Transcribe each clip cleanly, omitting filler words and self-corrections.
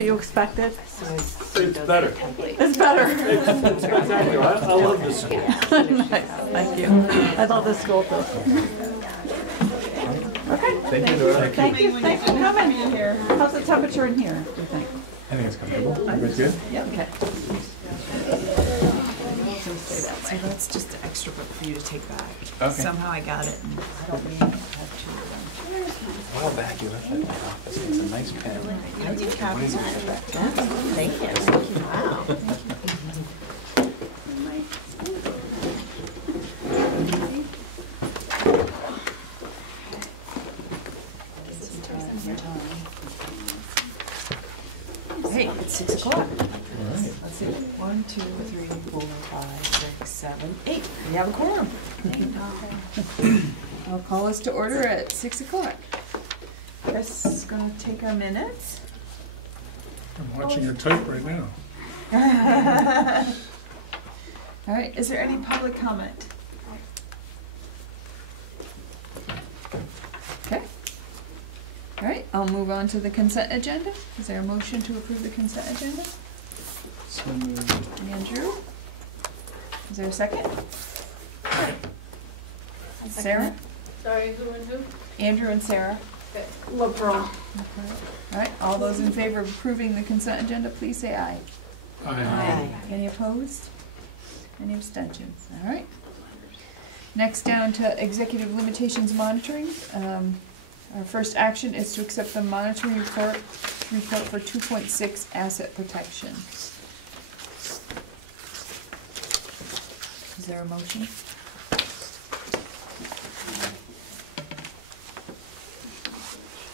You expected? It's better. It's better. It's spectacular. I love this school. Nice, thank you. I love this school too. Okay. Thank you, Laura. Thank you. Thanks for coming in here. How's the temperature in here, do you think? I think it's comfortable. Everybody's good? Yeah, okay. So that's just an extra book for you to take back. Okay. Somehow I got it. And I don't really have to. A while back you left that in my office. It's a nice pen. I do copies of it. Thank you. Wow. Hey, it's 6 o'clock. All right. Let's see. 1, 2, 3, 4, 5, 6, 7, 8. We have a quorum. I'll call us to order at 6 o'clock. Chris is going to take our minutes. I'm watching her type right now. All right. Is there any public comment? Okay. All right. I'll move on to the consent agenda. Is there a motion to approve the consent agenda? So moved. Andrew? Is there a second? Sarah? Sorry, who and who? Andrew and Sarah. LaPearl. All right, all those in favor of approving the consent agenda, please say aye. Aye. Any opposed? Any abstentions? All right. Next down to executive limitations monitoring. Our first action is to accept the monitoring report for 2.6 asset protection. Is there a motion?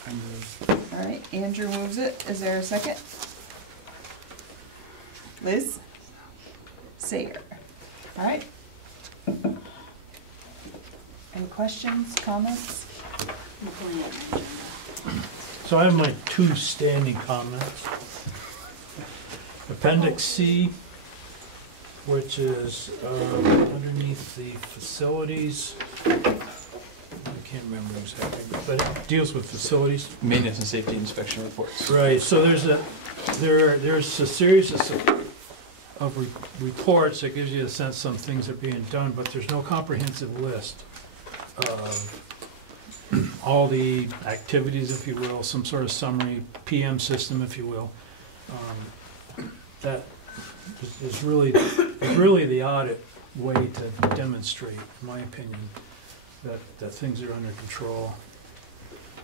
I moved. All right, Andrew moves it. Is there a second? Liz? Sayer. All right. Any questions, comments? So I have my two standing comments. Appendix C, which is underneath the facilities. I can't remember exactly, but it deals with facilities. Maintenance and safety inspection reports. Right. So there's a series of reports that gives you a sense some things are being done, but there's no comprehensive list of all the activities, if you will, some sort of summary PM system, if you will. That is really the audit way to demonstrate, in my opinion, that things are under control.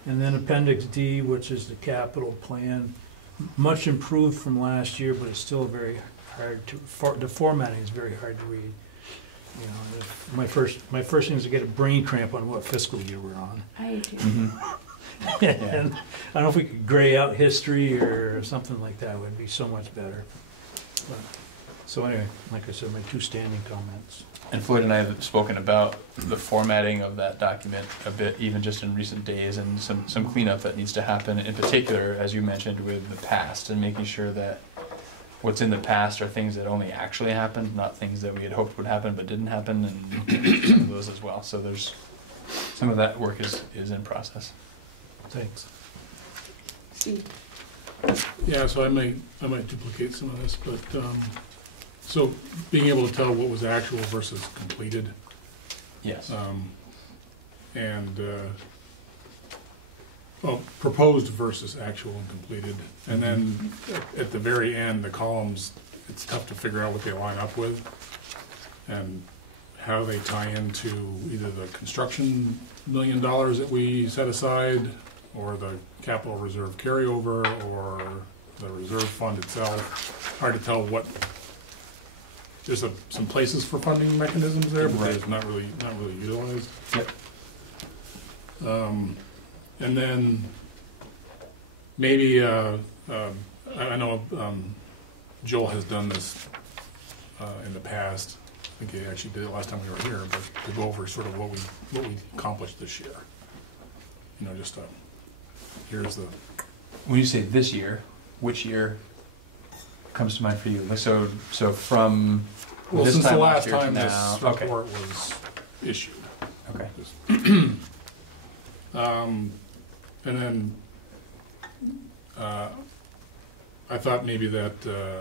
And then Appendix D, which is the capital plan, much improved from last year, but it's still very hard to. The formatting is very hard to read. You know, my first thing is to get a brain cramp on what fiscal year we're on. I do. Mm-hmm. And I don't know if we could gray out history or something like that. It would be so much better. But, so anyway, like I said, my two standing comments. And Floyd and I have spoken about the formatting of that document a bit, even just in recent days, and some cleanup that needs to happen, in particular, as you mentioned, with the past, and making sure that what's in the past are things that only actually happened, not things that we had hoped would happen but didn't happen, and some of those as well. So there's some of that work is in process. Thanks. Steve? Yeah, so I might duplicate some of this, but so being able to tell what was actual versus completed, Yes. and well, proposed versus actual and completed, and then at the very end, the columns, it's tough to figure out what they line up with and how they tie into either the construction $1 million that we set aside, or the capital reserve carryover, or the reserve fund itself. Hard to tell what. There's some places for funding mechanisms there, but Right. there's not really utilized. Yep. And then maybe I know Joel has done this in the past. I think he actually did it last time we were here, but to go over sort of what we accomplished this year. You know, just here's the. When you say this year, which year comes to mind for you? Like, so from this since time the last last year to time now. this report was issued. Okay. And then I thought maybe that the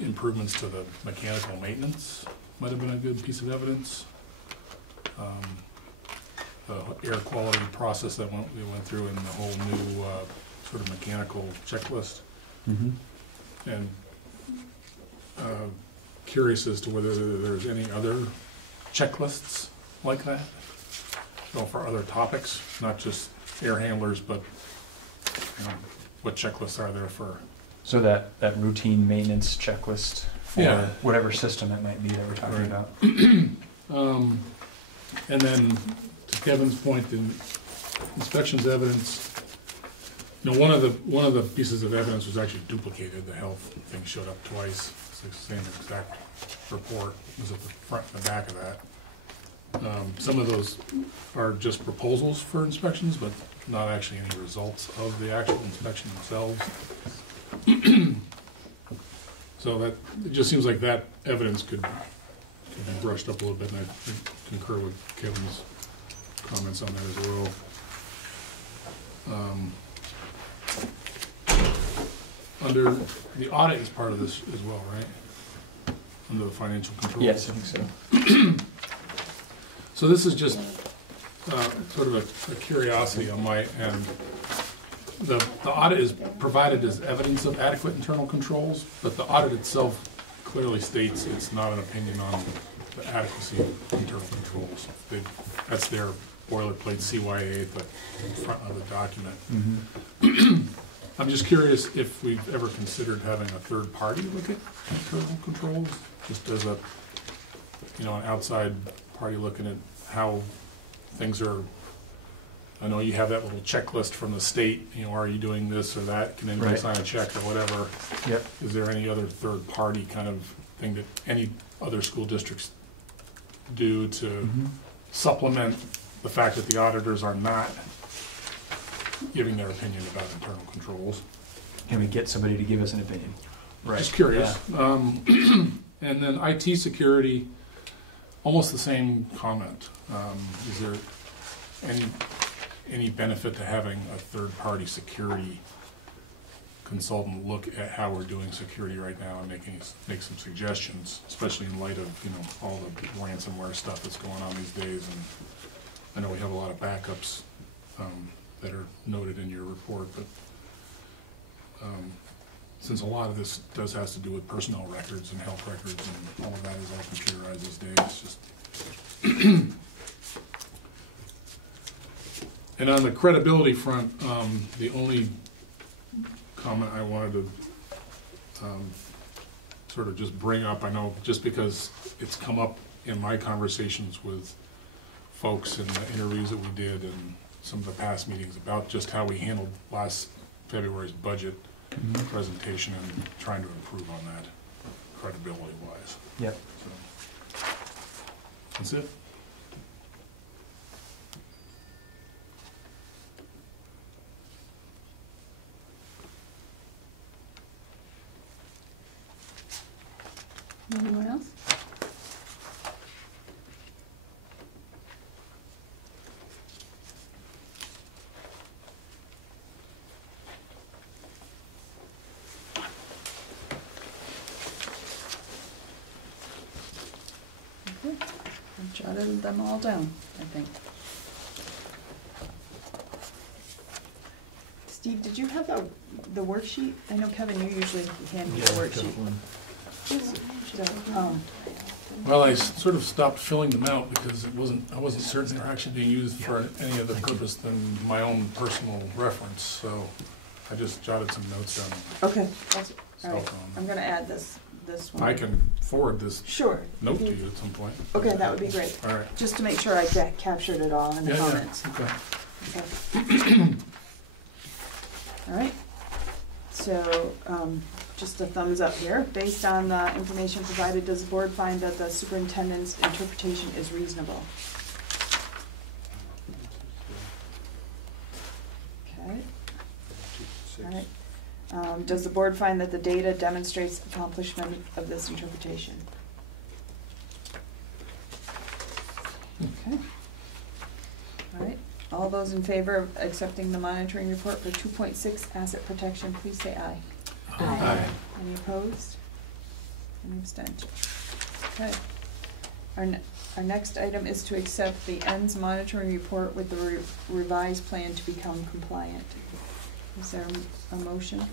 improvements to the mechanical maintenance might have been a good piece of evidence. The air quality process that we went through and the whole new sort of mechanical checklist. Mm-hmm. And curious as to whether there's any other checklists like that, for other topics, not just air handlers, but what checklists are there for? So that routine maintenance checklist for Yeah. whatever system it might be that we're talking Right. about. And then to Kevin's point, the inspections evidence, one of the pieces of evidence was actually duplicated. The health thing showed up twice. It's the same exact report. It was at the front and the back of that. Some of those are just proposals for inspections, but not actually any results of the actual inspection themselves. So that, it just seems like that evidence could be brushed up a little bit, and I concur with Kevin's comments on that as well. Under, the audit is part of this as well, right? Under the financial controls? Yes, I think so. So this is just sort of a curiosity on my end. The audit is provided as evidence of adequate internal controls, but the audit itself clearly states it's not an opinion on the adequacy of internal controls. That's their boilerplate CYA at the front of the document. Mm-hmm. I'm just curious if we've ever considered having a third party look at internal controls, just as a, an outside party looking at how things are. I know you have that little checklist from the state, are you doing this or that? Can anybody Right. sign a check or whatever? Yep. Is there any other third party kind of thing that any other school districts do to Mm-hmm. supplement the fact that the auditors are not giving their opinion about internal controls? Can we get somebody to give us an opinion? Right. Just curious. And then IT security, almost the same comment. Is there any benefit to having a third-party security consultant look at how we're doing security right now and make some suggestions, especially in light of all the ransomware stuff that's going on these days? And I know we have a lot of backups that are noted in your report, but since a lot of this has to do with personnel records and health records and all of that is all computerized these days, it's just and on the credibility front, the only comment I wanted to sort of just bring up, I know just because it's come up in my conversations with folks in the interviews that we did and some of the past meetings about just how we handled last February's budget presentation and trying to improve on that credibility-wise. Yep. So, that's it. Anyone else? Okay. I've jotted them all down, I think. Steve, did you have the worksheet? I know, Kevin, you usually hand me the worksheet. Well, I sort of stopped filling them out because I wasn't certain they were actually being used for any other purpose than my own personal reference, so I just jotted some notes down. Okay, that's, all right. Stuff on. I'm gonna add this one. I can forward this Sure. note to you at some point. Okay, that would be great. All right. Just to make sure I captured it all in the comments. Okay. Okay. All right. So, just a thumbs up here. Based on the information provided, does the board find that the superintendent's interpretation is reasonable? Okay. All right. Does the board find that the data demonstrates accomplishment of this interpretation? Okay. All right. All those in favor of accepting the monitoring report for 2.6 asset protection, please say aye. opposed? Any abstentions? Okay. Our next item is to accept the ENDS monitoring report with the revised plan to become compliant. Is there a motion?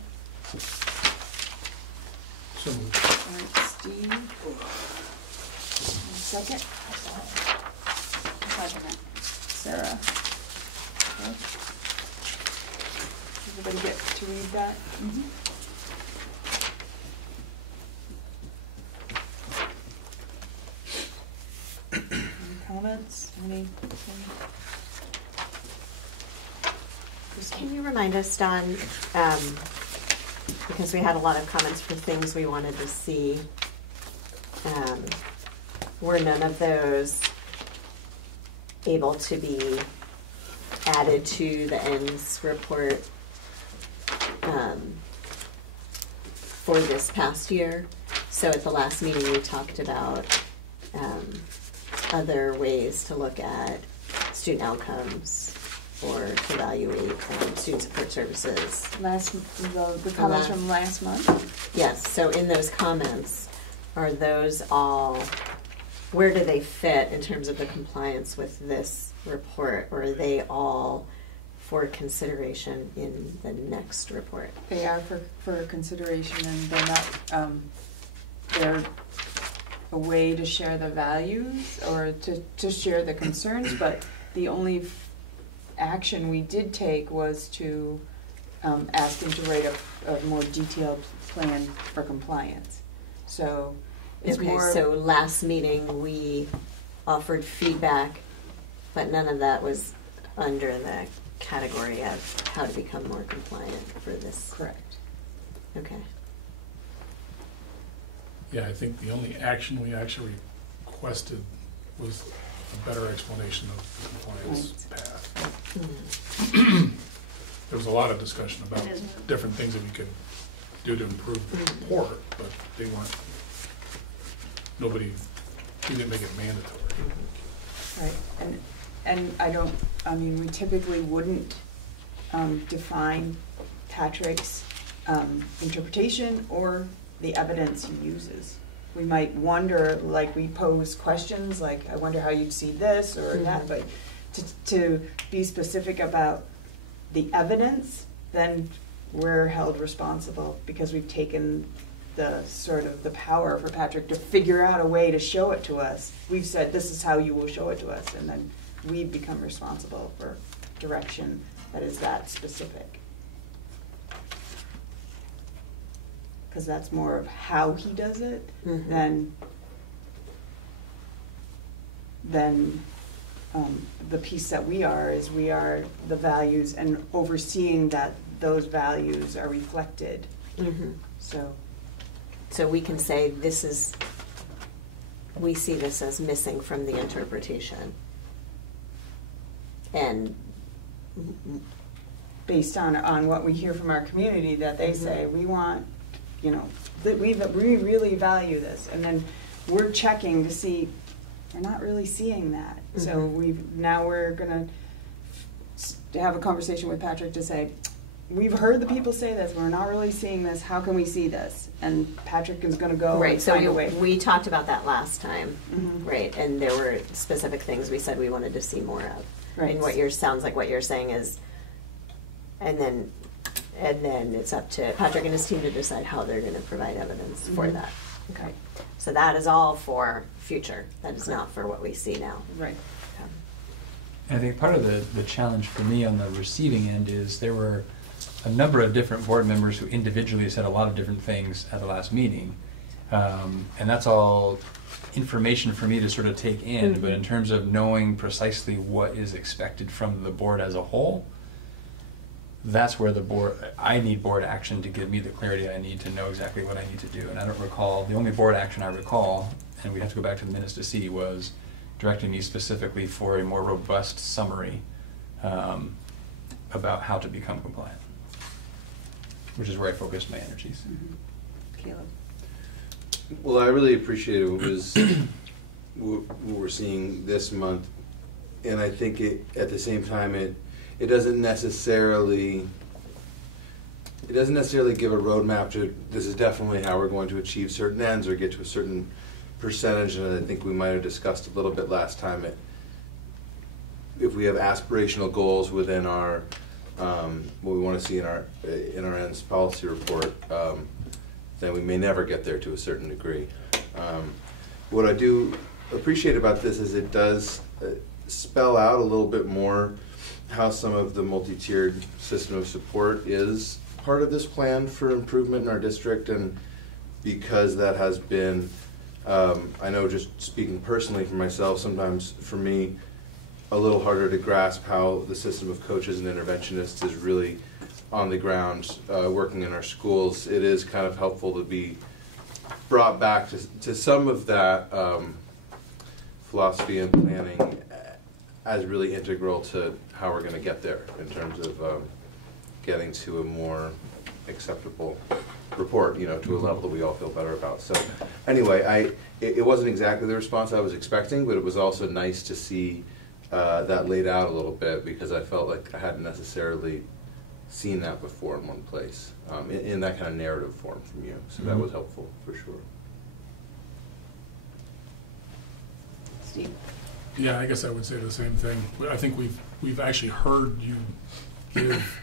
So moved. All right, Steve. Second? Sarah. Okay. Everybody get to read that? Any comments? Anything? Can you remind us, Don, because we had a lot of comments for things we wanted to see, were none of those able to be added to the ENDS report for this past year? So at the last meeting, we talked about other ways to look at student outcomes or to evaluate student support services. The comments from last month? Yes, so in those comments, are those all, where do they fit in terms of the compliance with this report? Or are they all for consideration in the next report? They are for consideration, and they're not, they're a way to share the values or to share the concerns, but the only action we did take was to ask them to write a more detailed plan for compliance. So it's Okay, more. so last meeting, we offered feedback, but none of that was under the category of how to become more compliant for this. Correct. Okay. Yeah, I think the only action we actually requested was a better explanation of the compliance path. Mhm. There was a lot of discussion about different things that we could do to improve the report, but they weren't, we didn't make it mandatory. Right, and we typically wouldn't define Patrick's interpretation or the evidence he uses. We might wonder, like we pose questions, like I wonder how you'd see this or that, but to be specific about the evidence, then we're held responsible because we've taken the sort of the power for Patrick to figure out a way to show it to us. We've said, this is how you will show it to us, and then we become responsible for direction that is that specific. Because that's more of how he does it than the piece that we are the values and overseeing that those values are reflected. So we can say we see this as missing from the interpretation. And based on what we hear from our community, that they say, we want, that we really value this. And then we're checking to see, we're not really seeing that. So we're gonna have a conversation with Patrick to say, we've heard the people say this, we're not really seeing this, how can we see this? And Patrick is gonna go right, and so find a way. we talked about that last time, right? And there were specific things we said we wanted to see more of. Right. And sounds like what you're saying is, and then it's up to Patrick and his team to decide how they're going to provide evidence for that. Okay. So that is all for future. That is not for what we see now. Right. Okay. And I think part of the challenge for me on the receiving end is there were a number of different board members who individually said a lot of different things at the last meeting. And that's all information for me to sort of take in, but in terms of knowing precisely what is expected from the board as a whole, that's where I need board action to give me the clarity I need to know exactly what I need to do. And I don't recall, the only board action I recall, and we have to go back to the minutes to see, was directing me specifically for a more robust summary about how to become compliant, which is where I focused my energies. Caleb. Well, I really appreciate what we're seeing this month, and I think at the same time it doesn't necessarily it doesn't necessarily give a roadmap to, this is definitely how we're going to achieve certain ends or get to a certain percentage, and I think we might have discussed a little bit last time, if we have aspirational goals within our, what we want to see in our ends policy report, then we may never get there to a certain degree. What I do appreciate about this is it does spell out a little bit more how some of the multi-tiered system of support is part of this plan for improvement in our district, and because that has been, I know just speaking personally for myself, sometimes for me, a little harder to grasp how the system of coaches and interventionists is really on the ground working in our schools. It is kind of helpful to be brought back to some of that philosophy and planning as really integral to how we're going to get there in terms of getting to a more acceptable report, you know, to a level that we all feel better about. So anyway, it wasn't exactly the response I was expecting, but it was also nice to see that laid out a little bit, because I felt like I hadn't necessarily seen that before in one place, in that kind of narrative form from you. So that was helpful for sure. Steve? Yeah, I guess I would say the same thing. I think we've actually heard you give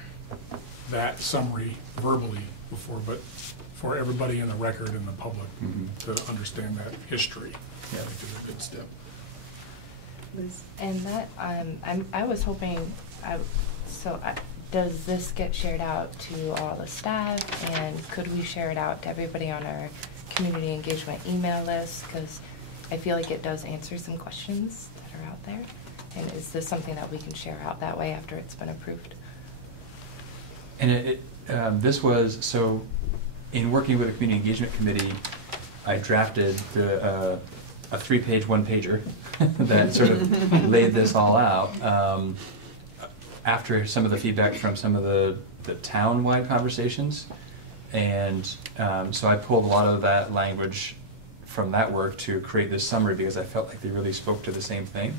that summary verbally before, but for everybody in the record and the public to understand that history, I think is a good step. Liz? And that, I was hoping, does this get shared out to all the staff, and could we share it out to everybody on our community engagement email list? Because I feel like it does answer some questions that are out there. And is this something that we can share out that way after it's been approved? And this was, so in working with a community engagement committee, I drafted a 3-page one-pager that sort of laid this all out after some of the feedback from some of the town-wide conversations. And so I pulled a lot of that language from that work to create this summary, because I felt like they really spoke to the same thing.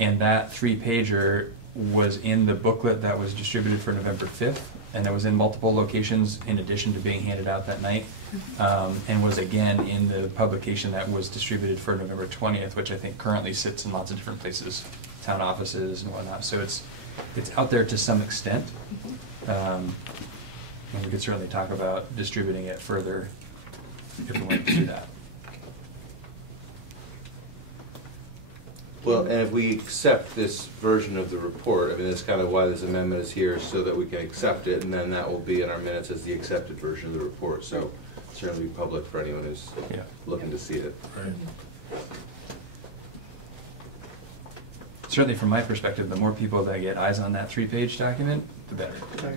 And that 3-pager was in the booklet that was distributed for November 5th, and that was in multiple locations in addition to being handed out that night, and was again in the publication that was distributed for November 20th, which I think currently sits in lots of different places, town offices and whatnot. So it's out there to some extent, and we could certainly talk about distributing it further if we wanted to do that. Well, and if we accept this version of the report, I mean, that's kind of why this amendment is here, so that we can accept it, and then that will be in our minutes as the accepted version of the report. So certainly be public for anyone who's looking to see it. Right. Certainly from my perspective, the more people that get eyes on that 3-page document, the better. Okay,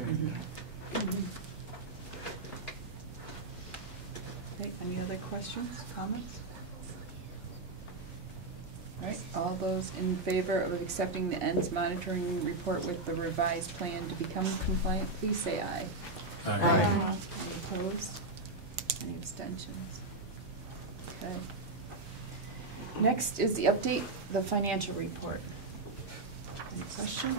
any other questions, comments? All right, all those in favor of accepting the ends monitoring report with the revised plan to become compliant, please say aye. Aye. Any opposed? Any abstentions? Okay. Next is the update, the financial report. Any questions?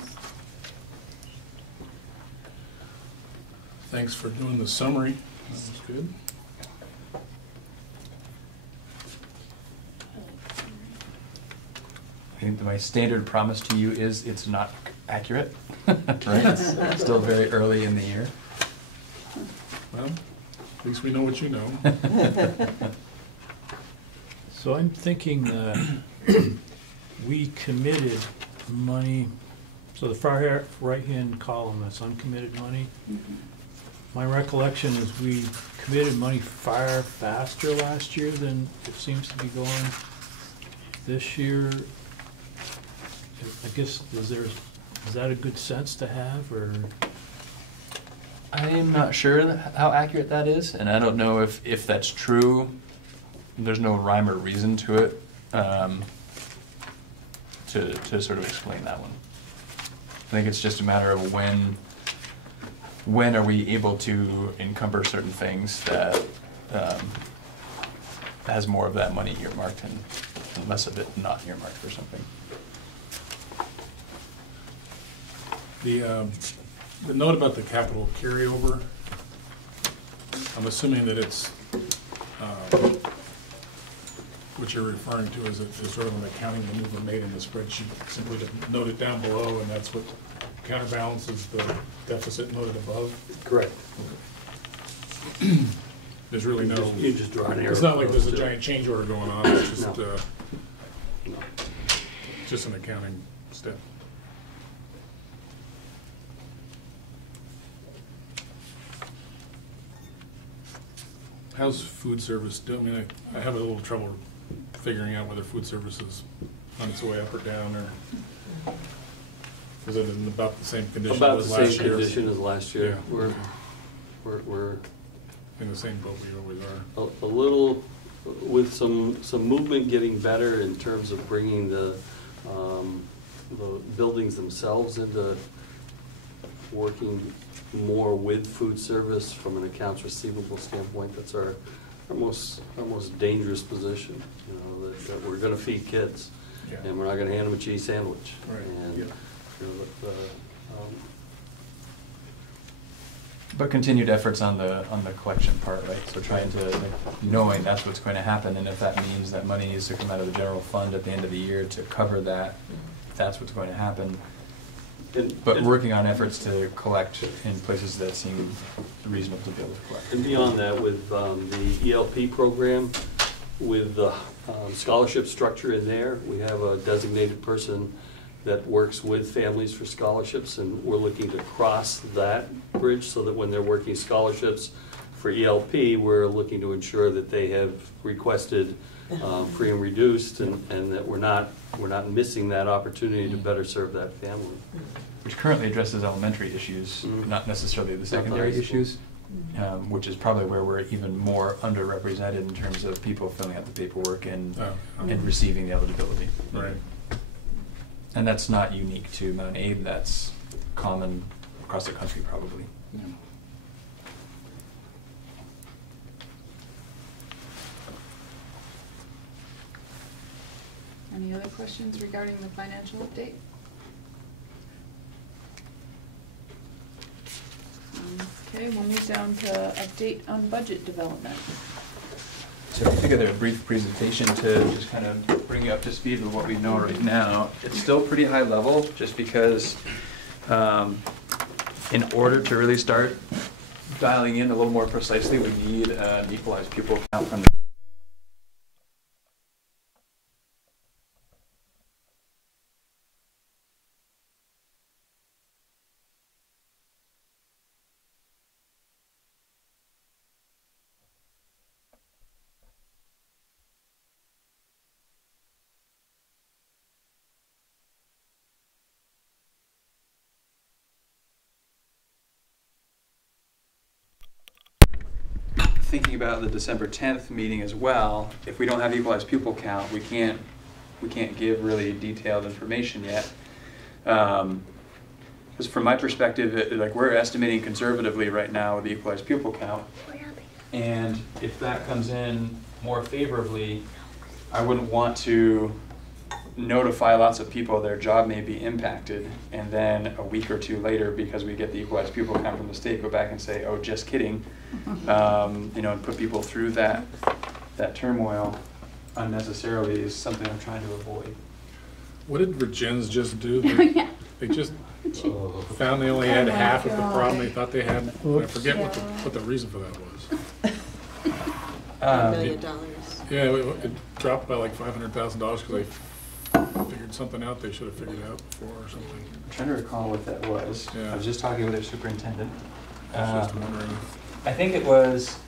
Thanks for doing the summary. That was good. I think my standard promise to you is it's not accurate, right? It's still very early in the year. Well, at least we know what you know. So I'm thinking we committed money, so the far right-hand column, that's uncommitted money. My recollection is we committed money far faster last year than it seems to be going this year. I guess, is that a good sense to have, or? I'm not sure how accurate that is, and I don't know if that's true. There's no rhyme or reason to it to sort of explain that one. I think it's just a matter of when are we able to encumber certain things that has more of that money earmarked and less of it not earmarked for something. The note about the capital carryover, I'm assuming that it's, what you're referring to is sort of an accounting maneuver made in the spreadsheet, simply to note it down below, and that's what counterbalances the deficit noted above. Correct. There's really no, You just draw an arrow. it's not like there's a across it. giant change order going on, it's just, No. No. just an accounting step. How's food service doing? I mean, I have a little trouble figuring out whether food service is on its way up or down, or is it in about the same condition About as the last same year? condition as last year. Yeah. We're In the same boat we always are. a little, with some movement getting better in terms of bringing the buildings themselves into working more with food service from an accounts receivable standpoint. That's our most dangerous position, you know, that we're gonna feed kids. Yeah. And we're not gonna hand them a cheese sandwich. Right. And, Yeah. you know, But continued efforts on the collection part, right? So trying to, knowing that's what's going to happen, and if that means that money needs to come out of the general fund at the end of the year to cover that, that's what's going to happen. But working on efforts to collect in places that seem reasonable to be able to collect. And beyond that, with the ELP program, with the scholarship structure in there, we have a designated person that works with families for scholarships, and we're looking to cross that bridge so that when they're working scholarships for ELP, we're looking to ensure that they have requested free and reduced, and that we're not missing that opportunity to better serve that family. Which currently addresses elementary issues, not necessarily the secondary high school. issues, which is probably where we're even more underrepresented in terms of people filling out the paperwork and receiving the eligibility. Right. And that's not unique to Mount Abe, that's common across the country probably. Yeah. Any other questions regarding the financial update? Okay, we'll move down to update on budget development. So I put together a brief presentation to just kind of bring you up to speed with what we know right now. It's still pretty high level, just because in order to really start dialing in a little more precisely, we need an equalized pupil count from the thinking about the December 10th meeting as well. If we don't have equalized pupil count, we can't give really detailed information yet. Because from my perspective, like we're estimating conservatively right now with the equalized pupil count, and if that comes in more favorably, I wouldn't want to notify lots of people their job may be impacted, and then a week or two later, because we get the equalized pupil count from the state, go back and say, oh, just kidding, you know, and put people through that turmoil unnecessarily is something I'm trying to avoid. What did Virgins just do? They just found they only had half of the problem they thought they had. I forget what the reason for that was. $1 million. Yeah, it dropped by like $500,000 because they figured something out they should have figured out before or something. I'm trying to recall what that was. Yeah. I was just talking with their superintendent. I was just wondering. I think it was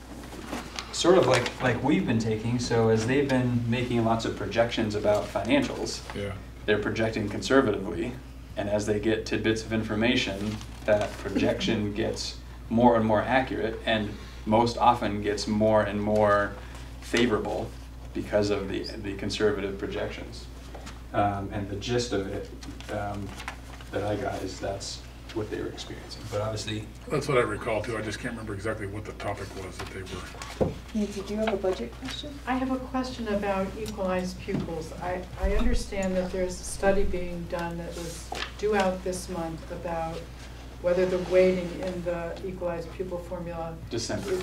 sort of like we've been taking, so as they've been making lots of projections about financials, Yeah. they're projecting conservatively, and as they get tidbits of information, that projection gets more and more accurate, and most often gets more and more favorable because of the conservative projections. And the gist of it that I got is that's what they were experiencing. But obviously, That's what I recall too. I just can't remember exactly what the topic was that they were. Nancy, do you have a budget question? I have a question about equalized pupils. I understand that there's a study being done that was due out this month about whether the weighting in the equalized pupil formula December.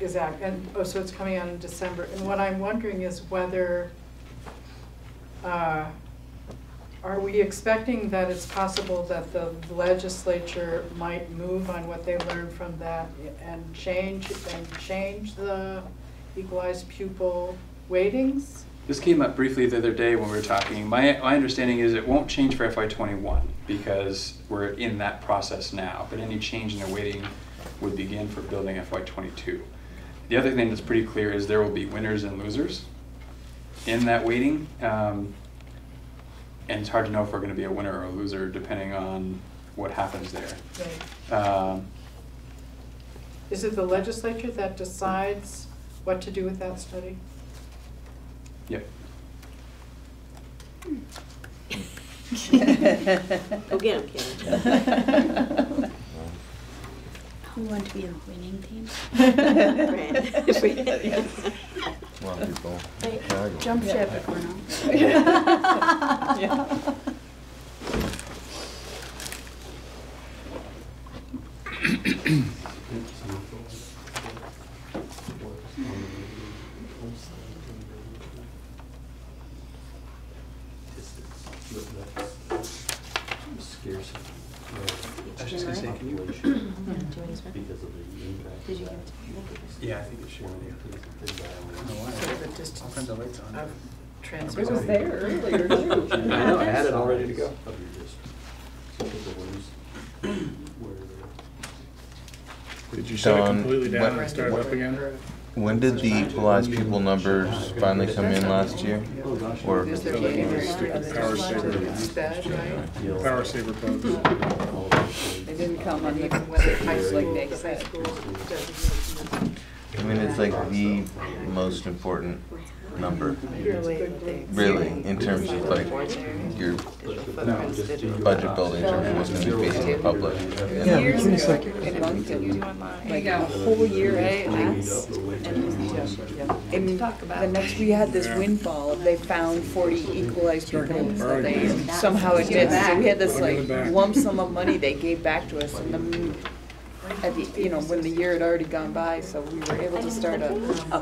is and oh, so it's coming out in December. And what I'm wondering is whether are we expecting that it's possible that the legislature might move on what they learned from that and change the equalized pupil weightings? This came up briefly the other day when we were talking. My understanding is it won't change for FY21 because we're in that process now, but any change in the weighting would begin for building FY22. The other thing that's pretty clear is there will be winners and losers in that weighting. And it's hard to know if we're going to be a winner or a loser depending on what happens there. Right. Is it the legislature that decides what to do with that study? Yep. Okay, I'm kidding. Who want to be in the winning team? A lot of people. Jump ship if we're not. Did you give it to me? Yeah, I think it should. I'll turn the lights on. It was there earlier too. I know, I had it all ready to go. Did you shut it Dawn, completely down when- and start it up again? When did the equalized pupil numbers finally come in last year? Or Stupid power saver, power saver plugs. They didn't come on the pipes like they said. I mean, it's like the most important number, really, in terms of like your budget building, in terms of what's going to be facing the public. Yeah, years ago, in Moncton, like a whole year passed. And the next, we had this windfall, they found 40 equalized pupils that they somehow it did. So we had this like lump sum of money they gave back to us, and then at the, when the year had already gone by, so we were able to start a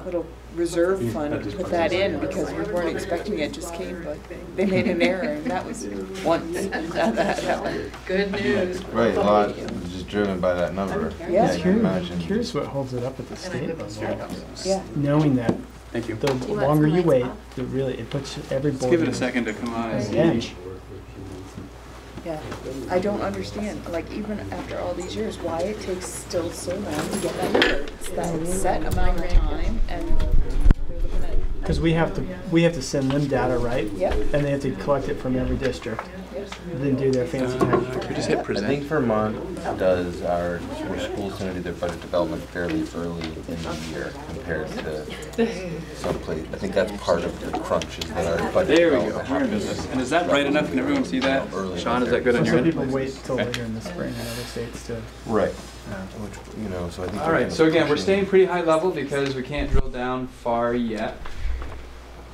little reserve fund to put that in because we weren't expecting it, just came, but they made an error, and that was once that happened. Good news. Right, a lot just driven by that number. Yeah. You can imagine. Here's what holds it up at the state level. Yeah. Knowing that Thank you. the longer you wait, it puts every board. Let's give it a second to come on. on edge. Yeah, I don't understand, like, even after all these years, why it takes still so long to get that number. It's that set amount of time, and they're looking at. Because we have to send them data, right? Yep. And they have to collect it from every district. Then do their fancy We just hit I present. think Vermont does our schools tend to do their budget development fairly early in the year compared to some place. I think that's part of the crunch is that our budget There we go. development We're in happens business. And is that bright enough? Can everyone see that? early. Sean, is that good on your Some end? people wait till Okay. later in the spring in other states to. Right. Which, so I think. All right, so again, we're staying pretty high level because we can't drill down far yet.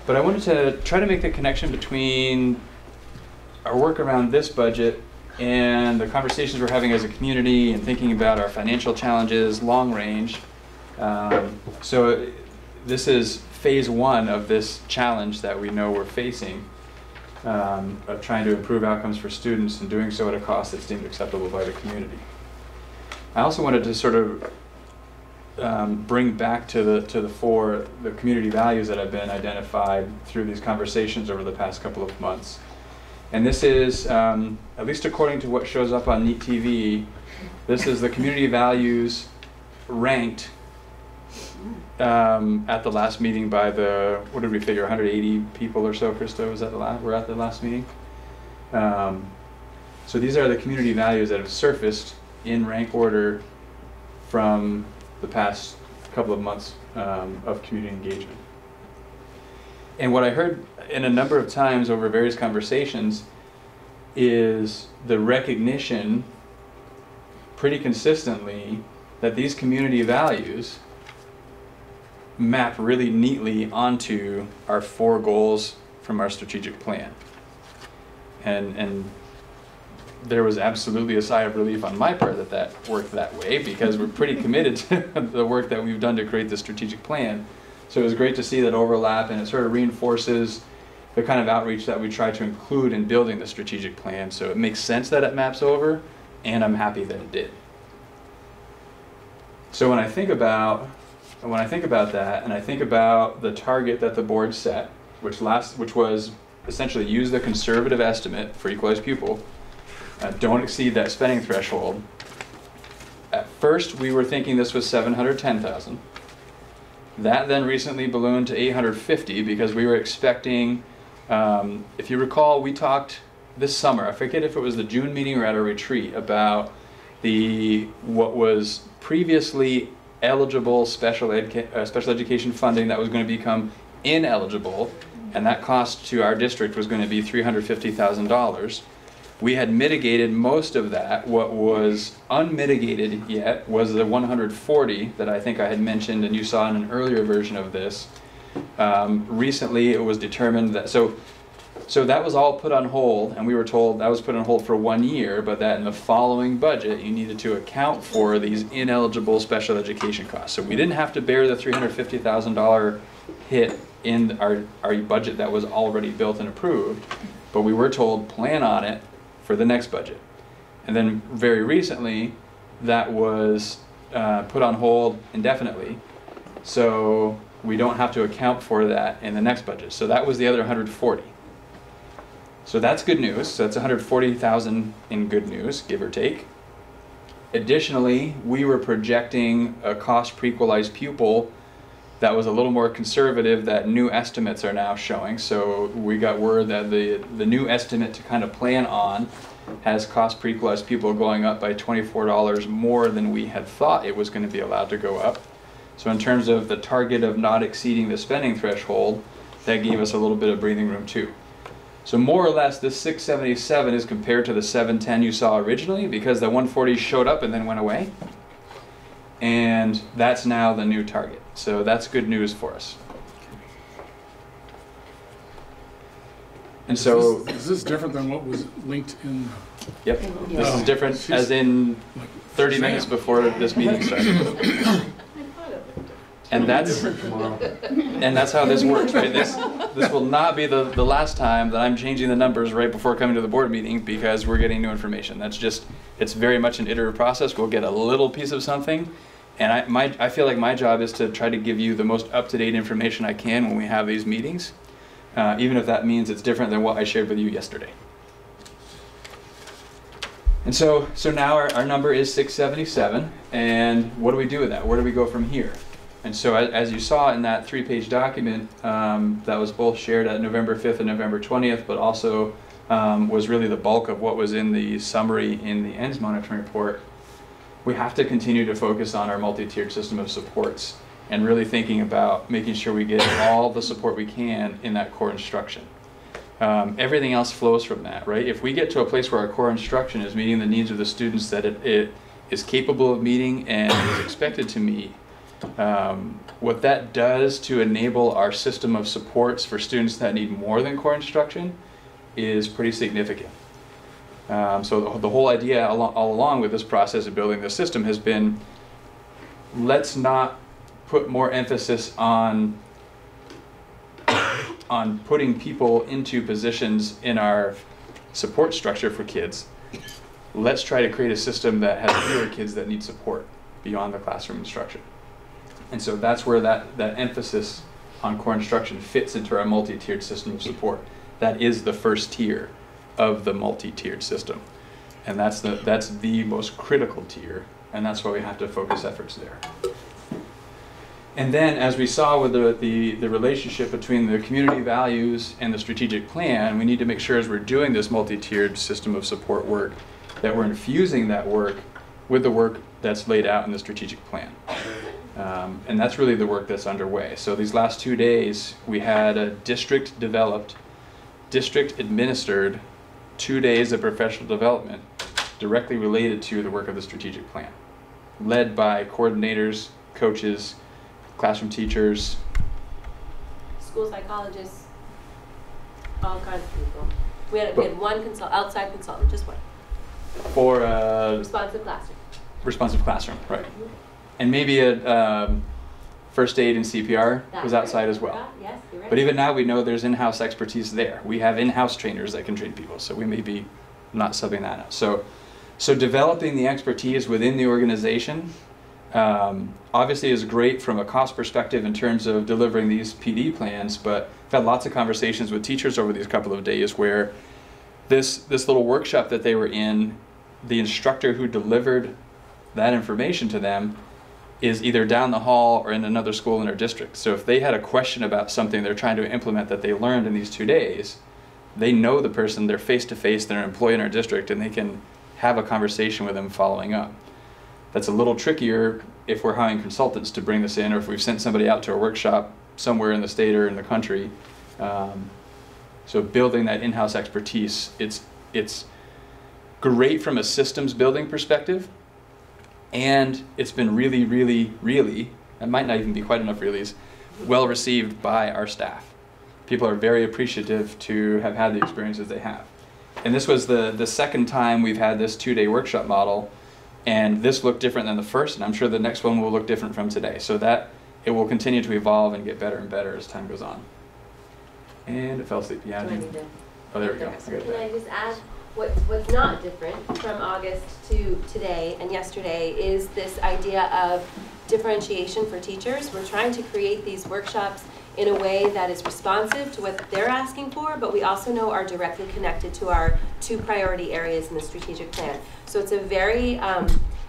But I wanted to try to make the connection between our work around this budget and the conversations we're having as a community and thinking about our financial challenges long range. So this is phase one of this challenge that we know we're facing of trying to improve outcomes for students and doing so at a cost that's deemed acceptable by the community. I also wanted to sort of bring back to the fore the community values that have been identified through these conversations over the past couple of months. And this is, at least according to what shows up on NEAT TV, this is the community values ranked at the last meeting by the, what did we figure, 180 people or so, Krista, was that we're at the last meeting? So these are the community values that have surfaced in rank order from the past couple of months of community engagement. And what I heard in a number of times over various conversations is the recognition pretty consistently that these community values map really neatly onto our 4 goals from our strategic plan. And there was absolutely a sigh of relief on my part that that worked that way, because we're pretty committed to the work that we've done to create the strategic plan. So it was great to see that overlap, and it sort of reinforces the kind of outreach that we try to include in building the strategic plan. So it makes sense that it maps over, and I'm happy that it did. So when I think about that, and I think about the target that the board set, which was essentially use the conservative estimate for equalized pupil, don't exceed that spending threshold. At first, we were thinking this was $710,000. That then recently ballooned to $850 because we were expecting, if you recall, we talked this summer, I forget if it was the June meeting or at a retreat, about what was previously eligible special education funding that was going to become ineligible, and that cost to our district was going to be $350,000. We had mitigated most of that. What was unmitigated yet was the 140 that I think I had mentioned, and you saw in an earlier version of this. Recently, it was determined that so that was all put on hold, and we were told that was put on hold for 1 year, but that in the following budget you needed to account for these ineligible special education costs. So we didn't have to bear the $350,000 hit in our budget that was already built and approved, but we were told plan on it for the next budget. And then very recently, that was put on hold indefinitely, so we don't have to account for that in the next budget. So that was the other 140. So that's good news. So that's 140,000 in good news, give or take. Additionally, we were projecting a cost per equalized pupil that was a little more conservative that new estimates are now showing. So we got word that the new estimate to kind of plan on has cost per equalized pupil going up by $24 more than we had thought it was going to be allowed to go up. So in terms of the target of not exceeding the spending threshold, that gave us a little bit of breathing room too. So more or less, this 677 is compared to the 710 you saw originally, because the 140 showed up and then went away. And that's now the new target. So that's good news for us. And so... Is this different than what was linked in... Yep. This is different as in 30 minutes before this meeting started. And that's how this works, right? This will not be the last time that I'm changing the numbers right before coming to the board meeting, because we're getting new information. That's just, it's very much an iterative process. We'll get a little piece of something, and I feel like my job is to try to give you the most up-to-date information I can when we have these meetings, even if that means it's different than what I shared with you yesterday. And so now our number is 677, and what do we do with that? Where do we go from here? And so as you saw in that 3-page document that was both shared at November 5th and November 20th, but also was really the bulk of what was in the summary in the ENDS monitoring report, we have to continue to focus on our multi-tiered system of supports and really thinking about making sure we get all the support we can in that core instruction. Everything else flows from that, right? If we get to a place where our core instruction is meeting the needs of the students that it is capable of meeting and is expected to meet, what that does to enable our system of supports for students that need more than core instruction is pretty significant. So the whole idea all along with this process of building this system has been, let's not put more emphasis on putting people into positions in our support structure for kids. Let's try to create a system that has fewer kids that need support beyond the classroom instruction. And so that's where that emphasis on core instruction fits into our multi-tiered system of support. That is the first tier of the multi-tiered system. And that's the most critical tier, and that's why we have to focus efforts there. And then, as we saw with the relationship between the community values and the strategic plan, we need to make sure as we're doing this multi-tiered system of support work that we're infusing that work with the work that's laid out in the strategic plan. And that's really the work that's underway. So these last 2 days, we had a district-developed, district-administered 2 days of professional development directly related to the work of the strategic plan, led by coordinators, coaches, classroom teachers, school psychologists, all kinds of people. We had one outside consultant, just one. For Responsive classroom. responsive classroom, right? And maybe a first aid and CPR was outside as well. Yes, you're right. But even now we know there's in-house expertise there. We have in-house trainers that can train people, so we may be not subbing that out. So developing the expertise within the organization obviously is great from a cost perspective in terms of delivering these PD plans, but I've had lots of conversations with teachers over these couple of days where this little workshop that they were in, the instructor who delivered that information to them is either down the hall or in another school in their district. So if they had a question about something they're trying to implement that they learned in these 2 days, they know the person, they're face-to-face, they're an employee in our district, and they can have a conversation with them following up. That's a little trickier if we're hiring consultants to bring this in, or if we've sent somebody out to a workshop somewhere in the state or in the country. So building that in-house expertise, it's great from a systems building perspective, and it's been really, really, really, it might not even be quite enough reallys, well received by our staff. People are very appreciative to have had the experiences they have. And this was the second time we've had this 2-day workshop model, and this looked different than the first, and I'm sure the next one will look different from today. So that it will continue to evolve and get better and better as time goes on. And it fell asleep. Yeah. Do I need to- Oh, there we go. So can I just add, what's not different from August to today and yesterday is this idea of differentiation for teachers. We're trying to create these workshops in a way that is responsive to what they're asking for, but we also know are directly connected to our 2 priority areas in the strategic plan. So it's a very,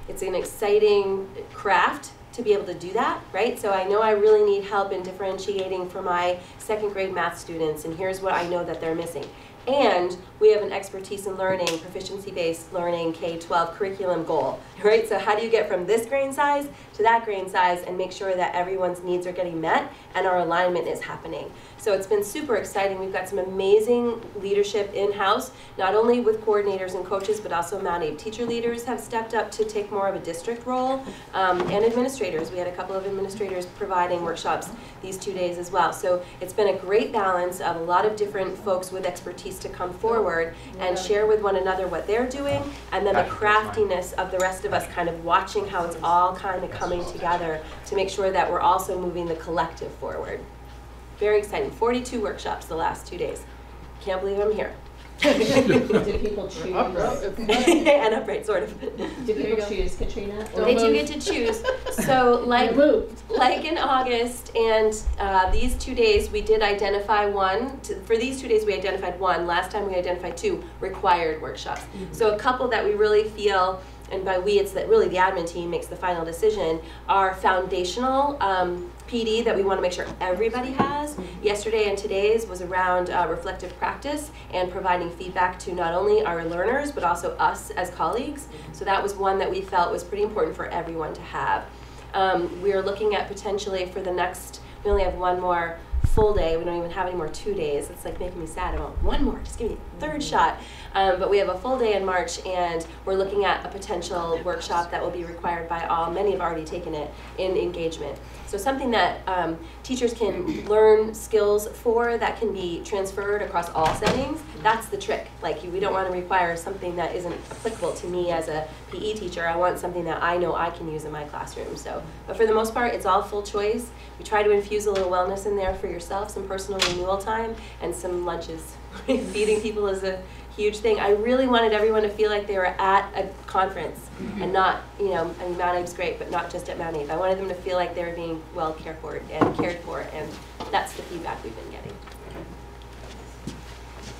it's an exciting craft to be able to do that, right? So I know I really need help in differentiating for my 2nd grade math students, and here's what I know that they're missing. And we have an expertise in learning, proficiency-based learning, K-12 curriculum goal, right? So how do you get from this grain size to that grain size and make sure that everyone's needs are getting met and our alignment is happening? So it's been super exciting. We've got some amazing leadership in-house, not only with coordinators and coaches, but also Mount Abe teacher leaders have stepped up to take more of a district role, and administrators. We had a couple of administrators providing workshops these 2 days as well. So it's been a great balance of a lot of different folks with expertise to come forward and share with one another what they're doing, and then the craftiness of the rest of us kind of watching how it's all kind of coming together to make sure that we're also moving the collective forward. Very exciting. 42 workshops the last 2 days. Can't believe I'm here. Did people choose? And upright, sort of. Did people choose, Katrina? They do get to choose. So like in August and these 2 days, we did identify one. For these 2 days, we identified one. Last time we identified 2 required workshops. So a couple that we really feel, and by we, it's that really the admin team makes the final decision, are foundational PD that we want to make sure everybody has. Yesterday and today's was around reflective practice and providing feedback to not only our learners, but also us as colleagues. So that was one that we felt was pretty important for everyone to have. We are looking at potentially for the next, we only have one more full day. We don't even have any more 2 days. It's like making me sad. I want one more, just give me a 3rd shot. But we have a full day in March, and we're looking at a potential workshop that will be required by all. Many have already taken it in engagement. So something that teachers can learn skills for that can be transferred across all settings. That's the trick. Like we don't want to require something that isn't applicable to me as a PE teacher. I want something that I know I can use in my classroom. So, but for the most part, it's all full choice. We try to infuse a little wellness in there for yourself, some personal renewal time, and some lunches. Feeding people is a huge thing. I really wanted everyone to feel like they were at a conference and not, you know, I mean, Mount Abe's great, but not just at Mount Abe. I wanted them to feel like they were being well cared for, and that's the feedback we've been getting.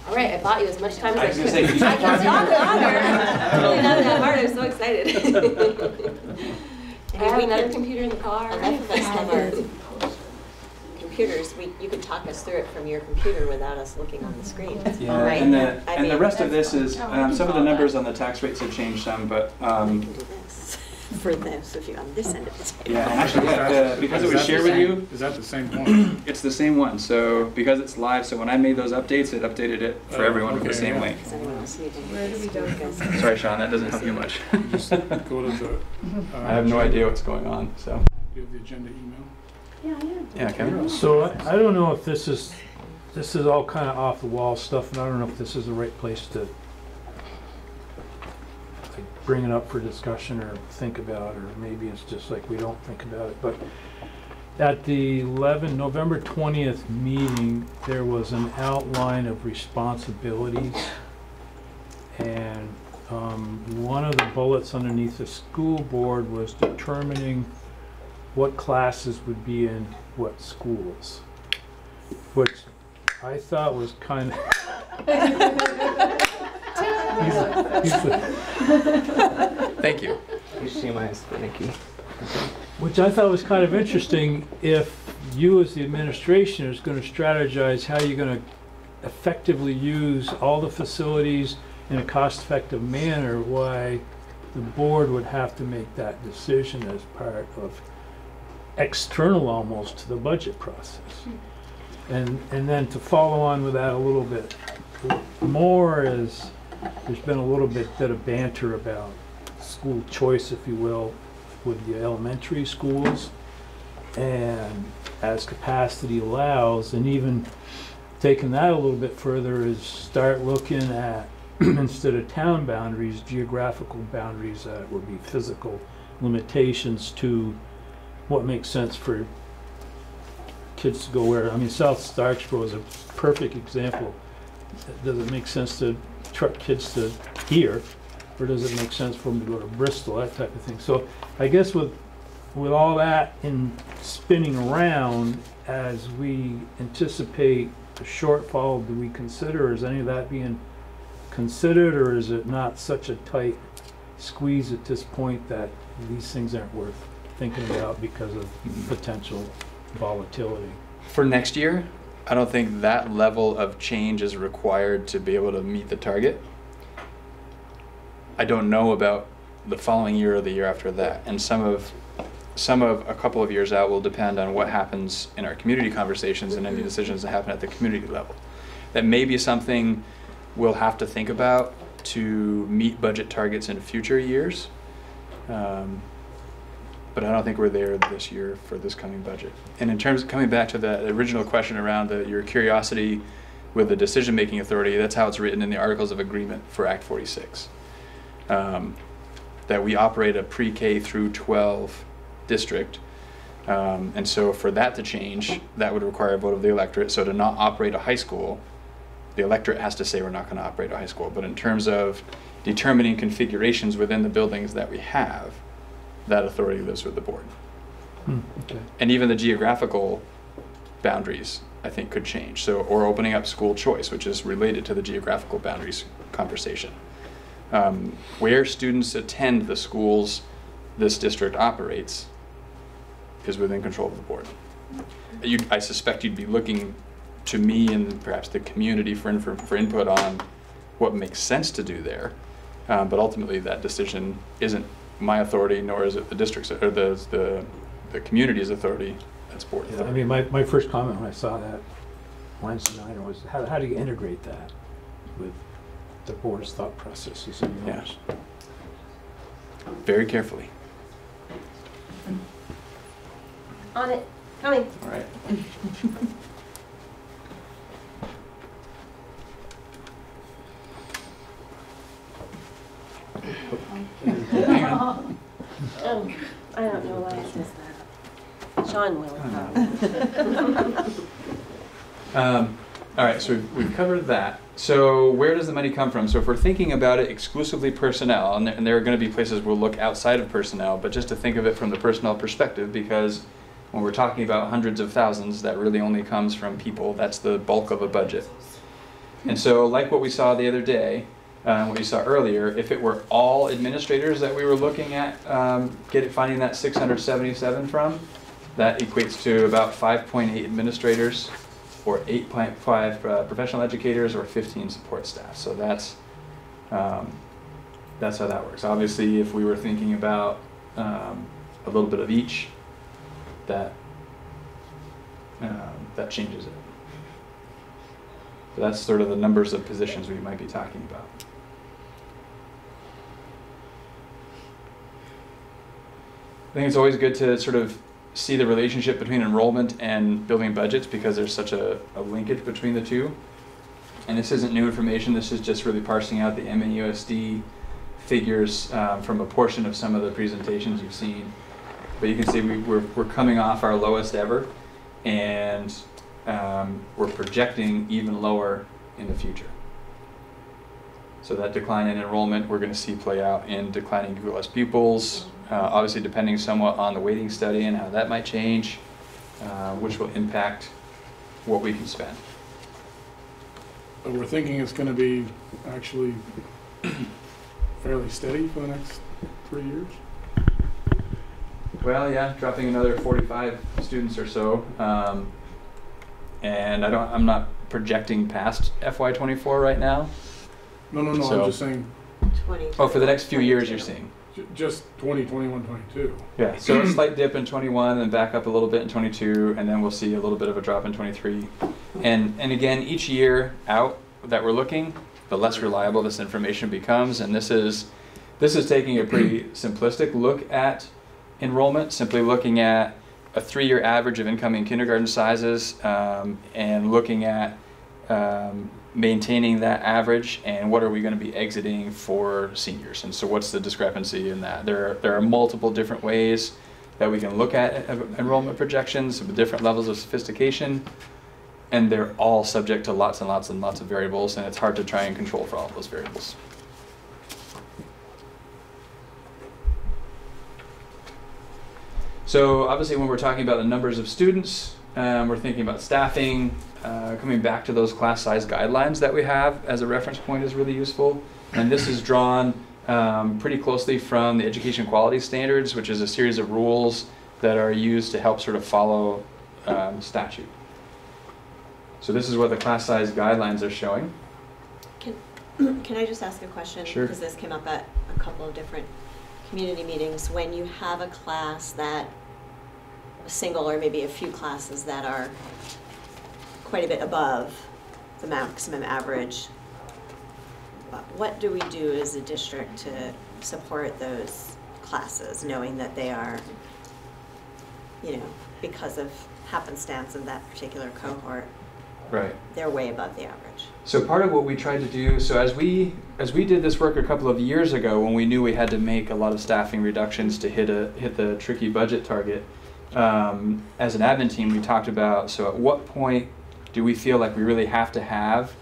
All right, I bought you as much time as I could. I can talk longer. It's really not that hard. I'm so excited. I have another computer in the car. Enough of us have our computers. You could talk us through it from your computer without us looking on the screen. Yeah, right? and the rest of this is, some of the numbers on the tax rates have changed some, but we can do this for this if you're on this end of the table. yeah, and actually, because it was shared with you, Is that the same one? it's the same one. So because it's live, so when I made those updates, it updated it for everyone with the same link. Does anyone else need anything? Where do we go? Sorry, Sean, that doesn't help you much. Just go to the. I have no idea what's going on. So Do you have the agenda email? yeah, Kevin. So I don't know if this is all kind of off the wall stuff, and I don't know if this is the right place to bring it up for discussion or think about, or maybe it's just like we don't think about it. But at the November 20th meeting, there was an outline of responsibilities, and one of the bullets underneath the school board was determining what classes would be in what schools, which I thought was kind of Thank you. You see my finicky. which I thought was kind of interesting. If you as the administration is going to strategize how you're going to effectively use all the facilities in a cost-effective manner, why the board would have to make that decision as part of external almost to the budget process. And then to follow on with that a little bit more is, there's been a little bit of banter about school choice, if you will, with the elementary schools, and as capacity allows, and even taking that a little bit further is start looking at instead of town boundaries, geographical boundaries that would be physical limitations to what makes sense for kids to go where. I mean, South Starksboro is a perfect example. Does it make sense to truck kids to here, or does it make sense for them to go to Bristol, that type of thing? So I guess with all that in spinning around, as we anticipate a shortfall, do we consider, is any of that being considered, or is it not such a tight squeeze at this point that these things aren't worth thinking about because of potential volatility? For next year, I don't think that level of change is required to be able to meet the target. I don't know about the following year or the year after that, and some of a couple of years out will depend on what happens in our community conversations and any decisions that happen at the community level. That may be something we'll have to think about to meet budget targets in future years. But I don't think we're there this year for this coming budget. And in terms of coming back to the original question around your curiosity with the decision-making authority, that's how it's written in the Articles of Agreement for Act 46. That we operate a pre-K through 12 district. And so for that to change, that would require a vote of the electorate. So to not operate a high school, the electorate has to say we're not going to operate a high school. But in terms of determining configurations within the buildings that we have, that authority lives with the board. Okay. And even the geographical boundaries, I think, could change. So, or opening up school choice, which is related to the geographical boundaries conversation. Where students attend the schools this district operates is within control of the board. I suspect you'd be looking to me and perhaps the community for input on what makes sense to do there. But ultimately that decision isn't my authority, nor is it the district's or the community's authority. That's board authority. I mean, my first comment when I saw that Wednesday night was how do you integrate that with the board's thought processes and yours? Yeah. Very carefully. On it, coming. All right. Oh, I don't know why it says that. Sean will. All right, so we've covered that. So where does the money come from? So if we're thinking about it exclusively personnel, and there are going to be places we'll look outside of personnel, but just to think of it from the personnel perspective, because when we're talking about hundreds of thousands, that really only comes from people. That's the bulk of a budget. And so like what we saw the other day, what you saw earlier, if it were all administrators that we were looking at finding that 677 from, that equates to about 5.8 administrators, or 8.5 professional educators, or 15 support staff. So that's how that works. Obviously, if we were thinking about a little bit of each, that changes it. So that's sort of the numbers of positions we might be talking about. I think it's always good to sort of see the relationship between enrollment and building budgets, because there's such a linkage between the two. And this isn't new information, this is just really parsing out the MAUSD figures from a portion of some of the presentations you've seen. But you can see we're coming off our lowest ever, and we're projecting even lower in the future. So that decline in enrollment we're going to see play out in declining Google S pupils, obviously depending somewhat on the weighting study and how that might change, which will impact what we can spend. But we're thinking it's going to be actually fairly steady for the next 3 years. Well, yeah, dropping another 45 students or so, and I'm not projecting past FY24 right now. No, So- I'm just saying 20. Oh, for the next few years you're seeing. just 20, 21, 22. Yeah, so a slight dip in 21 and back up a little bit in 22, and then we'll see a little bit of a drop in 23. And again, each year out that we're looking, the less reliable this information becomes, and this is taking a pretty simplistic look at enrollment, simply looking at a 3-year average of incoming kindergarten sizes, and looking at maintaining that average, and what are we going to be exiting for seniors, and so what's the discrepancy in that. There are multiple different ways that we can look at enrollment projections with different levels of sophistication, and they're all subject to lots and lots and lots of variables, and it's hard to try and control for all of those variables. So obviously when we're talking about the numbers of students, we're thinking about staffing. Coming back to those class size guidelines that we have as a reference point is really useful. And this is drawn pretty closely from the Education Quality Standards, which is a series of rules that are used to help sort of follow statute. So this is what the class size guidelines are showing. Can I just ask a question? Sure. Because this came up at a couple of different community meetings. When you have a class that, a single or maybe a few classes that are quite a bit above the maximum average, what do we do as a district to support those classes, knowing that they are, you know, because of happenstance of that particular cohort, Right. they're way above the average? So part of what we tried to do, so as we did this work a couple of years ago, when we knew we had to make a lot of staffing reductions to hit the tricky budget target, as an admin team, we talked about, so at what point do we feel like we really have to have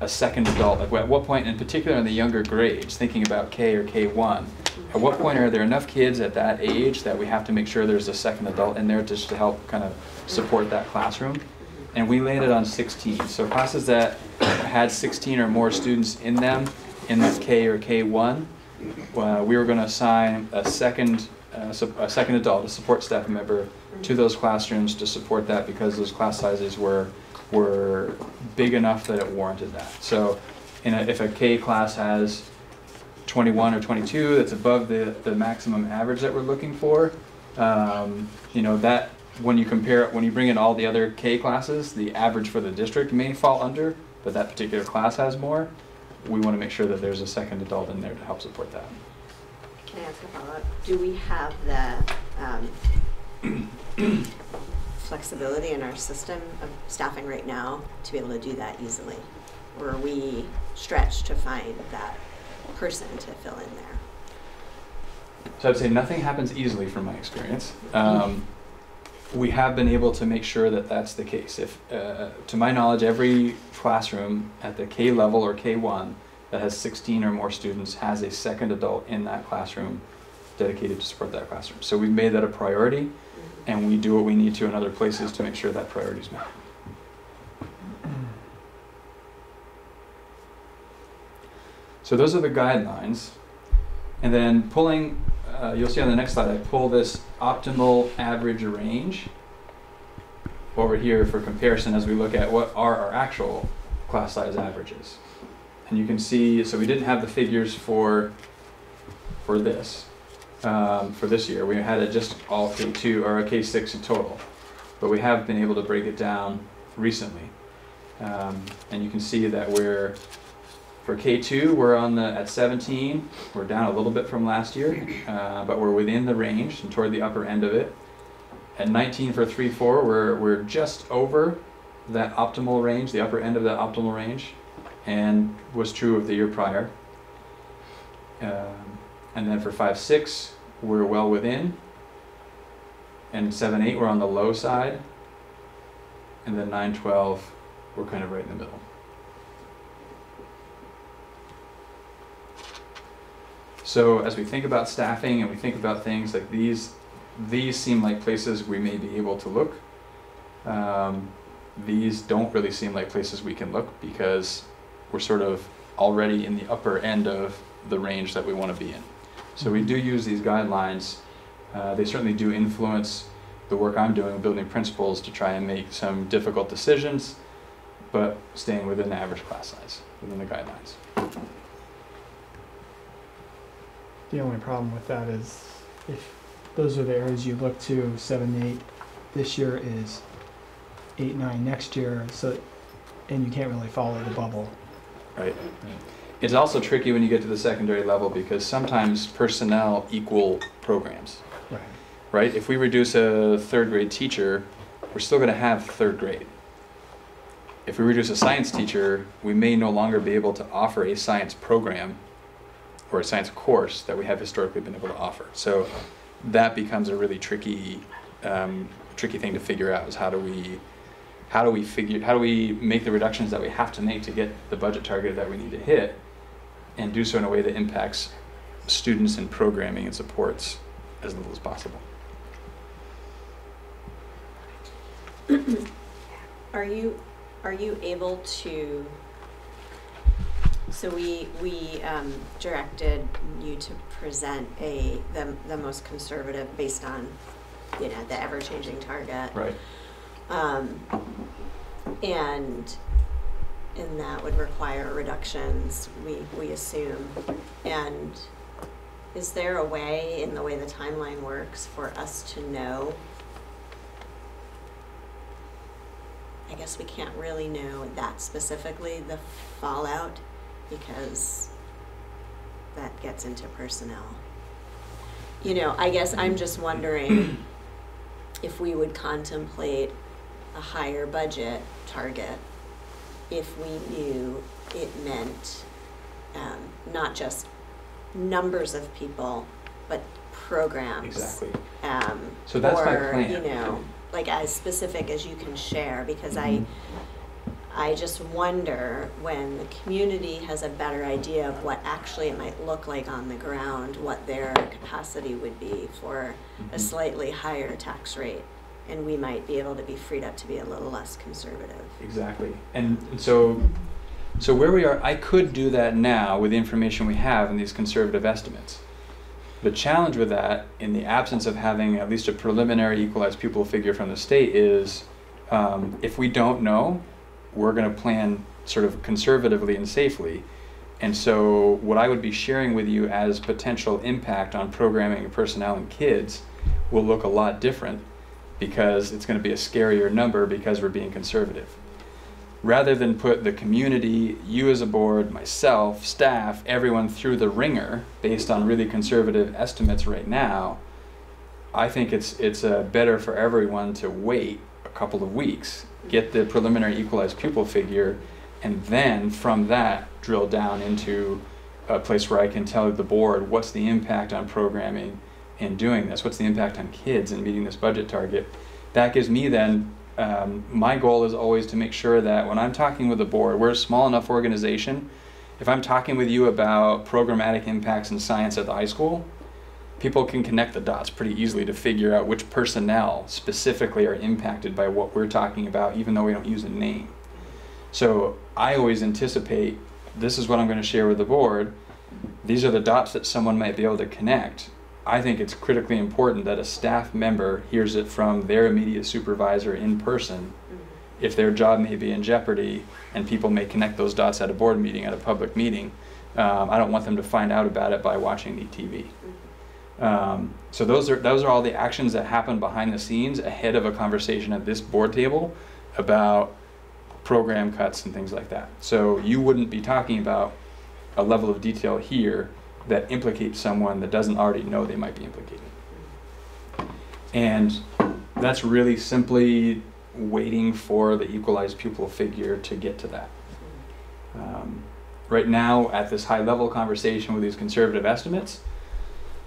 a second adult? Like at what point, in particular in the younger grades, thinking about K or K1, at what point are there enough kids at that age that we have to make sure there's a second adult in there just to help kind of support that classroom? And we landed on 16. So classes that had 16 or more students in them in that K or K1, we were going to assign a second adult, a support staff member, to those classrooms to support that, because those class sizes were big enough that it warranted that. So if a K class has 21 or 22, that's above the maximum average that we're looking for, you know, that when you bring in all the other K classes, the average for the district may fall under, but that particular class has more. We want to make sure that there's a second adult in there to help support that. Can I ask a follow-up? Do we have the flexibility in our system of staffing right now to be able to do that easily? Or are we stretched to find that person to fill in there? So I'd say nothing happens easily from my experience. We have been able to make sure that that's the case. If, to my knowledge, every classroom at the K level or K1 that has 16 or more students has a second adult in that classroom dedicated to support that classroom. So we've made that a priority, and we do what we need to in other places to make sure that priority is met. So those are the guidelines. And then pulling, you'll see on the next slide, I pull this optimal average range over here for comparison as we look at what are our actual class size averages. And you can see, so we didn't have the figures for this year. We had it just all K2 or a K6 in total, but we have been able to break it down recently. And you can see that for K2, we're at 17. We're down a little bit from last year, but we're within the range and toward the upper end of it. At 19 for 3-4, we're just over that optimal range, the upper end of that optimal range, and was true of the year prior. And then for 5-6, we're well within. And 7-8, we're on the low side. And then 9-12, we're kind of right in the middle. So as we think about staffing and we think about things like these seem like places we may be able to look. These don't really seem like places we can look because we're sort of already in the upper end of the range that we want to be in. So we do use these guidelines. They certainly do influence the work I'm doing, building principles to try and make some difficult decisions, but staying within the average class size, within the guidelines. The only problem with that is if those are the areas you look to, 7, 8 this year is 8, 9 next year, so, and you can't really follow the bubble. Right. It's also tricky when you get to the secondary level because sometimes personnel equal programs. Right. Right? If we reduce a 3rd grade teacher, we're still going to have 3rd grade. If we reduce a science teacher, we may no longer be able to offer a science program or a science course that we have historically been able to offer. So that becomes a really tricky thing to figure out is how do we make the reductions that we have to make to get the budget target that we need to hit and do so in a way that impacts students and programming and supports as little as possible. Are you able to, so we directed you to present the most conservative based on, you know, the ever-changing target. Right. And that would require reductions, we assume. And is there a way, in the way the timeline works, for us to know? I guess we can't really know that specifically, the fallout, because that gets into personnel. You know, I guess I'm just wondering if we would contemplate a higher budget target if we knew it meant not just numbers of people, but programs. Exactly. So that's my plan. You know, like as specific as you can share, because I just wonder when the community has a better idea of what actually it might look like on the ground, what their capacity would be for a slightly higher tax rate. And we might be able to be freed up to be a little less conservative. Exactly. And so where we are, I could do that now with the information we have in these conservative estimates. The challenge with that, in the absence of having at least a preliminary equalized pupil figure from the state, is if we don't know, we're going to plan sort of conservatively and safely. And so what I would be sharing with you as potential impact on programming and personnel and kids will look a lot different, because it's going to be a scarier number because we're being conservative. Rather than put the community, you as a board, myself, staff, everyone through the ringer based on really conservative estimates right now, I think it's better for everyone to wait a couple of weeks, get the preliminary equalized pupil figure, and then from that drill down into a place where I can tell the board what's the impact on programming in doing this, what's the impact on kids in meeting this budget target. That gives me then, my goal is always to make sure that when I'm talking with the board, we're a small enough organization, if I'm talking with you about programmatic impacts in science at the high school, people can connect the dots pretty easily to figure out which personnel specifically are impacted by what we're talking about, even though we don't use a name. So I always anticipate, this is what I'm going to share with the board, these are the dots that someone might be able to connect. I think it's critically important that a staff member hears it from their immediate supervisor in person if their job may be in jeopardy, and people may connect those dots at a board meeting, at a public meeting. I don't want them to find out about it by watching the TV. So those are all the actions that happen behind the scenes ahead of a conversation at this board table about program cuts and things like that. So you wouldn't be talking about a level of detail here that implicates someone that doesn't already know they might be implicated. And that's really simply waiting for the equalized pupil figure to get to that. Right now, at this high level conversation with these conservative estimates,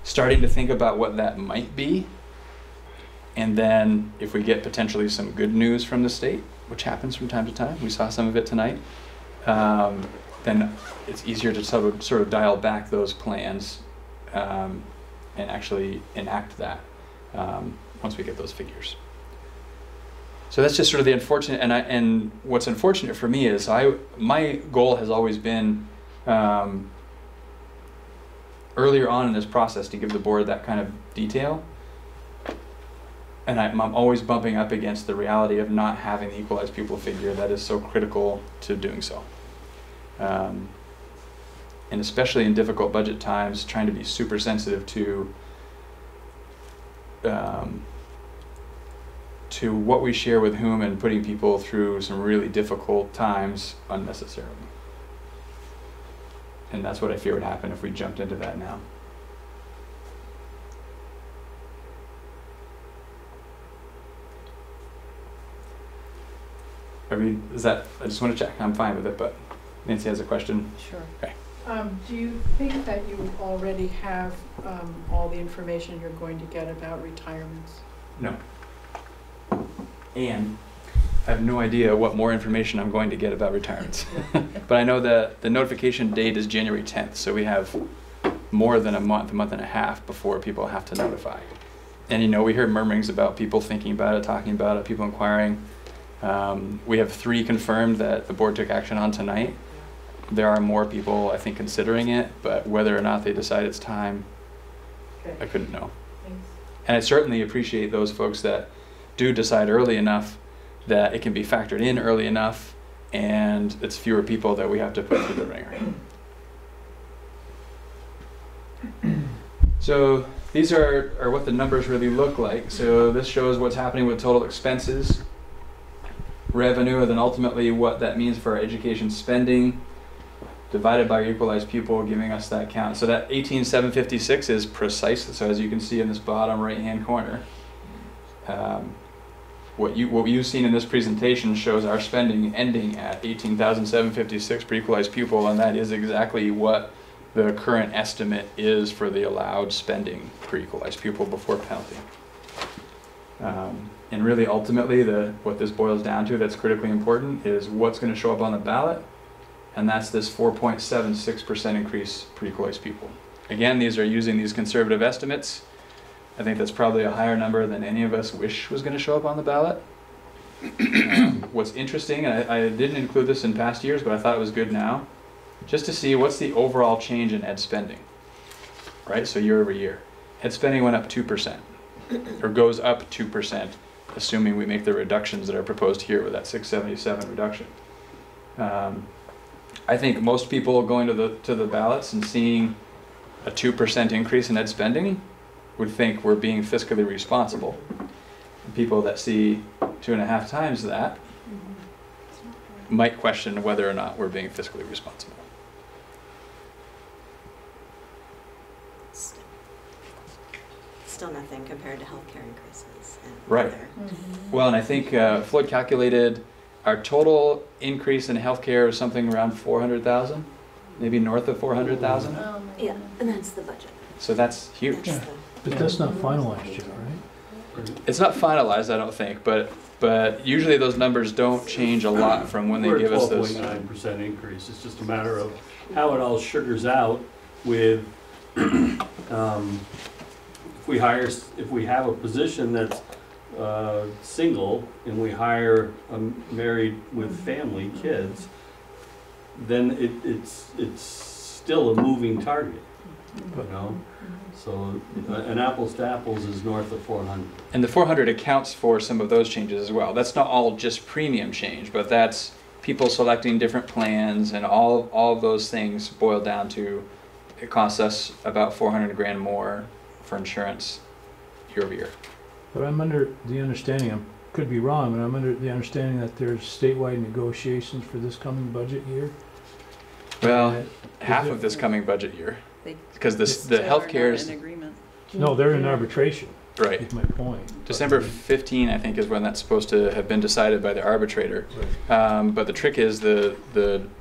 starting to think about what that might be. And then if we get potentially some good news from the state, which happens from time to time, we saw some of it tonight, then it's easier to sort of dial back those plans and actually enact that once we get those figures. So that's just sort of the unfortunate, and what's unfortunate for me is my goal has always been earlier on in this process to give the board that kind of detail. And I'm always bumping up against the reality of not having the equalized pupil figure that is so critical to doing so. And especially in difficult budget times, trying to be super sensitive to what we share with whom and putting people through some really difficult times unnecessarily. And that's what I fear would happen if we jumped into that now. I mean, I just want to check. I'm fine with it, but Nancy has a question. Sure. Okay. Do you think that you already have all the information you're going to get about retirements? No. And I have no idea what more information I'm going to get about retirements. But I know that the notification date is January 10th, so we have more than a month and a half before people have to notify. And you know, we hear murmurings about people thinking about it, talking about it, people inquiring. We have 3 confirmed that the board took action on tonight. There are more people, I think, considering it, but whether or not they decide it's time, Okay. I couldn't know. Thanks. And I certainly appreciate those folks that do decide early enough that it can be factored in early enough, and it's fewer people that we have to put through the ringer. So these are what the numbers really look like. So this shows what's happening with total expenses, revenue, and then ultimately what that means for our education spending, divided by our equalized pupil, giving us that count. So that 18,756 is precise. So as you can see in this bottom right-hand corner, what you've seen in this presentation shows our spending ending at 18,756 per equalized pupil, and that is exactly what the current estimate is for the allowed spending per equalized pupil before penalty. And really, ultimately, what this boils down to that's critically important is what's going to show up on the ballot, and that's this 4.76% increase per equalized pupil. Again, these are using these conservative estimates. I think that's probably a higher number than any of us wish was going to show up on the ballot. What's interesting, and I didn't include this in past years, but I thought it was good now, just to see what's the overall change in ed spending, right? So year over year. Ed spending went up 2%, or goes up 2%, assuming we make the reductions that are proposed here with that 677 reduction. I think most people going to the ballots and seeing a 2% increase in ed spending would think we're being fiscally responsible. People that see 2.5 times that might question whether or not we're being fiscally responsible. Still nothing compared to healthcare increases. And Right. other- Well, and I think Floyd calculated our total increase in healthcare is something around 400,000, maybe north of 400,000. Yeah, and that's the budget. So that's huge. That's the- But that's not finalized yet, right? It's not finalized, I don't think, but usually those numbers don't change a lot from when they We're at give us those. 12.9% increase. It's just a matter of how it all sugars out with, if we have a position that's single and we hire married with family, kids, then it's still a moving target, you know? So an apples to apples is north of 400. And the 400 accounts for some of those changes as well. That's not all just premium change, but that's people selecting different plans, and all of those things boil down to it costs us about 400 grand more for insurance year over year. But I'm under the understanding, I could be wrong, but I'm under the understanding that there's statewide negotiations for this coming budget year. Well, half of this coming budget year, because the healthcare is. No, they're in arbitration. Right. That's my point. December 15, I think, is when that's supposed to have been decided by the arbitrator. Right. But the trick is the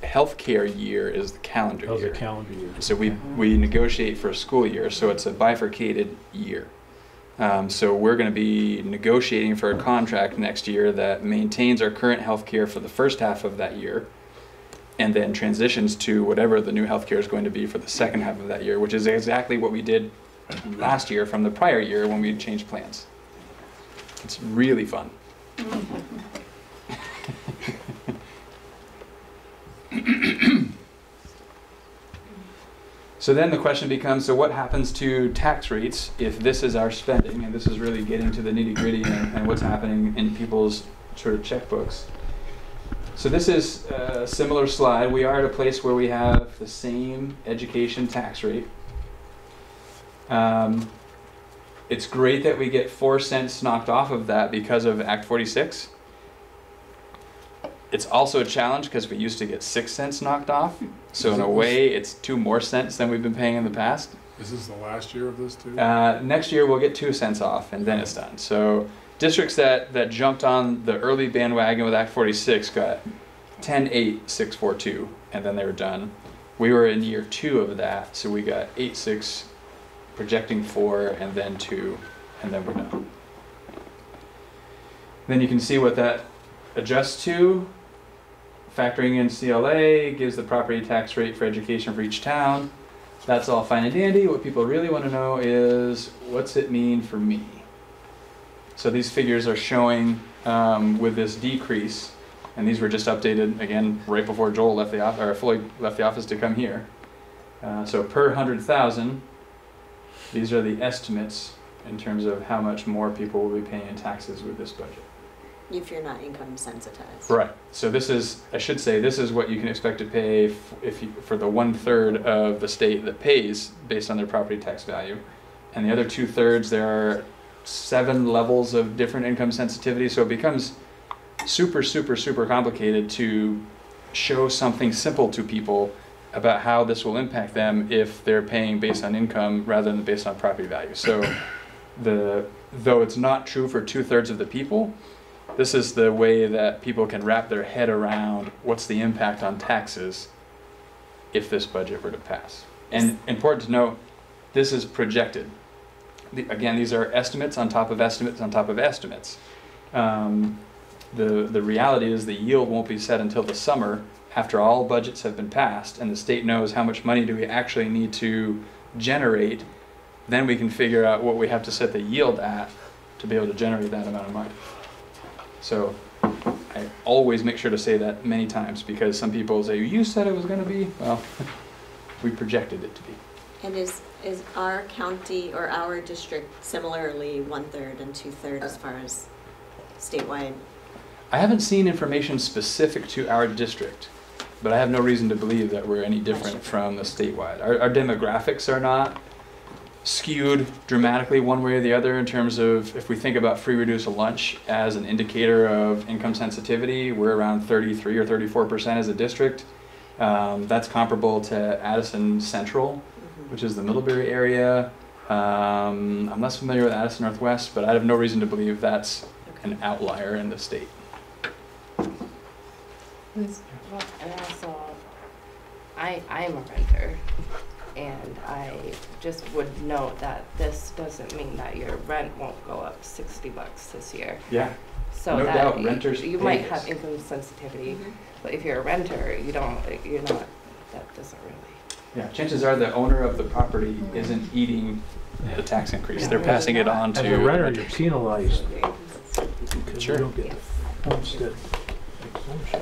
healthcare year is the calendar That was a year. calendar year. So we negotiate for a school year, so it's a bifurcated year. So we're going to be negotiating for a contract next year that maintains our current healthcare for the first half of that year, and then transitions to whatever the new healthcare is going to be for the second half of that year, which is exactly what we did last year from the prior year when we changed plans. It's really fun. So then the question becomes, so what happens to tax rates if this is our spending, and this is really getting to the nitty-gritty and what's happening in people's sort of checkbooks. So this is a similar slide. We are at a place where we have the same education tax rate. It's great that we get 4 cents knocked off of that because of Act 46. It's also a challenge because we used to get 6 cents knocked off. So in a way, it's 2 more cents than we've been paying in the past. This is the last year of this too? Next year we'll get 2 cents off, and then it's done. So districts that jumped on the early bandwagon with Act 46 got 10.8.642, and then they were done. We were in year 2 of that, so we got 8.6, projecting 4, and then 2, and then we're done. Then you can see what that adjusts to. Factoring in CLA gives the property tax rate for education for each town. That's all fine and dandy. What people really want to know is, what's it mean for me? So these figures are showing with this decrease, and these were just updated again right before Joel left the office, or Floyd left the office to come here. So per 100,000, these are the estimates in terms of how much more people will be paying in taxes with this budget. If you're not income sensitized. Right. So this is, I should say, this is what you can expect to pay for the 1/3 of the state that pays based on their property tax value. And the other 2/3, there are 7 levels of different income sensitivity. So it becomes super, super, super complicated to show something simple to people about how this will impact them if they're paying based on income rather than based on property value. So though it's not true for 2/3 of the people, this is the way that people can wrap their head around what's the impact on taxes if this budget were to pass. And important to note, this is projected. Again, these are estimates on top of estimates on top of estimates. The reality is the yield won't be set until the summer after all budgets have been passed and the state knows how much money do we actually need to generate. Then we can figure out what we have to set the yield at to be able to generate that amount of money. So I always make sure to say that many times because some people say, you said it was going to be, well, we projected it to be. And is our county or our district similarly 1/3 and 2/3 as far as statewide? I haven't seen information specific to our district, but I have no reason to believe that we're any different from the statewide. Our demographics are not skewed dramatically one way or the other in terms of if we think about free reduced lunch as an indicator of income sensitivity, we're around 33 or 34% as a district. That's comparable to Addison Central, which is the Middlebury area. I'm less familiar with Addison Northwest, but I have no reason to believe that's an outlier in the state. Well, and also, I'm a renter, and I just would note that this doesn't mean that your rent won't go up $60 this year. Yeah. So no that doubt, renters you pay might this. have income sensitivity, but if you're a renter, you're not. That doesn't really. Yeah, chances are the owner of the property isn't eating the tax increase. They're passing it on to As a renter, you're renters. penalized because Sure. you don't get the homestead.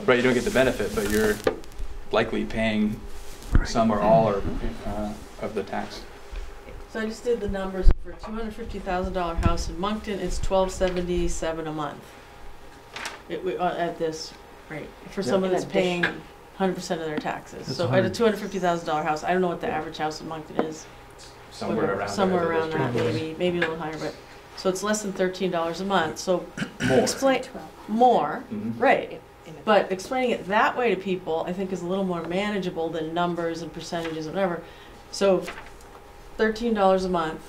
Right, you don't get the benefit, but you're likely paying some or all of the tax. So I just did the numbers for a $250,000 house in Moncton. It's $1,277 a month. At this rate for someone that's paying 100% of their taxes. That's so at a $250,000 house, I don't know what the average house in Moncton is. Somewhere around somewhere there, around that, maybe a little higher, but so it's less than $13 a month. So More. explain more, Mhm. right? But explaining it that way to people, I think, is a little more manageable than numbers and percentages and whatever. So $13 a month,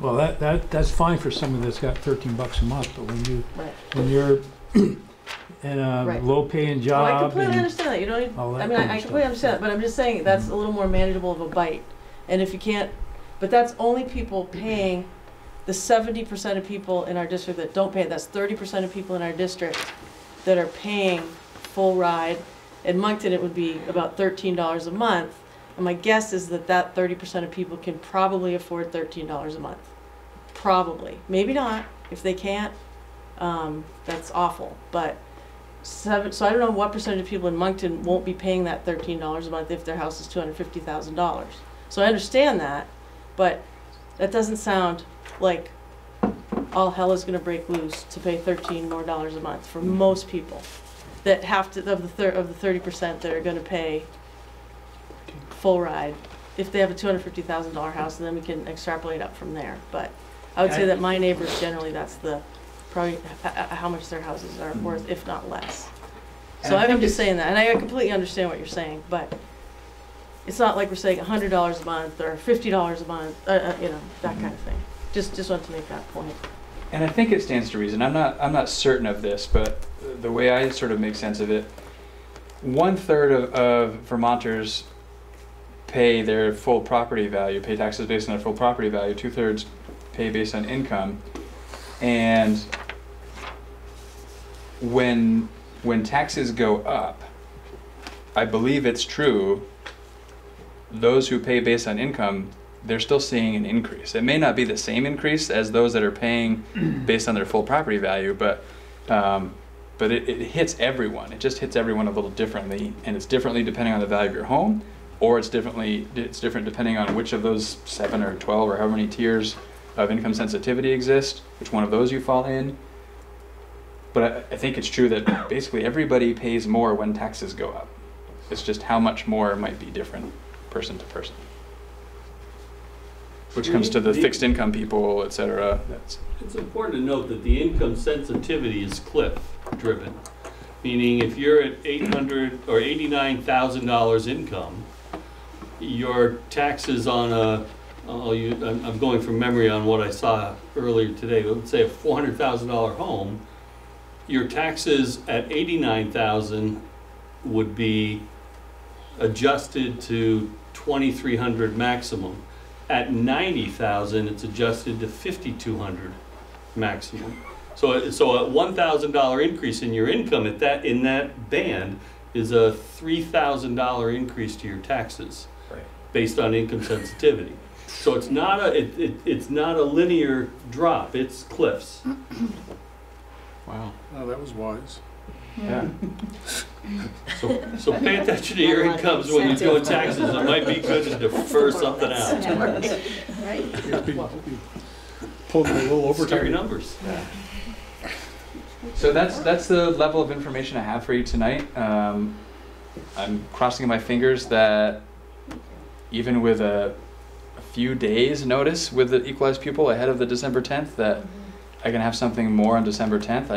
Well, that's fine for someone that's got $13 a month, but Right. when you're in a Right. low-paying Well, I job completely and understand that, you don't, all that I mean, kind of I stuff. completely understand that, but I'm just saying, that's a little more manageable of a bite. And if you can't, but that's only people paying, the 70% of people in our district that don't pay it, that's 30% of people in our district that are paying full ride. In Moncton, it would be about $13 a month. And my guess is that that 30% of people can probably afford $13 a month. Probably. Maybe not. If they can't, that's awful. But so I don't know what percentage of people in Moncton won't be paying that $13 a month if their house is $250,000. So I understand that, but that doesn't sound like all hell is going to break loose to pay $13 more a month for most people that have to, of the 30% that are going to pay full ride if they have a $250,000 house, and then we can extrapolate up from there. But I would say that my neighbors generally, that's the probably how much their houses are worth, if not less. So I'm just saying that, and I completely understand what you're saying, but it's not like we're saying $100 a month or $50 a month, you know, that kind of thing. Just wanted to make that point. And I think it stands to reason. I'm not certain of this, but the way I sort of make sense of it, 1/3 of Vermonters pay their full property value, pay taxes based on their full property value. 2/3 pay based on income, and when taxes go up, I believe it's true, those who pay based on income, they're still seeing an increase. It may not be the same increase as those that are paying based on their full property value, but it hits everyone. It just hits everyone a little differently, and it's differently depending on the value of your home, or it's different depending on which of those 7 or 12 or however many tiers of income sensitivity exist, which one of those you fall in. But I think it's true that basically everybody pays more when taxes go up. It's just how much more might be different person to person. Which comes to the fixed income people, et cetera. It's important to note that the income sensitivity is cliff driven. Meaning if you're at $800 or $89,000 income, your taxes on I'm going from memory on what I saw earlier today, let's say a $400,000 home, your taxes at $89,000 would be adjusted to $2,300 maximum. At $90,000, it's adjusted to $5,200 maximum. So a $1,000 increase in your income in that band is a $3,000 increase to your taxes, right, based on income sensitivity. So it's not a linear drop. It's cliffs. Wow. Oh, that was wise. Yeah. So pay attention to your incomes when you're doing taxes. It might be good to defer something out. Right? Pulled a little over Scare your numbers. Yeah. So that's the level of information I have for you tonight. I'm crossing my fingers that even with a few days notice with the equalized pupil ahead of the December 10th, that I can have something more on December 10th.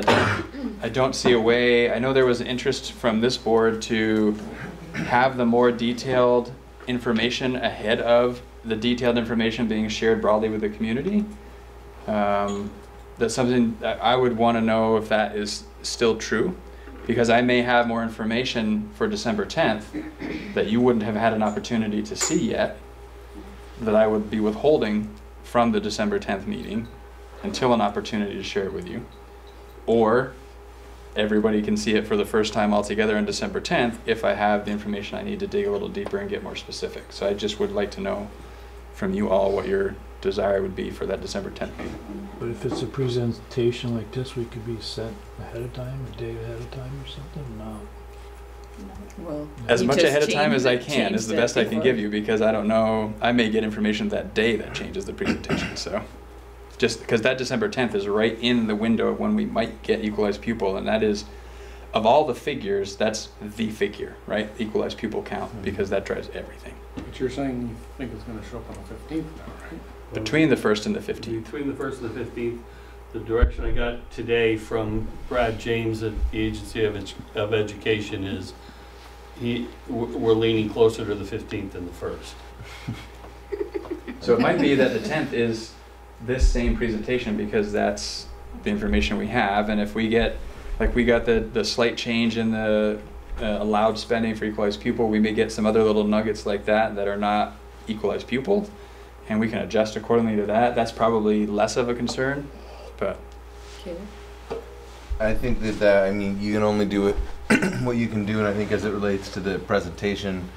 I don't see a way. I know there was interest from this board to have the more detailed information ahead of the detailed information being shared broadly with the community. That's something that I would want to know if that is still true, because I may have more information for December 10th that you wouldn't have had an opportunity to see yet, that I would be withholding from the December 10th meeting until an opportunity to share it with you. Or everybody can see it for the first time altogether on December 10th if I have the information I need to dig a little deeper and get more specific. So I just would like to know from you all what your desire would be for that December 10th meeting. But if it's a presentation like this, we could be set ahead of time, a day ahead of time or something? No. Well, As you much just ahead of time as I changed can is the that best I can before. give you, because I don't know, I may get information that day that changes the presentation. So just because that December 10th is right in the window of when we might get equalized pupil, and that is, of all the figures, that's the figure, right? Equalized pupil count, because that drives everything. But you're saying you think it's going to show up on the 15th now, right? Between the 1st and the 15th. Between the 1st and the 15th, the direction I got today from Brad James at the Agency of Education is we're leaning closer to the 15th than the 1st. So it might be that the 10th is this same presentation because that's the information we have. And if we get, like we got the slight change in the allowed spending for equalized pupil, we may get some other little nuggets like that that are not equalized pupil, and we can adjust accordingly to that. That's probably less of a concern, but. Okay. I think that I mean, you can only do it what you can do, and I think as it relates to the presentation,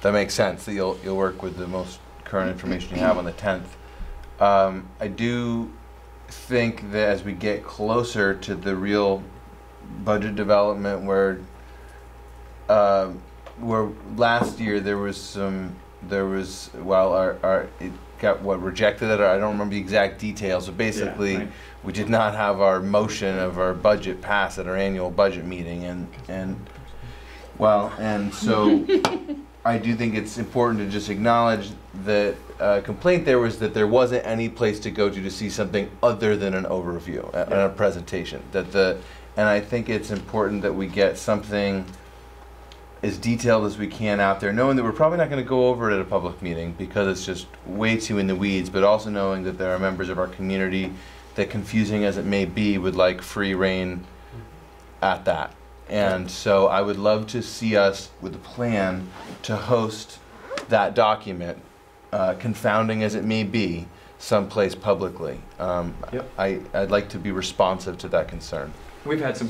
that makes sense, that you'll work with the most current information you have on the 10th. I do think that as we get closer to the real budget development, where last year there was it got rejected, I don't remember the exact details, but basically. Yeah, right. We did not have our motion of our budget pass at our annual budget meeting, and so I do think it's important to just acknowledge that complaint there was that there wasn't any place to go to see something other than an overview and a presentation. And I think it's important that we get something as detailed as we can out there, knowing that we're probably not going to go over it at a public meeting because it's just way too in the weeds, but also knowing that there are members of our community that, confusing as it may be, would like free reign at that. And so I would love to see us with a plan to host that document, confounding as it may be, someplace publicly. I'd like to be responsive to that concern. We've had some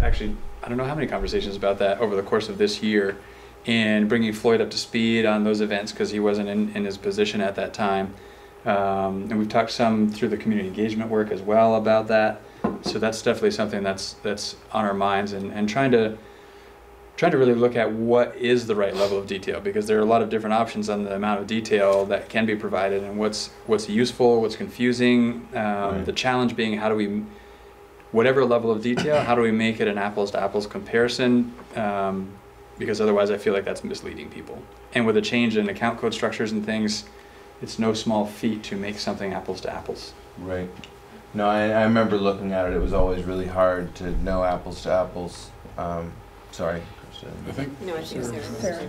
actually, I don't know how many conversations about that over the course of this year, in bringing Floyd up to speed on those events because he wasn't in his position at that time. And we've talked some through the community engagement work as well about that. So that's definitely something that's on our minds, and trying to really look at what is the right level of detail, because there are a lot of different options on the amount of detail that can be provided, and what's useful, what's confusing. Right. The challenge being, how do we, whatever level of detail, how do we make it an apples to apples comparison? Because otherwise I feel like that's misleading people. And with a change in account code structures and things, it's no small feat to make something apples to apples. Right. No, I remember looking at it. It was always really hard to know apples to apples. Sorry, Kristen. I think. No, I think Sarah.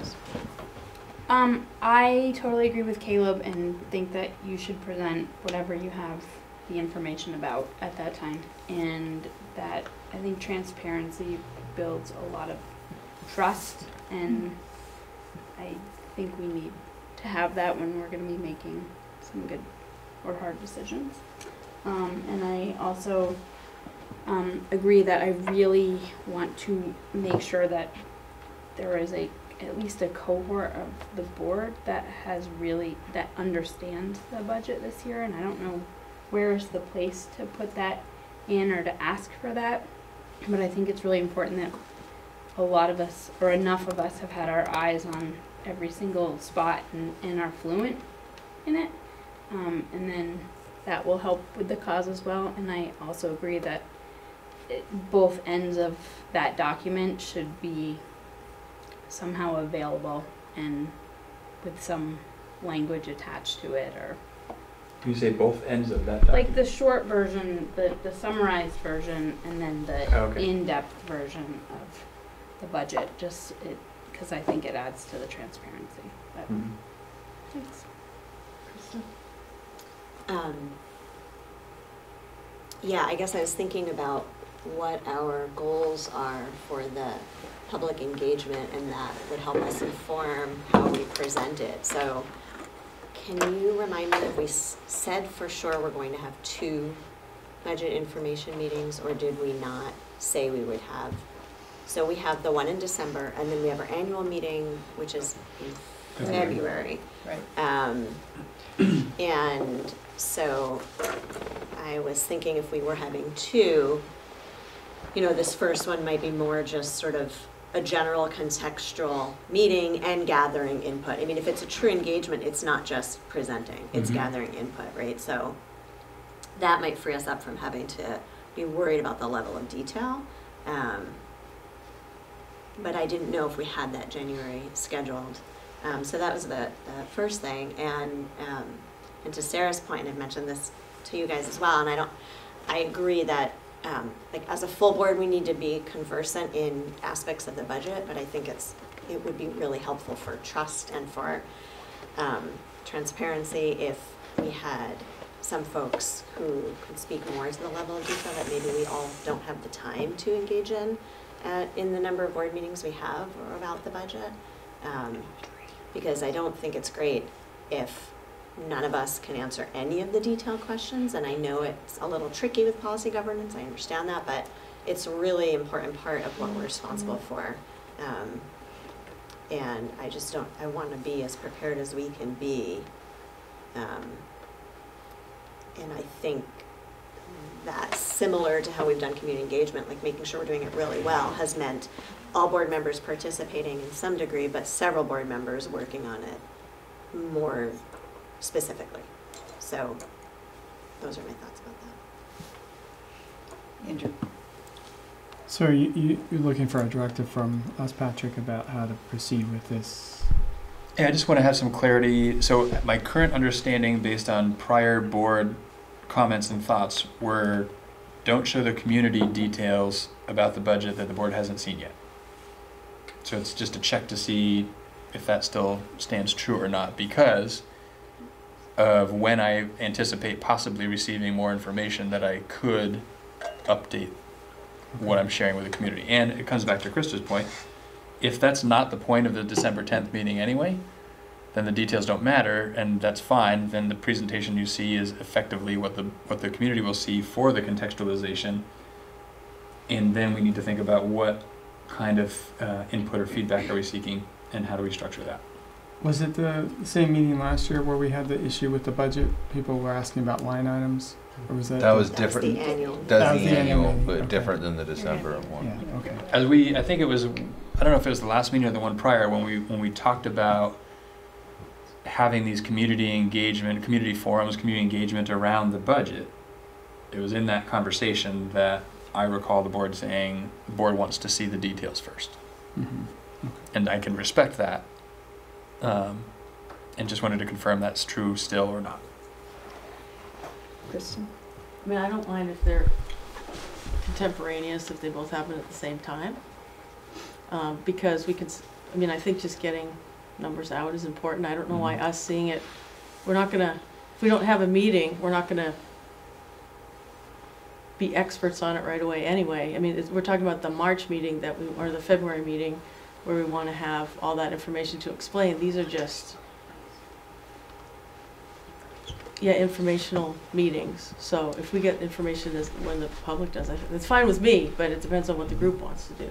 I totally agree with Caleb and think that you should present whatever you have the information about at that time, and that I think transparency builds a lot of trust, and I think we need to have that when we're going to be making some good or hard decisions. And I also agree that I really want to make sure that there is at least a cohort of the board that understands the budget this year, and I don't know where is the place to put that in or to ask for that, but I think it's really important that a lot of us, or enough of us, have had our eyes on every single spot and are fluent in it, and then that will help with the cause as well. And I also agree that both ends of that document should be somehow available and with some language attached to it, or Can you say both ends of that document? like the short version, the summarized version, and then the in-depth version of the budget, just because I think it adds to the transparency. But thanks. Krista? Yeah, I guess I was thinking about what our goals are for the public engagement, and that would help us inform how we present it. So can you remind me if we said for sure we're going to have 2 budget information meetings, or did we not say we would have? So we have the one in December, and then we have our annual meeting, which is in February. Right. And so I was thinking if we were having 2, this first one might be more just sort of a general contextual meeting and gathering input. I mean, if it's a true engagement, it's not just presenting, it's gathering input, right? So that might free us up from having to be worried about the level of detail. But I didn't know if we had that January scheduled. So that was the first thing. And to Sarah's point, and I've mentioned this to you guys as well, and I agree that as a full board, we need to be conversant in aspects of the budget, but I think it would be really helpful for trust and for transparency if we had some folks who could speak more to the level of detail that maybe we all don't have the time to engage in the number of board meetings we have about the budget. Because I don't think it's great if none of us can answer any of the detailed questions, and I know it's a little tricky with policy governance, I understand that, but it's a really important part of what we're responsible for. And I just don't, I want to be as prepared as we can be. And I think that, similar to how we've done community engagement, like making sure we're doing it really well, has meant all board members participating in some degree, but several board members working on it more specifically. So those are my thoughts about that. Andrew. So you're looking for a directive from us, Patrick, about how to proceed with this? Yeah, I just want to have some clarity. So my current understanding, based on prior board comments and thoughts, were don't show the community details about the budget that the board hasn't seen yet. So it's just a check to see if that still stands true or not, because of when I anticipate possibly receiving more information that I could update what I'm sharing with the community. And it comes back to Krista's point. If that's not the point of the December 10th meeting anyway, then the details don't matter, and that's fine. Then the presentation you see is effectively what the community will see for the contextualization. And then we need to think about what kind of input or feedback are we seeking, and how do we structure that. Was it the same meeting last year where we had the issue with the budget? People were asking about line items? Or was that? That was different. That's the annual. That's the annual, meeting. but Okay. different than the December one. Yeah, okay. I think it was, I don't know if it was the last meeting or the one prior, when we talked about having these community engagement, community forums, community engagement around the budget. It was in that conversation that I recall the board saying the board wants to see the details first. Mm-hmm. Okay. And I can respect that. And just wanted to confirm that's true still or not. Kristen? I mean, I don't mind if they're contemporaneous, if they both happen at the same time. Because we could, I mean, I think just getting numbers out is important. I don't know why us seeing it, we're not gonna, if we don't have a meeting, we're not gonna be experts on it right away anyway. I mean, we're talking about the March meeting that we, or the February meeting, where we want to have all that information to explain. These are just, yeah, informational meetings. So if we get information as when the public does, it's fine with me, but it depends on what the group wants to do.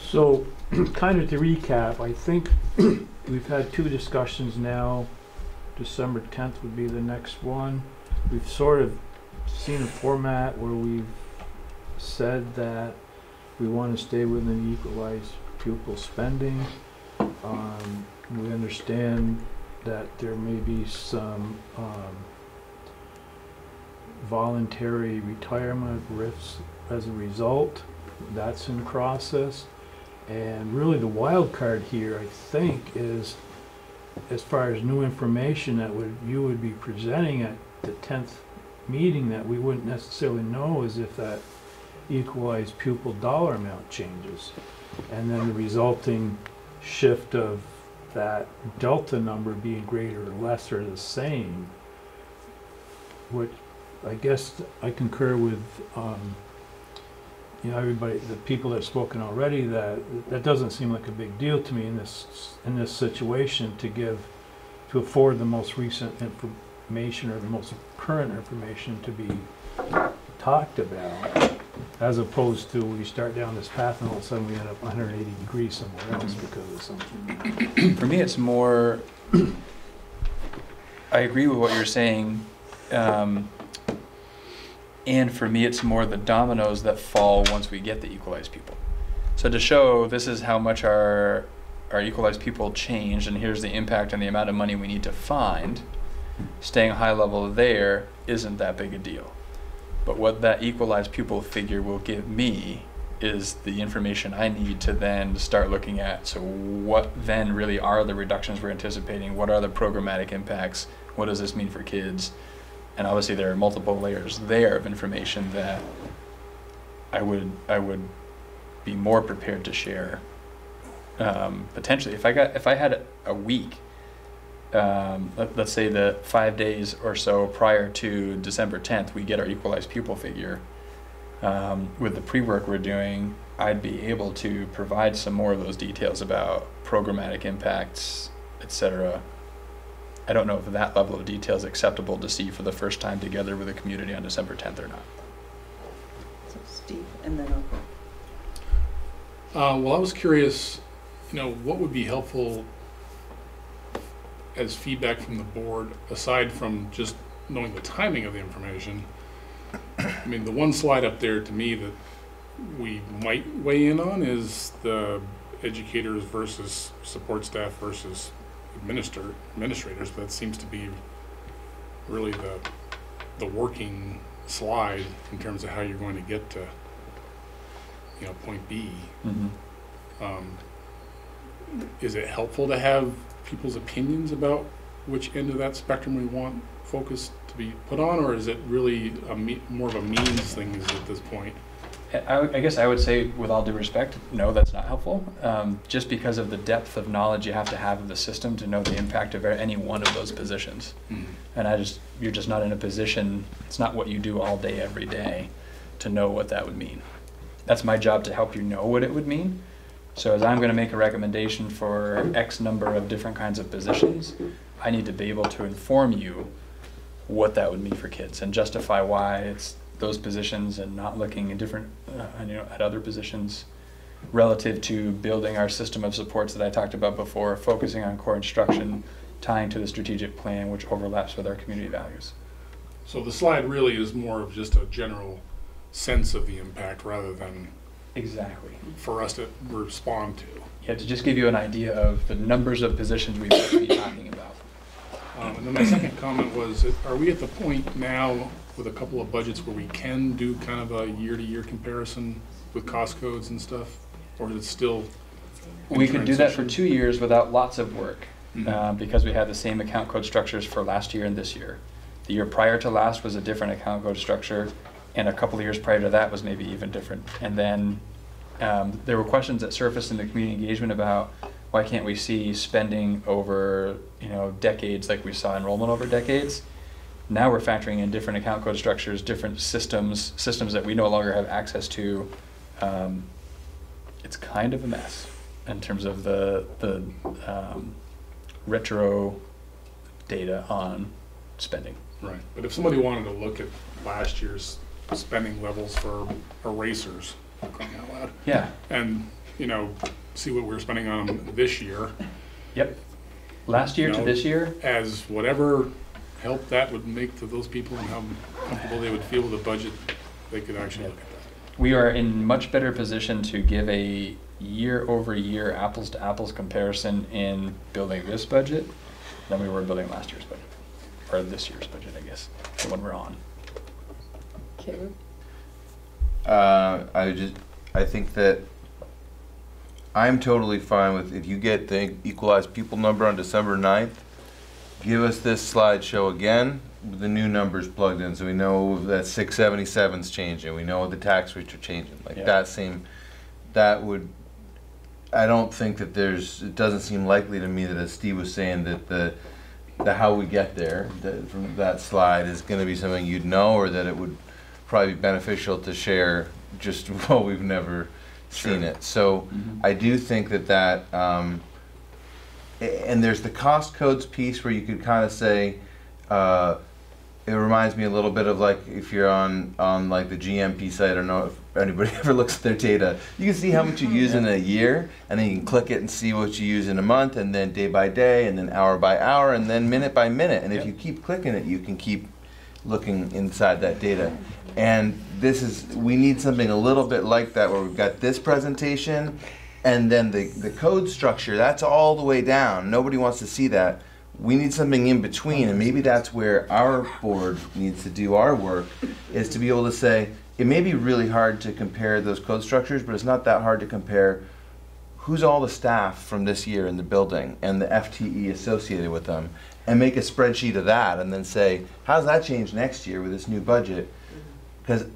So, kind of to recap, I think we've had 2 discussions now. December 10th would be the next one. We've sort of seen a format where we've said that we want to stay within equalized pupil spending. We understand that there may be some voluntary retirement risks as a result. That's in process. And really the wild card here, I think, is as far as new information that you would be presenting at the 10th meeting that we wouldn't necessarily know is if that equalized pupil dollar amount changes. And then the resulting shift of that delta number being greater or less or the same, which I guess I concur with everybody, the people that have spoken already, that doesn't seem like a big deal to me in this situation to afford the most recent information or the most current information to be talked about, as opposed to we start down this path and all of a sudden we end up 180 degrees somewhere else because of something. For me, it's more, I agree with what you're saying. And for me, it's more the dominoes that fall once we get the equalized pupil. So to show this is how much our equalized pupil changed, and here's the impact and the amount of money we need to find, staying high level there isn't that big a deal. But what that equalized pupil figure will give me is the information I need to then start looking at. So what then really are the reductions we're anticipating? What are the programmatic impacts? What does this mean for kids? And obviously there are multiple layers there of information that I would be more prepared to share. Potentially, if I had a week let's say the 5 days or so prior to December 10th, we get our equalized pupil figure. With the pre-work we're doing, I'd be able to provide some more of those details about programmatic impacts, etc. I don't know if that level of detail is acceptable to see for the first time together with the community on December 10th or not. So Steve, and then I'll Well, I was curious, what would be helpful as feedback from the board, aside from just knowing the timing of the information. I mean, the one slide up there to me that we might weigh in on is the educators versus support staff versus administrators. That seems to be really the working slide in terms of how you're going to get to point B. Is it helpful to have people's opinions about which end of that spectrum we want focus to be put on, or is it really more of a means thing at this point? I guess I would say, with all due respect, no, that's not helpful. Just because of the depth of knowledge you have to have of the system to know the impact of any one of those positions. And you're just not in a position, it's not what you do all day, every day, to know what that would mean. That's my job, to help you know what it would mean. So as I'm going to make a recommendation for X number of different kinds of positions, I need to be able to inform you what that would mean for kids and justify why it's those positions and not looking at different, at other positions relative to building our system of supports that I talked about before, focusing on core instruction, tying to the strategic plan, which overlaps with our community values. So the slide really is more of just a general sense of the impact rather than exactly for us to respond to. Yeah, to just give you an idea of the numbers of positions we might be talking about. And then my second comment was, are we at the point now with a couple of budgets where we can do kind of a year-to-year comparison with cost codes and stuff, or is it still we could do that for 2 years without lots of work, because we had the same account code structures for last year and this year. The year prior to last was a different account code structure, and a couple of years prior to that was maybe even different. And then there were questions that surfaced in the community engagement about why can't we see spending over decades like we saw enrollment over decades. Now we're factoring in different account code structures, different systems that we no longer have access to. It's kind of a mess in terms of the retro data on spending. Right, but if somebody wanted to look at last year's spending levels for erasers, crying out loud, yeah, and see what we're spending on them this year. Yep. Last year to this year, as whatever help that would make to those people and how comfortable they would feel with the budget, they could actually look at that. We are in much better position to give a year-over-year apples-to-apples comparison in building this budget than we were building last year's budget, or this year's budget, I guess, the one we're on. Caleb? I think that I'm totally fine with, if you get the equalized pupil number on December 9th, give us this slideshow again with the new numbers plugged in, so we know that 677's changing, we know the tax rates are changing. Like that would, I don't think that it doesn't seem likely to me that, as Steve was saying, that the how we get there from that slide is going to be something you'd know, or that it would probably be beneficial to share just while we've never seen it. So I do think that and there's the cost codes piece where you could kind of say, it reminds me a little bit of like if you're on like the GMP site. I don't know if anybody ever looks at their data. You can see how much you use in a year, and then you can click it and see what you use in a month, and then day by day, and then hour by hour, and then minute by minute. And if you keep clicking it, you can keep looking inside that data. And we need something a little bit like that, where we've got this presentation, and then the code structure, that's all the way down. Nobody wants to see that. We need something in between, and maybe that's where our board needs to do our work, is to be able to say, it may be really hard to compare those code structures, but it's not that hard to compare who's all the staff from this year in the building and the FTE associated with them, and make a spreadsheet of that, and then say, how's that change next year with this new budget? Because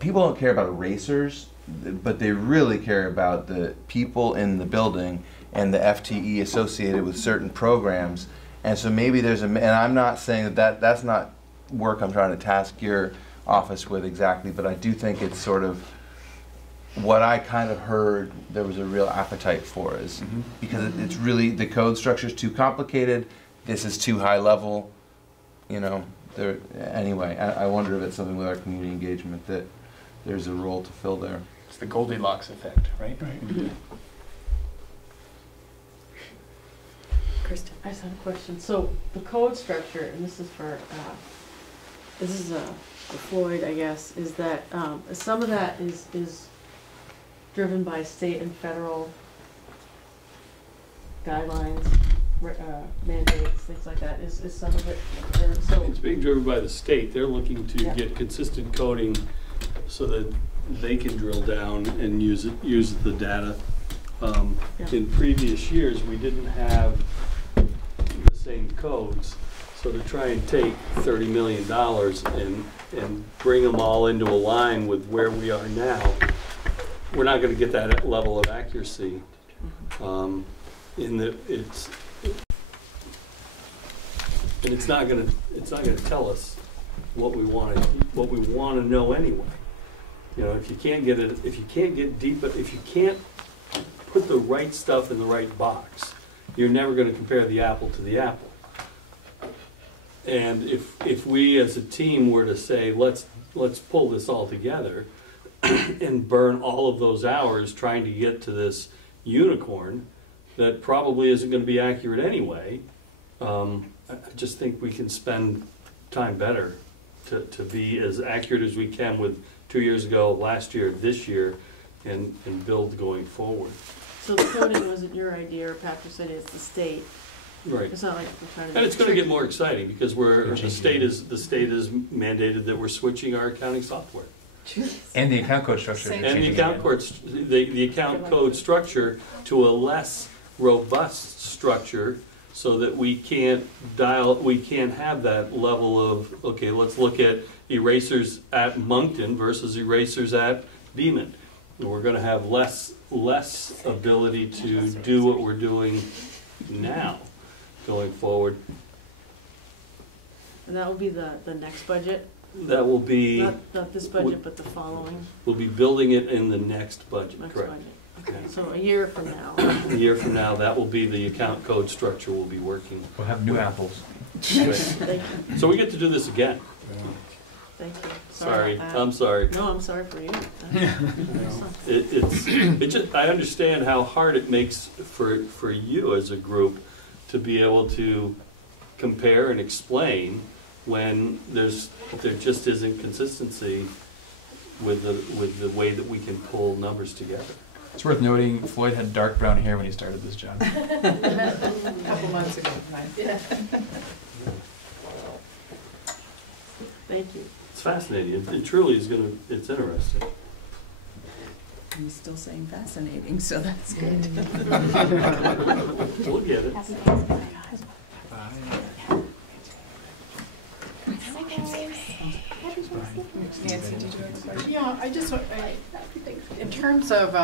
people don't care about erasers, but they really care about the people in the building and the FTE associated with certain programs. And so maybe there's and I'm not saying that's not work I'm trying to task your office with exactly, but I do think it's sort of what I kind of heard there was a real appetite for is because it's really, the code structure is too complicated, this is too high level, you know. Anyway, I wonder if it's something with our community engagement that there's a role to fill there. It's the Goldilocks effect, right? Mm-hmm. Kristen, I just have a question. So the code structure, and this is for Floyd, I guess, is that some of that is driven by state and federal guidelines, mandates, things like that. Is some of it, so It's being driven by the state. They're looking to get consistent coding so that they can drill down and use the data. In previous years, we didn't have the same codes. So to try and take $30 million and bring them all into a line with where we are now, we're not going to get that level of accuracy. It's not going to tell us what we want to know anyway. You know, if you can't get deep, if you can't put the right stuff in the right box, you're never going to compare the apple to the apple. And if we as a team were to say, let's pull this all together and burn all of those hours trying to get to this unicorn that probably isn't going to be accurate anyway, I just think we can spend time better to be as accurate as we can with 2 years ago, last year, this year, and build going forward. So the coding wasn't your idea, or Patrick said it's the state. Right. It's not like we're trying to. And it's going to get more exciting because the state is mandated that we're switching our accounting software. And the account code structure. And the account code structure to a less robust structure, so that we can't have that level of, okay, let's look at erasers at Moncton versus erasers at Beeman. And we're going to have less ability to do what we're doing now going forward. And that will be the next budget? That will be... Not this budget, but the following? We'll be building it in the next budget, correct. Budget. Okay, so a year from now. A year from now, that will be the account code structure we'll be working. We'll have new apples. Thank you. So we get to do this again. Thank you. Sorry, about that. I'm sorry. No, I'm sorry for you. I understand how hard it makes for you as a group to be able to compare and explain when there just isn't consistency with the way that we can pull numbers together. It's worth noting Floyd had dark brown hair when he started this job. A couple months ago. Yeah. Thank you. It's fascinating. It truly is it's interesting. I'm still saying fascinating, so that's good. We'll get it. Nancy, did you have a question? Yeah, in terms of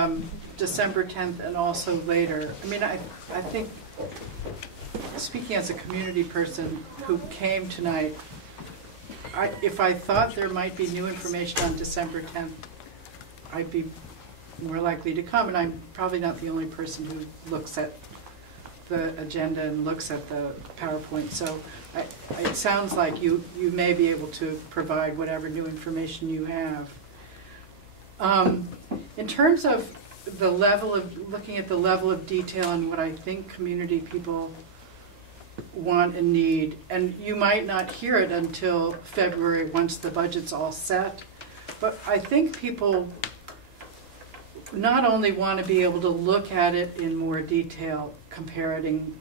December 10th and also later, I mean, I think, speaking as a community person who came tonight, if I thought there might be new information on December 10th, I'd be more likely to come, and I'm probably not the only person who looks at the agenda and looks at the PowerPoint, so it sounds like you may be able to provide whatever new information you have. In terms of the level of, looking at the level of detail and what I think community people want and need, and you might not hear it until February once the budget's all set, but I think people not only want to be able to look at it in more detail, comparing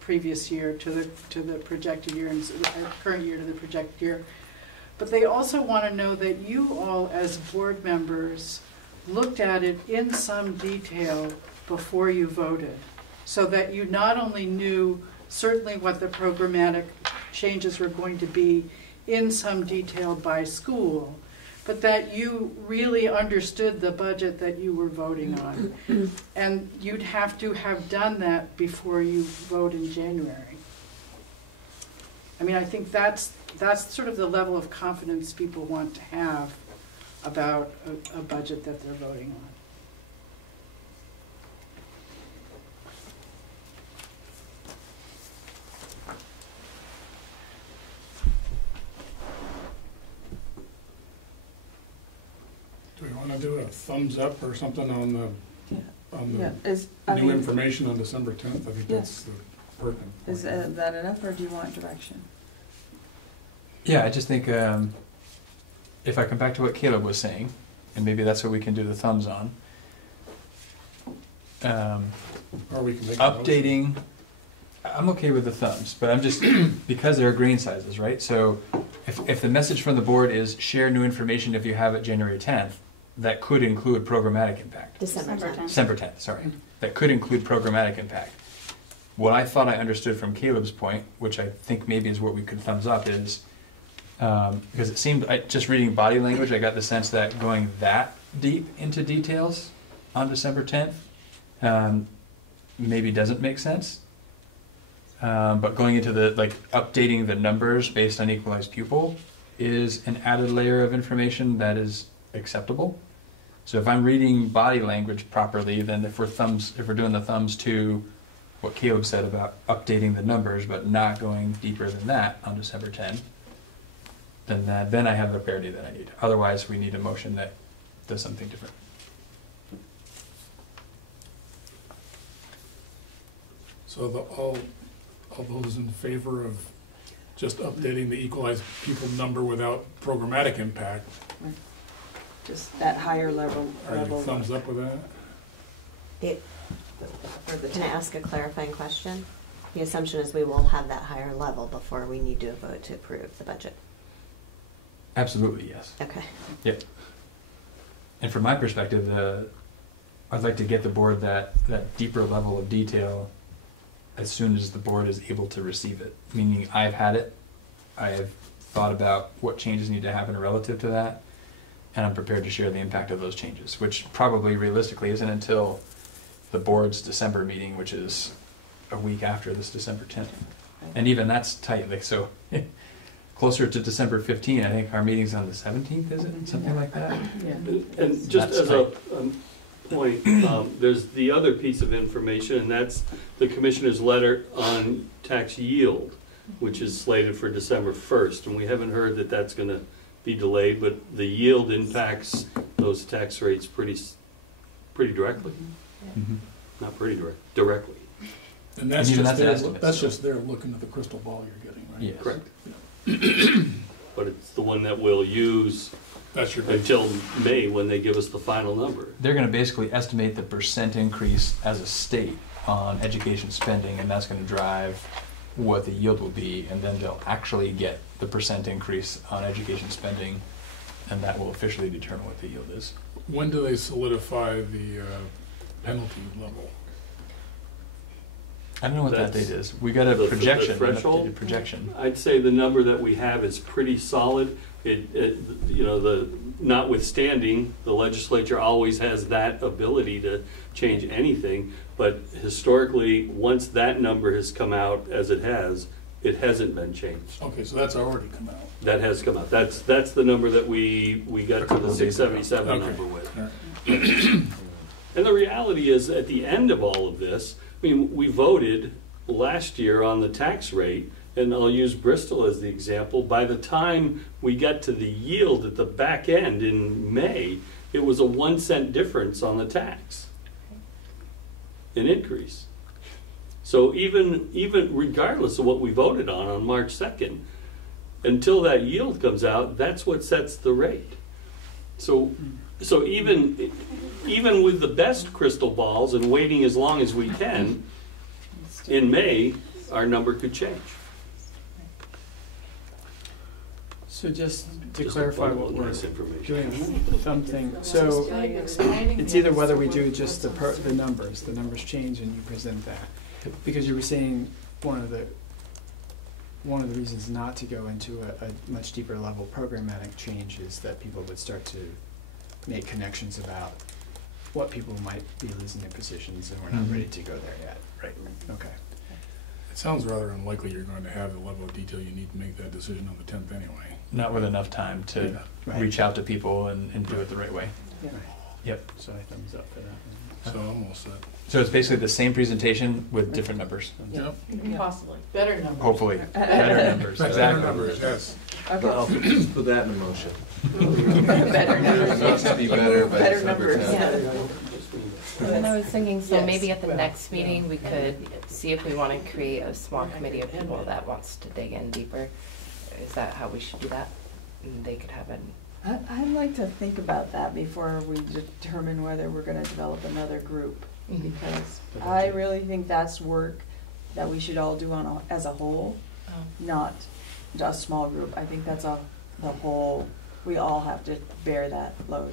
previous year to the projected year and current year to the projected year, but they also want to know that you all as board members looked at it in some detail before you voted, so that you not only knew certainly what the programmatic changes were going to be in some detail by school, but that you really understood the budget that you were voting on. And you'd have to have done that before you vote in January. I mean, I think that's sort of the level of confidence people want to have about a budget that they're voting on. Do we want to do a thumbs up or something on the, Yeah, new information on December 10th? I think that's the pertinent. Is that enough, or do you want direction? Yeah, I just think if I come back to what Caleb was saying, and maybe that's what we can do the thumbs on. Or we can make a Updating, I'm okay with the thumbs, but I'm just, because there are grain sizes, right? So if the message from the board is share new information if you have it January 10th, that could include programmatic impact. December 10th. December 10th, sorry. That could include programmatic impact. What I thought I understood from Caleb's point, which I think maybe is what we could thumbs up, is because it seemed, just reading body language, I got the sense that going that deep into details on December 10th maybe doesn't make sense. But going into the, like, updating the numbers based on equalized pupil is an added layer of information that is acceptable. So if I'm reading body language properly, then if we're doing the thumbs to what Caleb said about updating the numbers but not going deeper than that on December 10, then I have the clarity that I need. Otherwise, we need a motion that does something different. So all those in favor of just updating the equalized pupil number without programmatic impact, Just that higher level. are you thumbs up with that? Can I ask a clarifying question? The assumption is we will have that higher level before we need to vote to approve the budget. Absolutely, yes. Okay. Yep. And from my perspective, I'd like to get the board that deeper level of detail as soon as the board is able to receive it. Meaning I've had it, I have thought about what changes need to happen relative to that, and I'm prepared to share the impact of those changes, which probably realistically isn't until the board's December meeting, which is a week after this December 10th. And even that's tight, like, so closer to December 15, I think our meeting's on the 17th, is it? Something like that? Yeah. And just That's as a point, there's the other piece of information, and that's the commissioner's letter on tax yield, which is slated for December 1st. And we haven't heard that that's going to be delayed, but the yield impacts those tax rates pretty directly. Mm-hmm. Not pretty directly. And that's And even just that's an their, estimate, that's so. just their looking at the crystal ball you're getting, right? Yes. Correct. But it's the one that we'll use That's your until May when they give us the final number. They're going to basically estimate the percent increase as a state on education spending, and that's going to drive what the yield will be, and then they'll actually get the percent increase on education spending, and that will officially determine what the yield is. When do they solidify the penalty level? I don't know what that That's date is. We got a the projection, an threshold? updated projection. I'd say the number that we have is pretty solid. Notwithstanding, the legislature always has that ability to change anything. But historically, once that number has come out as it hasn't been changed. Okay, so that's already come out. That has come out. That's the number that we got to the 677 Okay. number with. All right. And the reality is, at the end of all of this, I mean, we voted last year on the tax rate, and I'll use Bristol as the example. By the time we got to the yield at the back end in May, it was a 1 cent difference on the tax, an increase. So even regardless of what we voted on March 2nd, until that yield comes out, that's what sets the rate. So even with the best crystal balls and waiting as long as we can, in May, our number could change. So just to Just clarify a what we're nice information. doing with the thumb thing, so it's either whether we do just the numbers change and you present that. Because you were saying one of the reasons not to go into a much deeper level programmatic change is that people would start to make connections about what people might be losing their positions, and we're not ready to go there yet. Right. Okay. It sounds rather unlikely you're going to have the level of detail you need to make that decision on the 10th anyway. Not with enough time to reach out to people and do it the right way. Yeah. Yep. So I thumbs up for that one. So I'm all set. So it's basically the same presentation with different numbers. Yep. Possibly, better numbers. Hopefully, better numbers. Better Exactly. numbers, yes. But I'll just put that in a motion. Better It has to be better by Better December numbers. 10th. And I was thinking, so Yes. maybe at the next meeting, we could see if we want to create a small committee of people that wants to dig in deeper. Is that how we should do that? And they could have an, I'd like to think about that before we determine whether we're gonna develop another group. Because I really think that's work that we should all do as a whole, not just a small group. I think that's the whole, we all have to bear that load.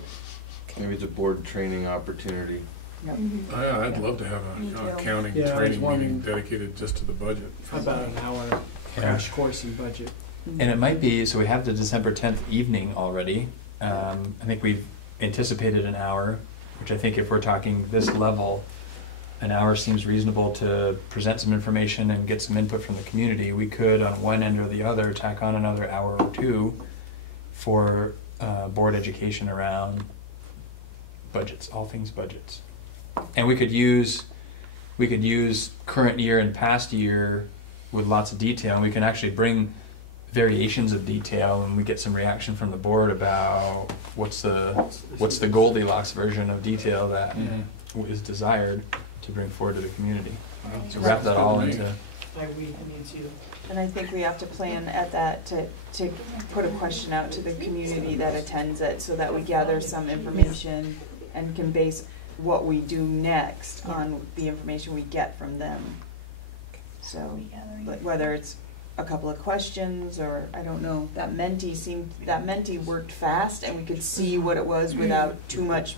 Maybe it's a board training opportunity. Yep. I'd love to have Me a too. accounting Yeah, training there's meeting one- dedicated just to the budget. About an hour crash course in budget. And it might be, so we have the December 10th evening already. I think we've anticipated an hour, which I think if we're talking this level, an hour seems reasonable to present some information and get some input from the community. We could, on one end or the other, tack on another hour or two for board education around budgets, all things budgets. And we could use current year and past year with lots of detail, and we can actually bring variations of detail, and we get some reaction from the board about what's the Goldilocks version of detail that is desired to bring forward to the community. So wrap that all into. And I think we have to plan at that to put a question out to the community that attends it so that we gather some information and can base what we do next on the information we get from them. So, like whether it's a couple of questions or, I don't know, that Menti worked fast and we could see what it was without too much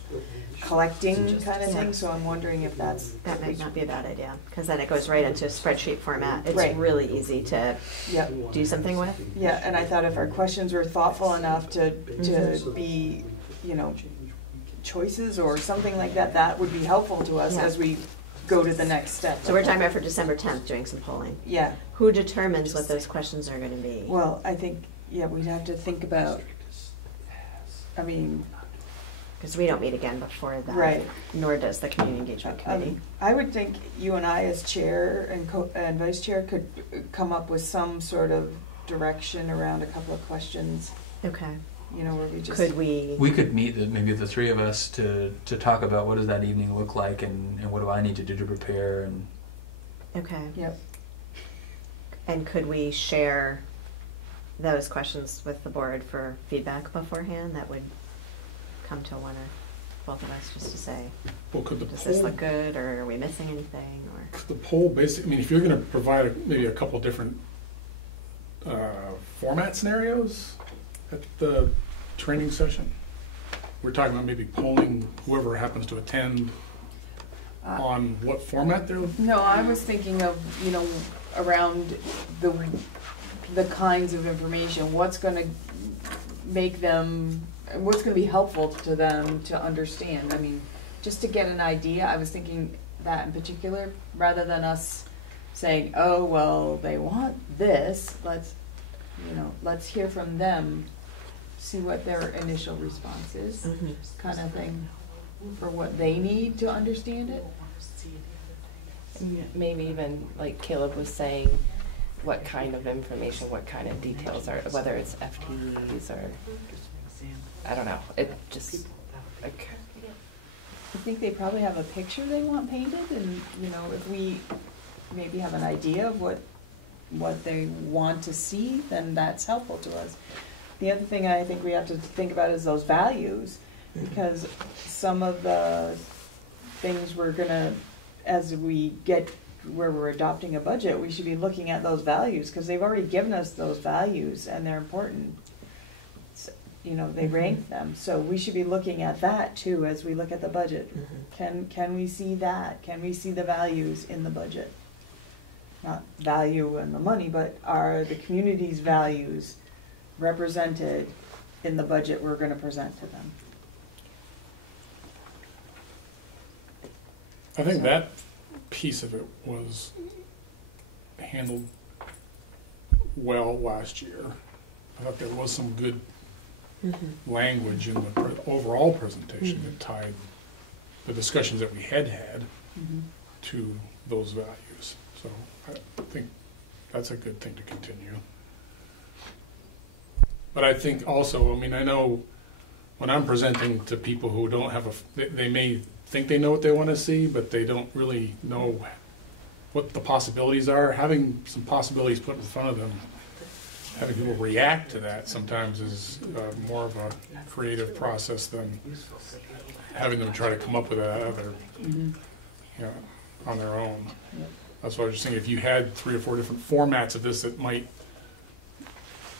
collecting kind of thing, so I'm wondering if that might not be a bad idea, because then it goes right into spreadsheet format. It's Right. really easy to Yep. do something with. Yeah, and I thought if our questions were thoughtful enough to be, choices or something like that, that would be helpful to us Yeah. as we go to the next step. So we're talking about for December 10th, doing some polling. Yeah, Who determines what those questions are going to be? well, I think, we'd have to think about, Because we don't meet again before that. Right. Nor does the community engagement committee. I would think you and I as chair and vice chair could come up with some sort of direction around a couple of questions, Okay. where we just. Could we? We could meet maybe the three of us to talk about what does that evening look like and what do I need to do to prepare and. Okay. Yep. And could we share those questions with the board for feedback beforehand? That would come to one or both of us just to say, Well, could the does poll, this look good, or are we missing anything? Or could the poll basically, if you're going to provide maybe a couple different format scenarios at the training session, we're talking about maybe polling whoever happens to attend on what format they're. No, I was thinking of, around the kinds of information, what's gonna make them, what's gonna be helpful to them to understand. Just to get an idea, I was thinking that in particular, rather than us saying, oh, well, they want this, let's hear from them, see what their initial response is, kind of thing, for what they need to understand it. maybe even like Caleb was saying, what kind of information, what kind of details are, whether it's FTEs or, I don't know, it just, like, I think they probably have a picture they want painted, and, if we maybe have an idea of what they want to see, then that's helpful to us. The other thing I think we have to think about is those values, because some of the things we're gonna, as we get where we're adopting a budget, we should be looking at those values, because they've already given us those values and they're important. They rank them, so we should be looking at that too as we look at the budget. Can we see that? Can we see the values in the budget? Not value and the money, but are the community's values represented in the budget we're gonna present to them? I think that piece of it was handled well last year. I thought there was some good language in the overall presentation that tied the discussions that we had to those values. So I think that's a good thing to continue. But I think also, I mean, I know when I'm presenting to people who don't have they may think they know what they want to see, but they don't really know what the possibilities are. Having some possibilities put in front of them, having people react to that sometimes is more of a creative process than having them try to come up with that other, you know, on their own. That's what I was just saying. If you had 3 or 4 different formats of this, it might,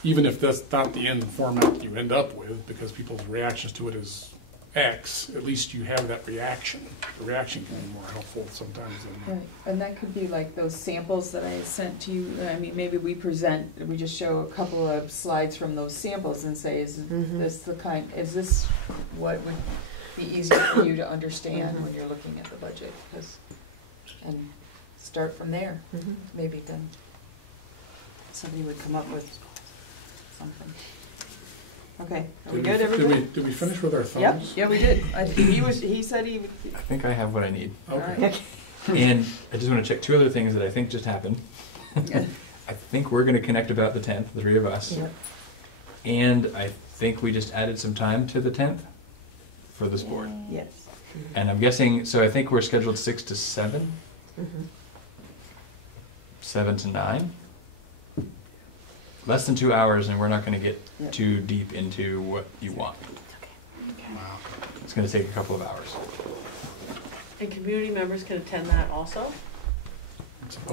even if that's not the end format that you end up with, because people's reactions to it is X, at least you have that reaction. The reaction can be more helpful sometimes than... Right, and that could be like those samples that I sent to you. I mean, maybe we just show a couple of slides from those samples and say, is this what would be easier for you to understand when you're looking at the budget? And start from there. Maybe then somebody would come up with something. Okay, are we good, everybody? Did we finish with our thumbs? Yep, yeah, we did. He said he would. I think I have what I need. Okay. Right. And I just want to check 2 other things that I think just happened. I think we're going to connect about the 10th, the 3 of us. Yep. And I think we just added some time to the 10th for this board. Yes. And I'm guessing, so I think we're scheduled 6 to 7, 7 to 9. Less than 2 hours, and we're not going to get too deep into what you want. Wow. It's going to take a couple of hours. And community members can attend that also?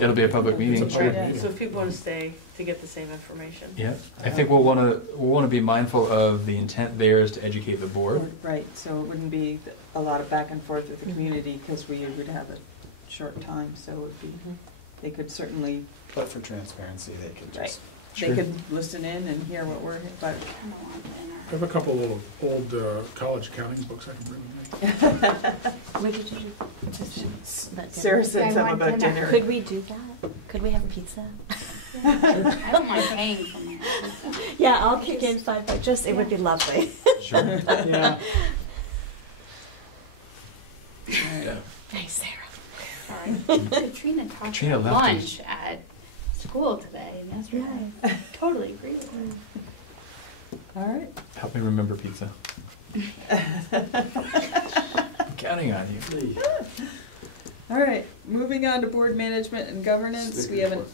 It'll be a public meeting. It's a public meeting. So if people want to stay to get the same information? Yeah, I think we'll want to be mindful of the intent there is to educate the board. Right, so it wouldn't be a lot of back and forth with the community because we would have a short time, so it would be, they could certainly. But for transparency, they could just. Right. They could listen in and hear what we're, but. I have a couple of old college accounting books I can bring with me. What did you just that Sarah said something about dinner. Could we do that? Could we have pizza? I don't mind paying for that. Yeah, I'll kick in $5. Just it would be lovely. Sure. Yeah. Yeah. Thanks, Sarah. Sorry. Katrina talked Katrina about left lunch at school today, and that's right. I totally agree with her. All right. Help me remember pizza. I'm counting on you. All right, moving on to board management and governance, we have an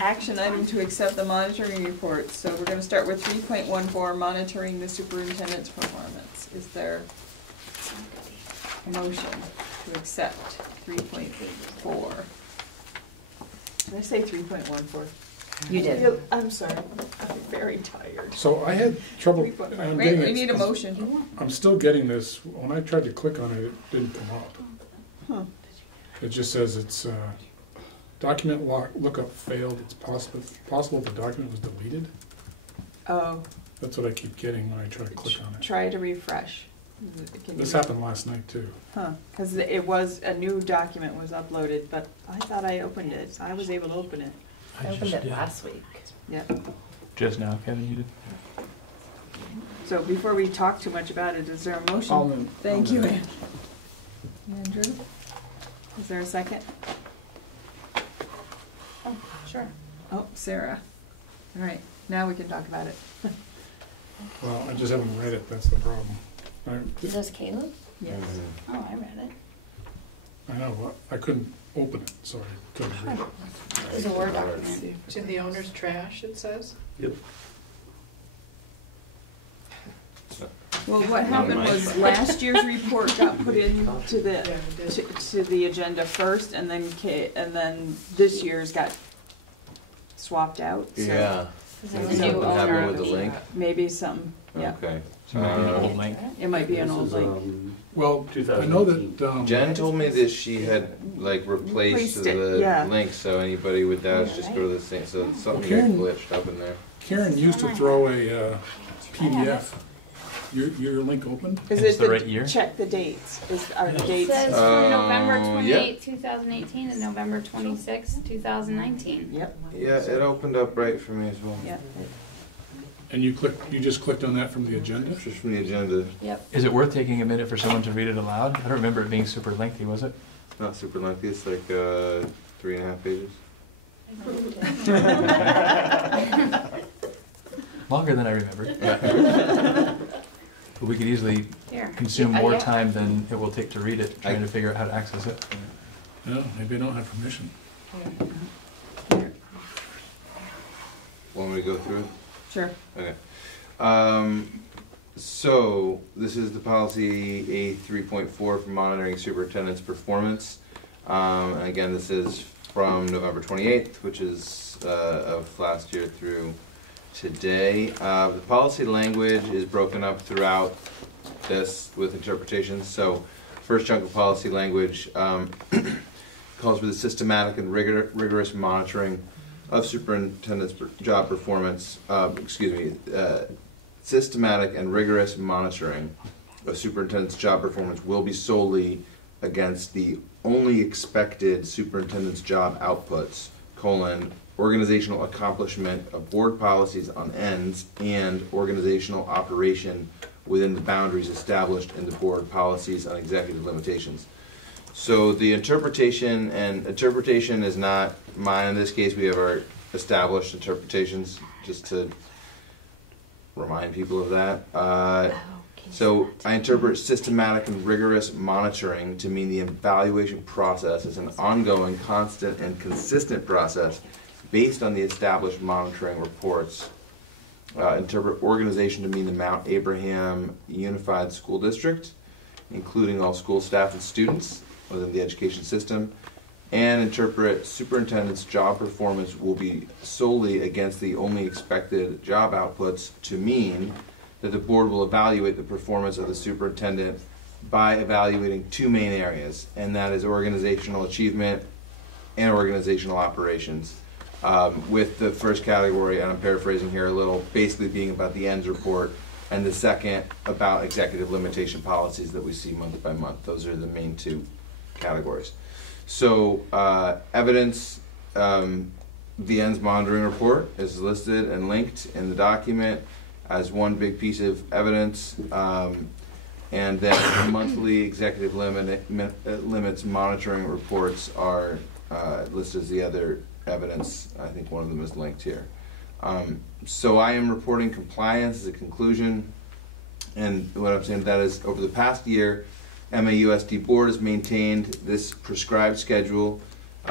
action item to accept the monitoring report. So we're going to start with 3.14, monitoring the superintendent's performance. Is there a motion to accept 3.4? Did I say 3.14? You did. I'm sorry, I'm very tired. So I had trouble. 3.5. Wait, we need a motion. I'm still getting this. When I tried to click on it, it didn't come up. Huh. It just says it's document lookup failed. It's possible the document was deleted. Oh. That's what I keep getting when I try to click on it. Try to refresh. This happened last night too. Huh, because it was, a new document was uploaded, but I thought I opened it. I was able to open it. I opened it last week. Yeah. Just now, Kevin, you did. So before we talk too much about it, is there a motion? Thank you, Andrew. Is there a second? Oh, sure. Oh, Sarah. All right, now we can talk about it. Well, I just haven't read it. That's the problem. Is this Caleb? Yes. Oh, I read it. I know, but I couldn't open it, so I couldn't read it. It's a Word document. It's in the owner's trash, it says? Yep. Well, what happened was last year's report got put into the agenda first, and then this year's got swapped out. So Yeah. Maybe Something happened with the link? maybe something, yeah. Okay. So it might be an old link. It might be an This old is, link. Well, I know that Jen told me that she had like replaced Replaced it, the yeah. link, so anybody with that is just go to the same, so something got Karen- glitched up in there. Karen used to throw a PDF Your link open? Is It's it the right year? Check the dates. Are the It dates? says from November yeah. 28, 2018 to November 26, 2019. Yep. Yeah, it opened up right for me as well. Yeah. And you just clicked on that from the agenda? Just from the agenda. Yep. Is it worth taking a minute for someone to read it aloud? I don't remember it being super lengthy, was it? Not super lengthy, it's like 3.5 pages. Longer than I remembered. But we could easily Here. consume Yeah, more yeah. time than it will take to read it, trying to figure out how to access it. No, maybe I don't have permission. Want me to go through it? Sure. Okay. So this is the policy A3.4 for monitoring superintendent's performance. And again, this is from November 28th, which is of last year through today. The policy language is broken up throughout this with interpretations. So first chunk of policy language calls for the systematic and rigorous monitoring of superintendent's job performance, systematic and rigorous monitoring of superintendent's job performance will be solely against the only expected superintendent's job outputs, organizational accomplishment of board policies on ends and organizational operation within the boundaries established in the board policies on executive limitations. So the interpretation is not mine in this case. We have our established interpretations, just to remind people of that. So I interpret systematic and rigorous monitoring to mean the evaluation process is an ongoing, constant, and consistent process based on the established monitoring reports. Interpret organization to mean the Mount Abraham Unified School District, including all school staff and students within the education system. And interpret superintendent's job performance will be solely against the only expected job outputs to mean that the board will evaluate the performance of the superintendent by evaluating two main areas, and that is organizational achievement and organizational operations. With the first category, and I'm paraphrasing here a little, basically being about the ends report, and the second about executive limitation policies that we see month by month. Those are the main two categories. So evidence, the ends monitoring report is listed and linked in the document as one big piece of evidence, and then monthly executive limits monitoring reports are listed as the other evidence. I think one of them is linked here. So I am reporting compliance as a conclusion, and what I'm saying that is over the past year, MAUSD board has maintained this prescribed schedule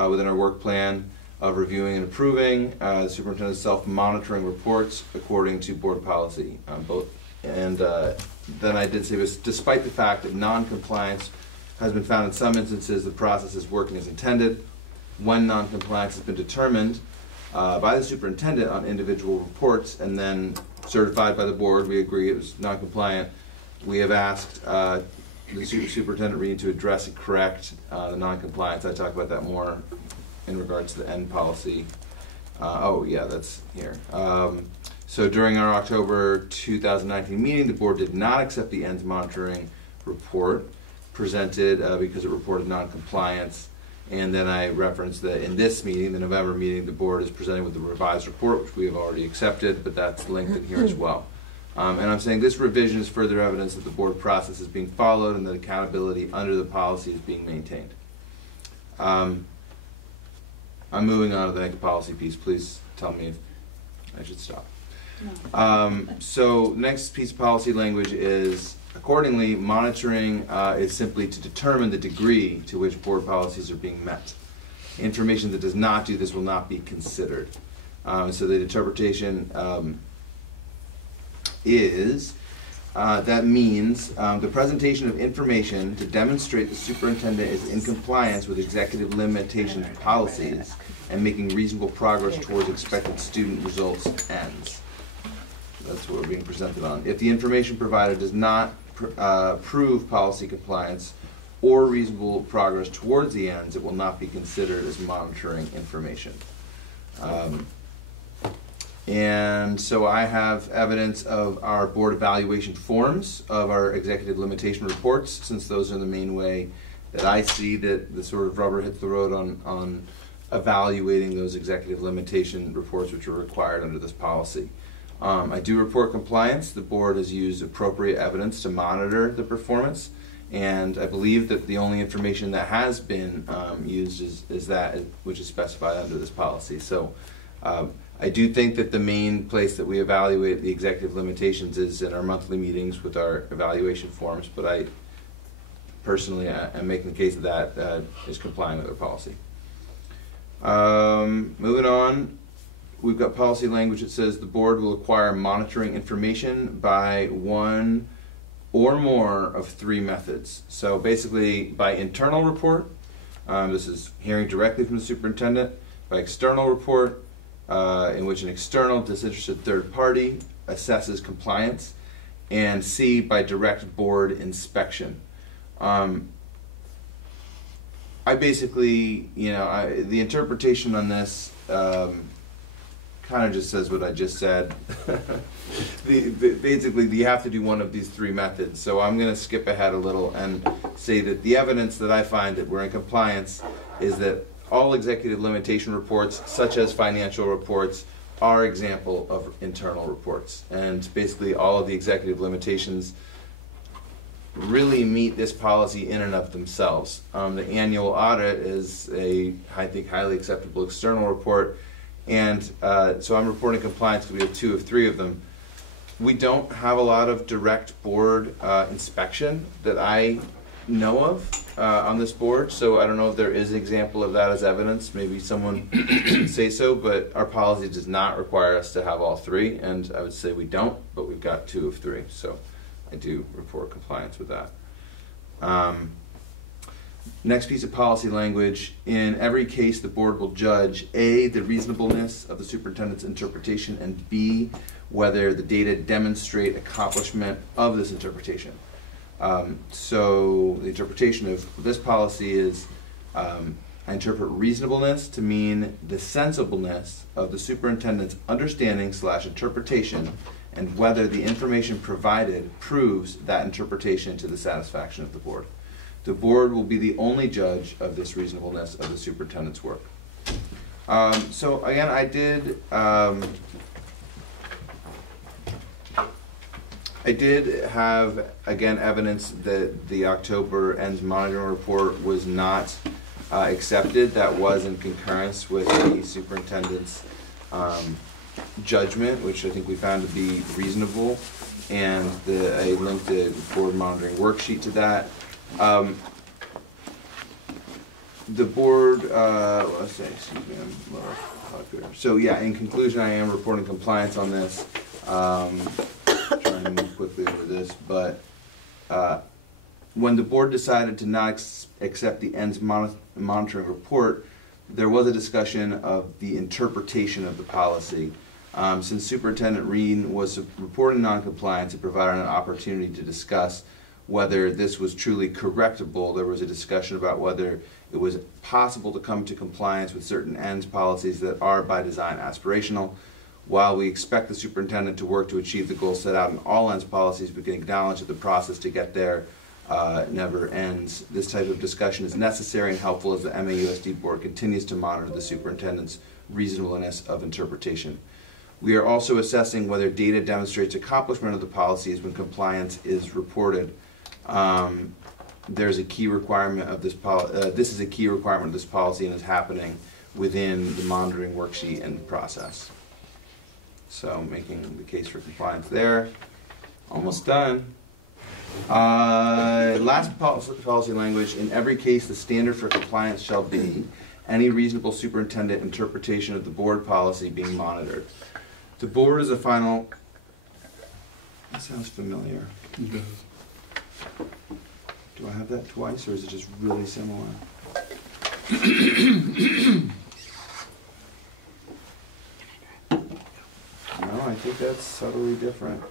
within our work plan of reviewing and approving the superintendent's self-monitoring reports according to board policy. Then I did say this, despite the fact that non-compliance has been found in some instances, the process is working as intended. When non-compliance has been determined by the superintendent on individual reports and then certified by the board, we agree it was non-compliant, we have asked the superintendent to address and correct the non-compliance. I talk about that more in regards to the end policy. Oh yeah, that's here. So during our October 2019 meeting, the board did not accept the ends monitoring report presented because it reported non-compliance. And then I referenced that in this meeting, the November meeting, the board is presenting with the revised report, which we have already accepted, but that's linked in here as well. And I'm saying this revision is further evidence that the board process is being followed and that accountability under the policy is being maintained. I'm moving on to the next policy piece. Please tell me if I should stop. No. So next piece of policy language is, accordingly, monitoring is simply to determine the degree to which board policies are being met. Information that does not do this will not be considered. So the interpretation is that means the presentation of information to demonstrate the superintendent is in compliance with executive limitation policies and making reasonable progress towards expected student results ends. That's what we're being presented on. If the information provided does not prove policy compliance or reasonable progress towards the ends, it will not be considered as monitoring information. And so I have evidence of our board evaluation forms, of our executive limitation reports, since those are the main way that I see that the sort of rubber hits the road on evaluating those executive limitation reports which are required under this policy. I do report compliance. The board has used appropriate evidence to monitor the performance, and I believe that the only information that has been used is that which is specified under this policy. So I do think that the main place that we evaluate the executive limitations is in our monthly meetings with our evaluation forms, but I personally am making the case that is complying with our policy. Moving on, we've got policy language that says the board will acquire monitoring information by one or more of three methods. So basically by internal report, this is hearing directly from the superintendent, by external report, in which an external disinterested third party assesses compliance, and C, by direct board inspection. I basically, the interpretation on this kind of just says what I just said. Basically, you have to do one of these three methods. So I'm going to skip ahead a little and say that the evidence that I find that we're in compliance is that all executive limitation reports, such as financial reports, are example of internal reports. And basically all of the executive limitations really meet this policy in and of themselves. The annual audit is I think, highly acceptable external report. And so I'm reporting compliance because we have 2 of 3 of them. We don't have a lot of direct board inspection that I know of on this board, so I don't know if there is an example of that as evidence. Maybe someone can say so, but our policy does not require us to have all 3, and I would say we don't, but we've got 2 of 3, so I do report compliance with that. Next piece of policy language: in every case the board will judge A, the reasonableness of the superintendent's interpretation, and B, whether the data demonstrate accomplishment of this interpretation. So the interpretation of this policy is, I interpret reasonableness to mean the sensibleness of the superintendent's understanding / interpretation, and whether the information provided proves that interpretation to the satisfaction of the board. The board will be the only judge of this reasonableness of the superintendent's work. So again, I did have, again, evidence that the October ends monitoring report was not accepted. That was in concurrence with the superintendent's judgment, which I think we found to be reasonable, and I linked the board monitoring worksheet to that. The board, let's say, excuse me, I'm a little popular. So yeah, in conclusion, I am reporting compliance on this. Trying to move quickly over this, but when the board decided to not accept the ends monitoring report, there was a discussion of the interpretation of the policy. Since Superintendent Reen was reporting noncompliance, it provided an opportunity to discuss whether this was truly correctable. There was a discussion about whether it was possible to come to compliance with certain ends policies that are by design aspirational. While we expect the superintendent to work to achieve the goals set out in all ends policies, we can acknowledge that the process to get there never ends. This type of discussion is necessary and helpful as the MAUSD board continues to monitor the superintendent's reasonableness of interpretation. We are also assessing whether data demonstrates accomplishment of the policies when compliance is reported. There's a key requirement of this this is a key requirement of this policy and is happening within the monitoring worksheet and process. So making the case for compliance there. Almost done. Last policy language: in every case the standard for compliance shall be any reasonable superintendent interpretation of the board policy being monitored. The board is a final. That sounds familiar. Do I have that twice, or is it just really similar? No, I think that's subtly different.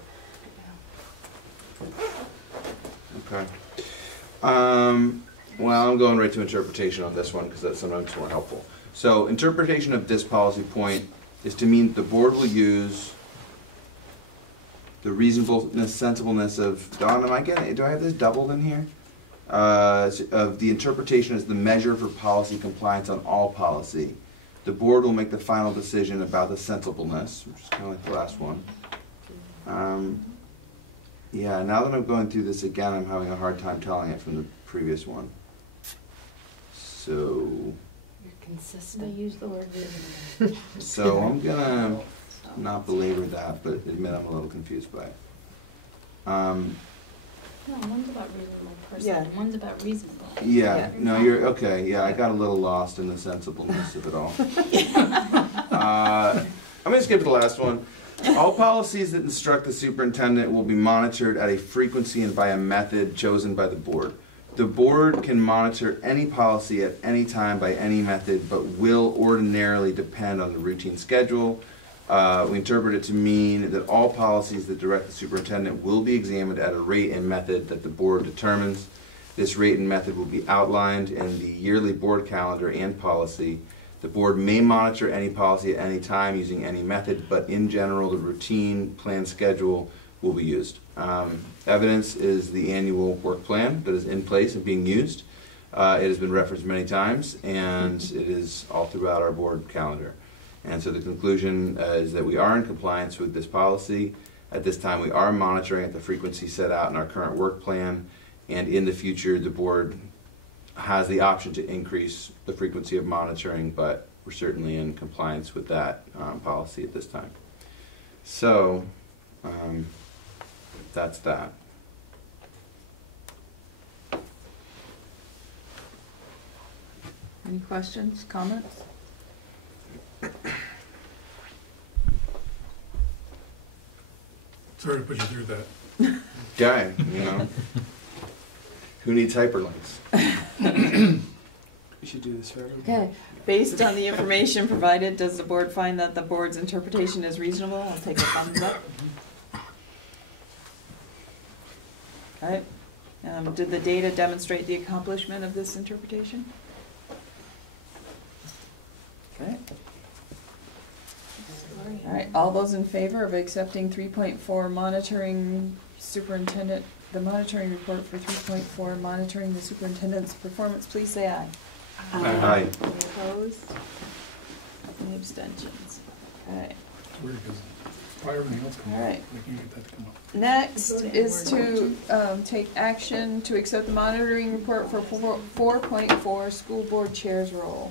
Okay. Well, I'm going right to interpretation on this one because that's sometimes more helpful. So interpretation of this policy point is to mean the board will use the reasonableness, sensibleness of, Don, am I getting, do I have this doubled in here? Of the interpretation as the measure for policy compliance on all policy. The board will make the final decision about the sensibleness, which is kind of like the last one. Yeah, now that I'm going through this again, I'm having a hard time telling it from the previous one. So, You're consistent. They use the word reasonable. so I'm gonna not belabor that, but admit I'm a little confused by it. No, one's about reasonable person, Yeah. and one's about reasonable. Yeah, no, you're, okay, yeah, I got a little lost in the sensibleness of it all. I'm gonna skip to the last one. All policies that instruct the superintendent will be monitored at a frequency and by a method chosen by the board. The board can monitor any policy at any time by any method, but will ordinarily depend on the routine schedule. We interpret it to mean that all policies that direct the superintendent will be examined at a rate and method that the board determines. This rate and method will be outlined in the yearly board calendar and policy. The board may monitor any policy at any time using any method, but in general, the routine plan schedule will be used. Evidence is the annual work plan that is in place and being used. It has been referenced many times, and it is all throughout our board calendar. And so the conclusion is that we are in compliance with this policy. At this time, we are monitoring at the frequency set out in our current work plan, and in the future, the board has the option to increase the frequency of monitoring, but we're certainly in compliance with that policy at this time. So, that's that. Any questions, comments? Sorry to put you through that. Guy, you know, who needs hyperlinks? We should do this for everybody. Okay, based on the information provided, does the board find that the board's interpretation is reasonable? I'll take a thumbs up. Okay, did the data demonstrate the accomplishment of this interpretation? Okay. All right, all those in favor of accepting 3.4 monitoring superintendent, the monitoring report for 3.4 monitoring the superintendent's performance, please say aye. Aye. Any opposed? Any abstentions? Okay. It's weird because why everything else comes All up, right. I can't get that to come up. Next is to take action to accept the monitoring report for 4.4 school board chair's role.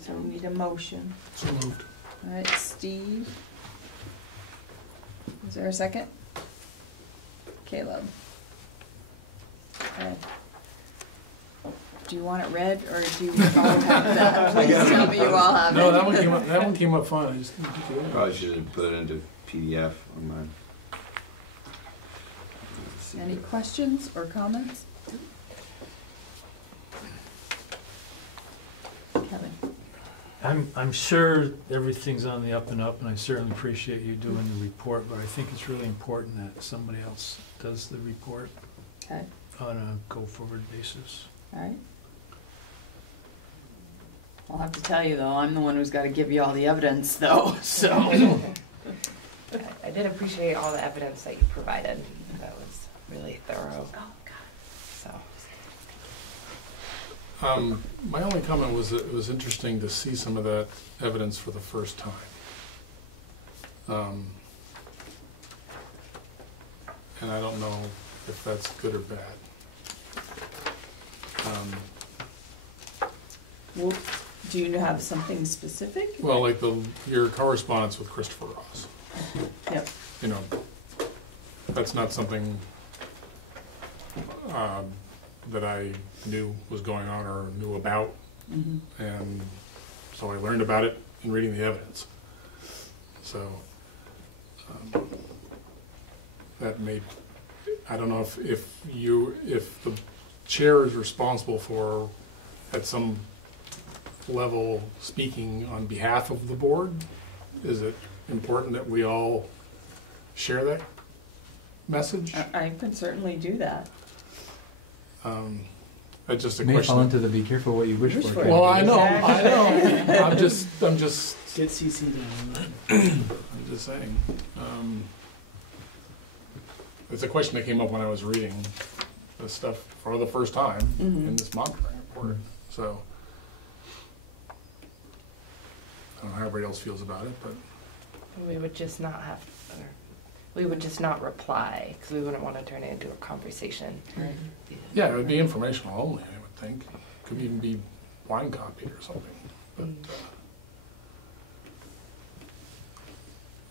So we need a motion. So moved. All right, Steve. Is there a second? Caleb. Okay. Do you want it read, or do you all have that? Please tell me you all have it. No, that one came up fine. I just didn't pick it up. Probably should have put it into PDF on mine. Any questions or comments? Kevin. I'm sure everything's on the up and up, and I certainly appreciate you doing the report, but I think it's really important that somebody else does the report Okay, on a go-forward basis. all right. I'll have to tell you, though, I'm the one who's got to give you all the evidence, though, so. I did appreciate all the evidence that you provided. That was really thorough. So. My only comment was that it was interesting to see some of that evidence for the first time. And I don't know if that's good or bad. Well, do you have something specific? Well, like your correspondence with Christopher Ross. Yep. You know, that's not something that I knew was going on or knew about. Mhm. And so I learned about it in reading the evidence. So that made, I don't know if the chair is responsible for, at some level, speaking on behalf of the board. Is it important that we all share that message? I could certainly do that. It's just a You may fall question. into the be careful what you wish Wish for. for. Well, I know. Exactly. I'm just Get CC down. I'm just saying. It's a question that came up when I was reading this stuff for the first time Mhm. in this monitoring report. So I don't know how everybody else feels about it, but We would just not have, or we would just not reply, because we wouldn't want to turn it into a conversation. Right. yeah, it would be informational only, I would think. Could even be blind copied or something. But,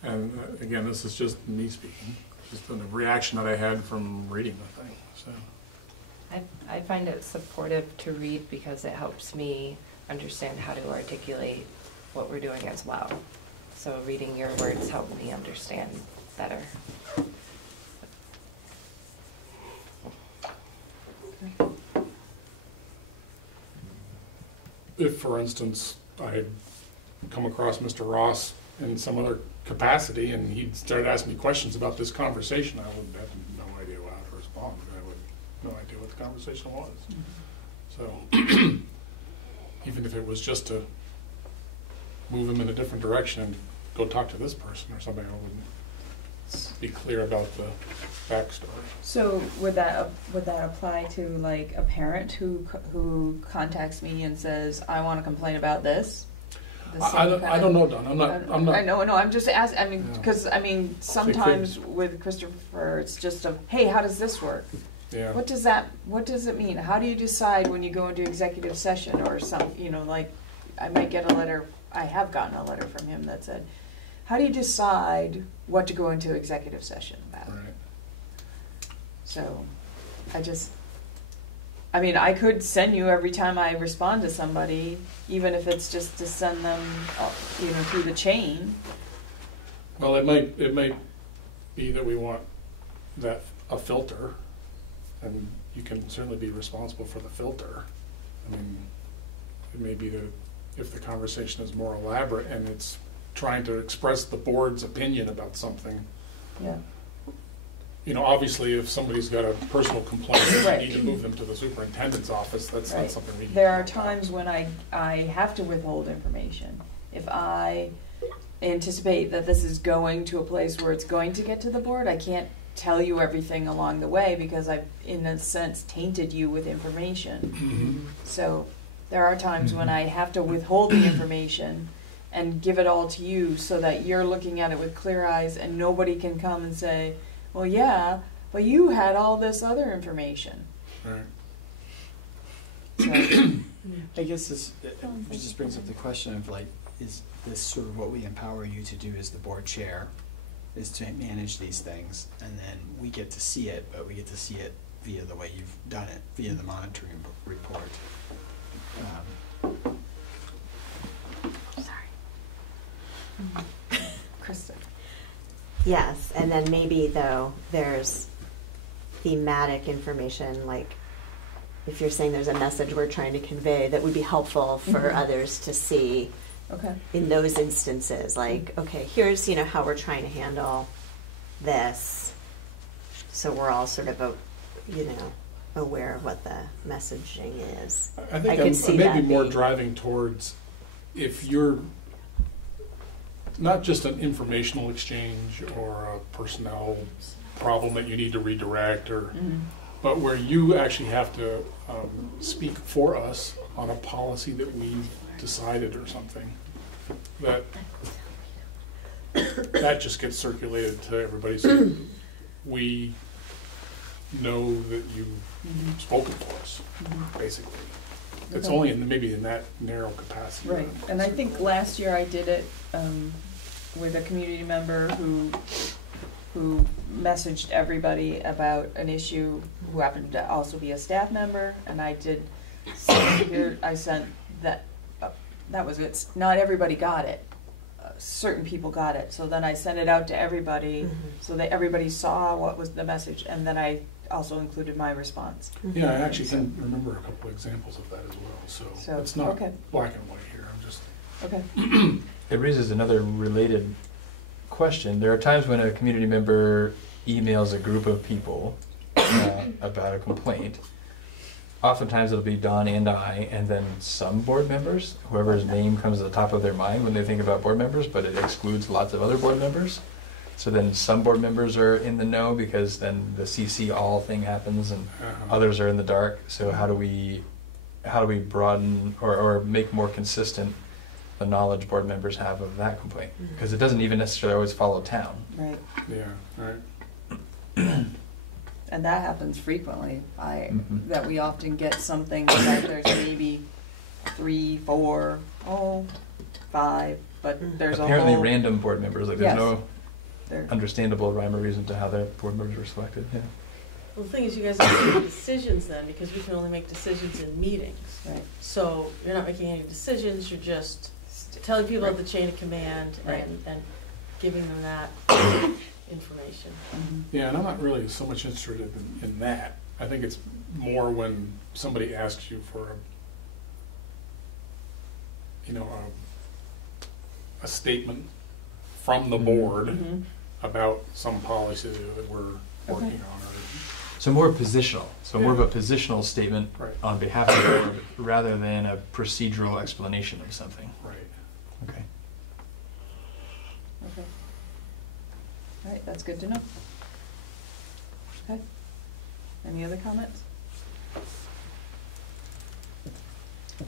and again, this is just me speaking, just a reaction that I had from reading the thing. So I find it supportive to read because it helps me understand how to articulate what we're doing as well. So reading your words help me understand better. if, for instance, I had come across Mr. Ross in some other capacity and he'd started asking me questions about this conversation, I would have no idea how to respond. I would have no idea what the conversation was. So even if it was just to move him in a different direction and go talk to this person or something, I wouldn't be clear about the backstory. So would that apply to like a parent who contacts me and says, I want to complain about this? I don't know, Don. I'm not. I know. I'm just asking. I mean, Yeah. because sometimes with Christopher, it's just a, hey, how does this work? Yeah. What does it mean? How do you decide when you go into executive session or like I might get a letter, I have gotten a letter from him that said, how do you decide what to go into executive session about? Right. So I could send you every time I respond to somebody, even if it's just to send them, through the chain. Well, it might be that we want a filter, and you can certainly be responsible for the filter. I mean, it may be that if the conversation is more elaborate and it's trying to express the board's opinion about something. Yeah. Obviously, if somebody's got a personal complaint, Right. you need to move them to the superintendent's office. That's Right. not something we. There are times when I have to withhold information. If I anticipate that this is going to a place where it's going to get to the board, I can't tell you everything along the way because I've, in a sense, tainted you with information. Mhm. So there are times when I have to withhold the information and give it all to you so that you're looking at it with clear eyes and nobody can come and say, well, yeah, but you had all this other information. Right. So, I guess this it just brings up the question of like, is this sort of what we empower you to do as the board chair, is to manage these things, and then we get to see it, but we get to see it via the way you've done it, via the monitoring report. Krista. Yes, and then maybe though there's thematic information, like if you're saying there's a message we're trying to convey that would be helpful for others to see Okay. in those instances, like, okay, here's how we're trying to handle this, so we're all sort of aware of what the messaging is. I think could see I may that be more being- driving towards if you're not just an informational exchange or a personnel problem that you need to redirect, but where you actually have to speak for us on a policy that we've decided or something, that just gets circulated to everybody so we know that you've spoken for us, basically. It's Okay. only maybe in that narrow capacity. Right, and I think last year I did it with a community member who messaged everybody about an issue, who happened to also be a staff member, and I did I sent that. That was it. Not everybody got it. Certain people got it. So then I sent it out to everybody so that everybody saw what was the message, and then I also included my response. Yeah, I actually can remember a couple of examples of that as well. So it's not okay. black and white here. I'm just. Okay. It raises another related question. There are times when a community member emails a group of people about a complaint, oftentimes it'll be Don and I, and then some board members, whoever's name comes to the top of their mind when they think about board members, but it excludes lots of other board members. So then some board members are in the know because then the CC all thing happens and others are in the dark. So how do we broaden or make more consistent the knowledge board members have of that complaint? Because it doesn't even necessarily always follow town. Right. Yeah, right. And that happens frequently. That we often get something that there's maybe 3, 4, 5, but there's apparently a whole random board members. Like there's no They're- understandable rhyme or reason to how their board members were selected. Yeah. Well, the thing is, you guys are making decisions then, because we can only make decisions in meetings. Right. So you're not making any decisions, you're just telling people the chain of command Right. and giving them that information. Yeah, and I'm not really so much interested in that. I think it's more when somebody asks you for a statement from the board about some policy that we're working on. So more positional. So more of a positional statement on behalf of the board rather than a procedural explanation of something. Right. Okay. Okay. All right, that's good to know. Okay. Any other comments?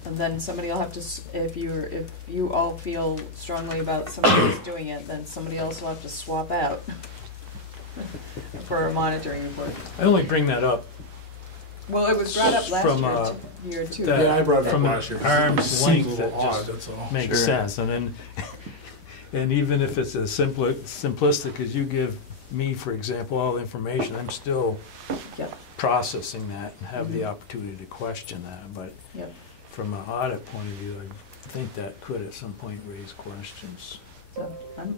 And then somebody will have to, if you all feel strongly about somebody else doing it, then somebody else will have to swap out for a monitoring report. I only bring that up Well, it was brought up last from year too. that- Yeah, I brought it up from an last year. arm's It seems a length little that odd, just that's all. makes Sure. sense. And then, and even if it's as simplistic as you give me, for example, all the information, I'm still processing that and have the opportunity to question that. But from an audit point of view, I think that could at some point raise questions. So I'm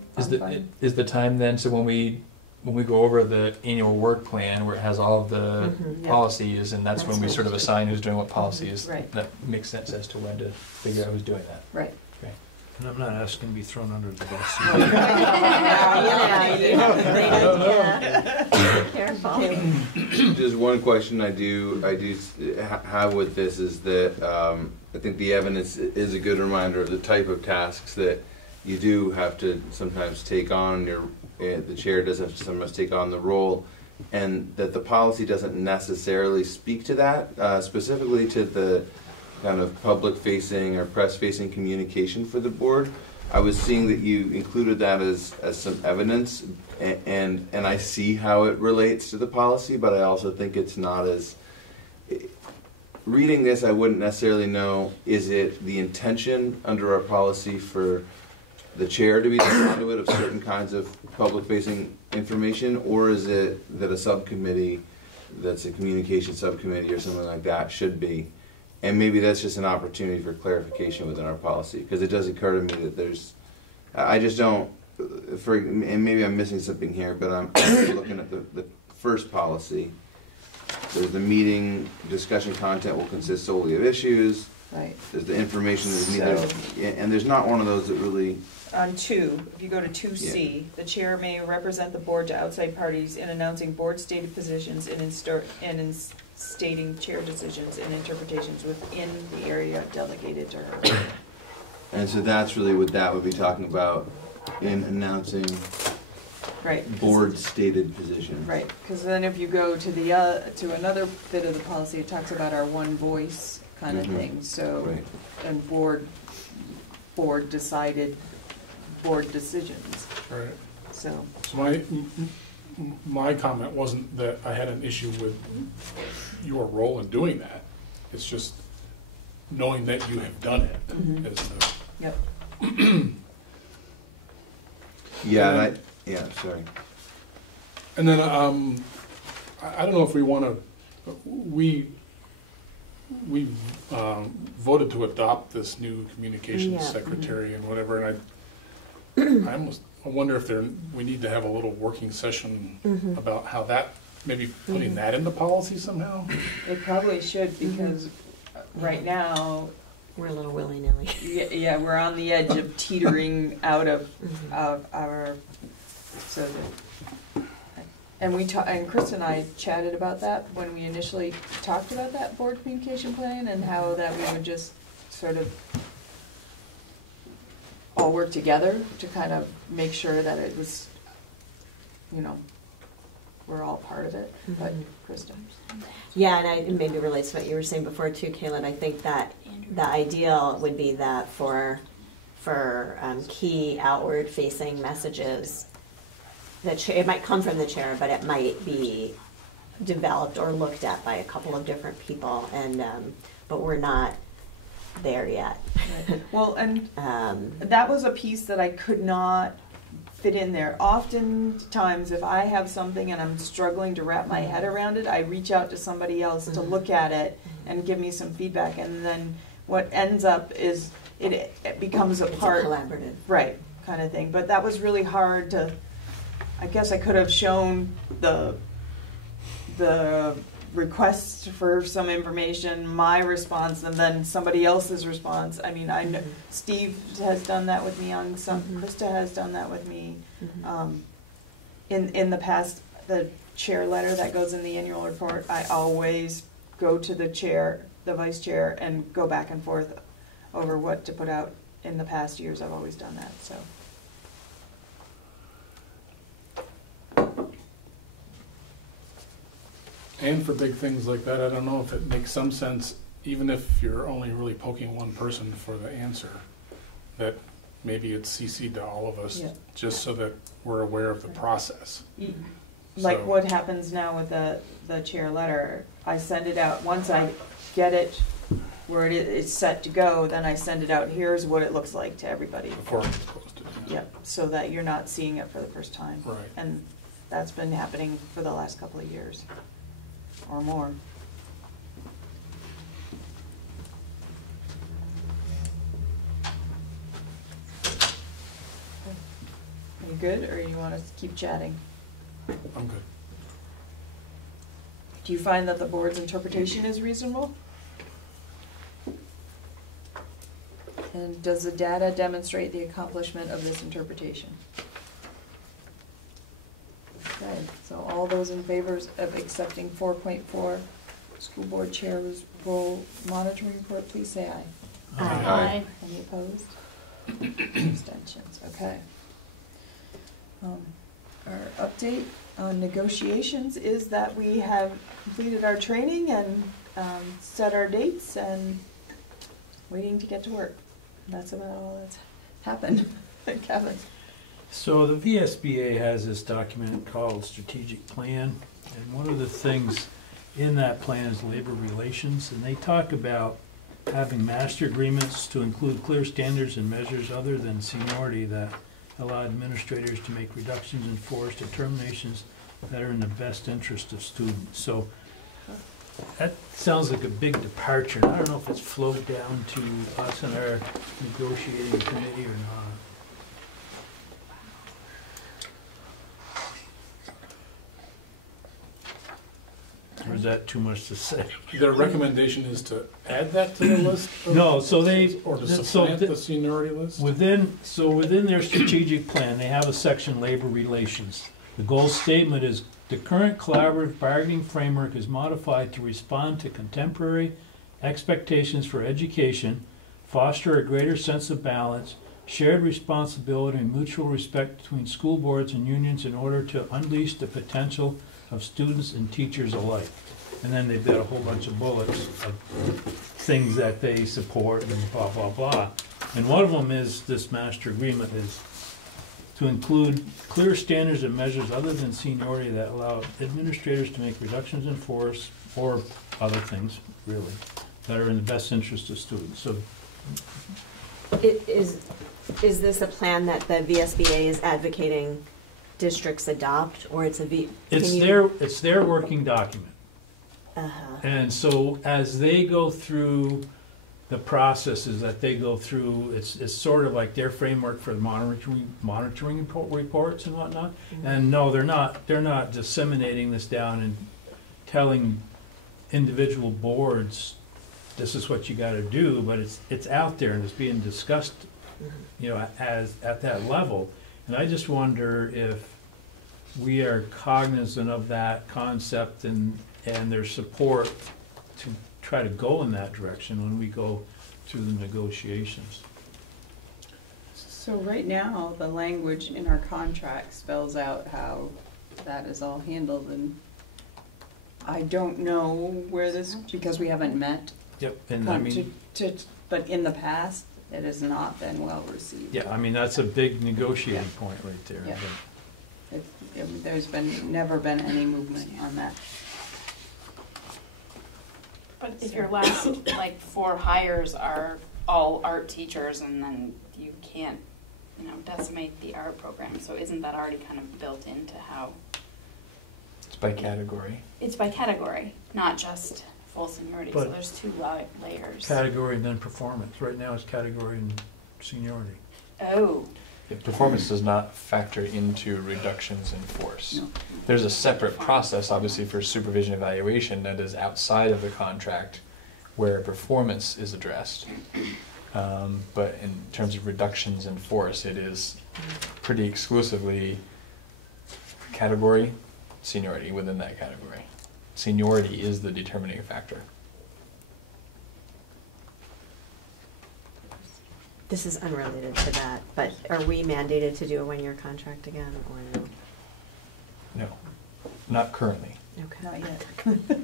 Is the time then, so when we go over the annual work plan where it has all of the policies, and that's when we sort of assign who's doing what policies, that makes sense as to when to figure out who's doing that. Right. Okay. And I'm not asking to be thrown under the bus. Careful. Just one question I do have with this is that I think the evidence is a good reminder of the type of tasks that you do have to sometimes take on. The chair does have to sometimes take on the role, and that the policy doesn't necessarily speak to that, specifically to the kind of public-facing or press-facing communication for the board. I was seeing that you included that as some evidence, and I see how it relates to the policy, but I also think it's not as... Reading this, I wouldn't necessarily know, is it the intention under our policy for the chair to be the conduit of certain kinds of public-facing information, or is it that a subcommittee that's a communication subcommittee or something like that should be? And maybe that's just an opportunity for clarification within our policy, because it does occur to me that there's, I just don't, and maybe I'm missing something here, but I'm looking at the first policy. There's the meeting discussion content will consist solely of issues. Right. There's the information that's needed, and there's not one of those that really. On 2, if you go to 2C, the chair may represent the board to outside parties in announcing board-stated positions and in stating chair decisions and interpretations within the area delegated to her. And so that's really what that would be talking about in announcing board-stated positions. Right, because then if you go to to another bit of the policy, it talks about our one voice kind of thing. So, and board decided board decisions. Right. So my comment wasn't that I had an issue with your role in doing that. It's just knowing that you have done it. Is the sorry. And then I don't know if we want to. We voted to adopt this new communications secretary and whatever, and I wonder if we need to have a little working session about how that, maybe putting that into policy somehow. It probably should, because right now we're a little willy-nilly. Yeah, we're on the edge of teetering out of our. So that And and Chris and I chatted about that when we initially talked about that board communication plan and how that we would just sort of all work together to kind of make sure that it was, you know, we're all part of it. But Krista. Yeah, and it maybe relates to what you were saying before too, Caitlin. I think that the ideal would be that for key outward-facing messages, it might come from the chair, but it might be developed or looked at by a couple of different people, and but we're not there yet. Right. Well, and that was a piece that I could not fit in there. Oftentimes, if I have something and I'm struggling to wrap my head around it, I reach out to somebody else to look at it and give me some feedback, and then what ends up is it becomes a part, collaborative, right, kind of thing. But that was really hard to. I guess I could have shown the request for some information, my response, and then somebody else's response. I mean, I know Steve has done that with me on some. Krista has done that with me. In the past, the chair letter that goes in the annual report, I always go to the chair, the vice chair, and go back and forth over what to put out. In the past years, I've always done that. So. And for big things like that, I don't know if it makes some sense, even if you're only really poking one person for the answer, that maybe it's CC'd to all of us, just so that we're aware of the process. Like what happens now with the chair letter, I send it out. Once I get it where it's set to go, then I send it out. Here's what it looks like to everybody. Before it's posted. Yep, so that you're not seeing it for the first time. Right. And that's been happening for the last couple of years. Or more. Are you good, or you want to keep chatting? I'm good. Do you find that the board's interpretation is reasonable? And does the data demonstrate the accomplishment of this interpretation? Okay, so all those in favor of accepting 4.4 school board chair's role monitoring report, please say aye. Aye. Any opposed? Abstentions, okay. Our update on negotiations is that we have completed our training and set our dates and waiting to get to work. That's about all that's happened. Kevin. So the VSBA has this document called Strategic Plan, and one of the things in that plan is labor relations, and they talk about having master agreements to include clear standards and measures other than seniority that allow administrators to make reductions in force determinations that are in the best interest of students. So that sounds like a big departure, and I don't know if it's flowed down to us and our negotiating committee or not. Or is that too much to say? Their recommendation is to add that to the list? No, so they... Or to supplant the seniority list? Within their strategic plan, they have a section, labor relations. The goal statement is, the current collaborative bargaining framework is modified to respond to contemporary expectations for education, foster a greater sense of balance, shared responsibility, and mutual respect between school boards and unions in order to unleash the potential of students and teachers alike. And then they've got a whole bunch of bullets of things that they support and blah, blah, blah. And one of them is this master agreement is to include clear standards and measures other than seniority that allow administrators to make reductions in force or other things, really, that are in the best interest of students. So, Is this a plan that the VSBA is advocating districts adopt, or it's it's their working document. Uh-huh. And so as they go through the processes that they go through, it's sort of like their framework for the monitoring reports and whatnot. Mm-hmm. And no, they're not disseminating this down and telling individual boards this is what you got to do, but it's out there and it's being discussed, you know, as at that level. And I just wonder if we are cognizant of that concept and their support to try to go in that direction when we go through the negotiations. So right now, the language in our contract spells out how that is all handled, and I don't know where this, because we haven't met. Yep, and I mean, but in the past, it has not been well received. yeah, I mean, that's a big negotiating point right there. Yeah. There's never been any movement on that. But if your last, like, 4 hires are all art teachers, and then you can't, decimate the art program, so isn't that already kind of built into how? It's by category. It's by category, not just full seniority, so But there's 2 layers. category and then performance. Right now it's category and seniority. Oh. Yeah, performance does not factor into reductions in force. No. There's a separate process, obviously, for supervision evaluation that is outside of the contract where performance is addressed. But in terms of reductions in force, it is pretty exclusively category, seniority within that category. Seniority is the determining factor. This is unrelated to that, but are we mandated to do a 1-year contract again, or no? No, not currently. Okay. Not yet.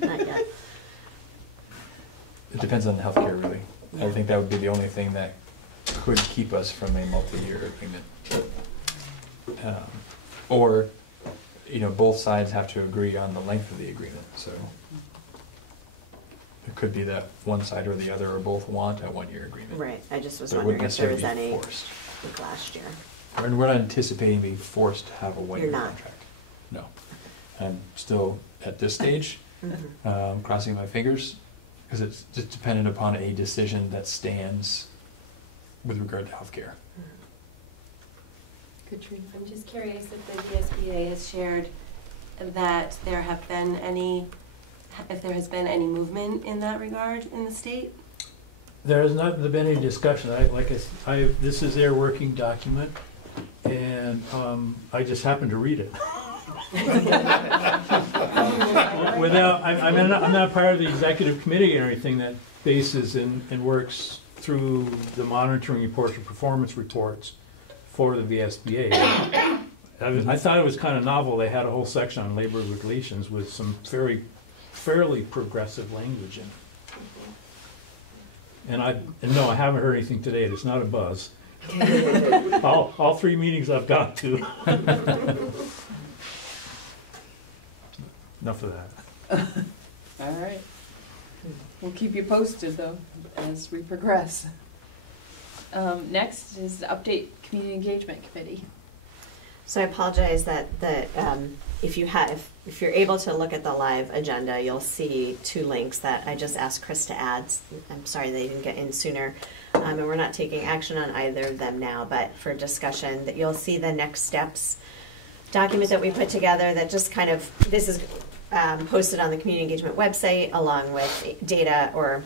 Not yet. It depends on healthcare, really. I think that would be the only thing that could keep us from a multi-year agreement. Or, both sides have to agree on the length of the agreement, so it could be that one side or the other or both want a 1-year agreement. Right, I just was But it wondering wouldn't if there was necessarily any be forced. like last year. And we're not anticipating being forced to have a 1-year You're not. contract. No. I'm still, at this stage, Mhm. crossing my fingers, because it's just dependent upon a decision that stands with regard to healthcare. Katrina, I'm just curious if the VSBA has shared that there have been if there has been any movement in that regard in the state? There has not been any discussion. This is their working document, and I just happened to read it. I'm not part of the executive committee or anything that bases and works through the monitoring reports or performance reports for the VSBA. I thought it was kind of novel. They had a whole section on labor relations with some fairly progressive language in it. And no, I haven't heard anything today. It's not a buzz. all 3 meetings I've got to. Enough of that. All right. We'll keep you posted, though, as we progress. Next is the update community engagement committee. So I apologize that if you're able to look at the live agenda, you'll see 2 links that I just asked Chris to add. I'm sorry they didn't get in sooner. And we're not taking action on either of them now, but for discussion, that you'll see the next steps document that we put together that just kind of, this is posted on the community engagement website along with data or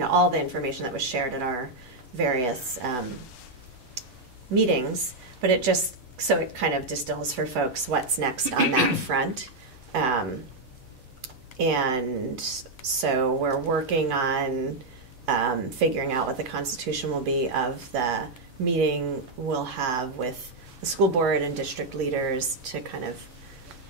all the information that was shared at our various meetings, but it kind of distills for folks what's next on that front. And so we're working on figuring out what the constitution will be of the meeting we'll have with the school board and district leaders to kind of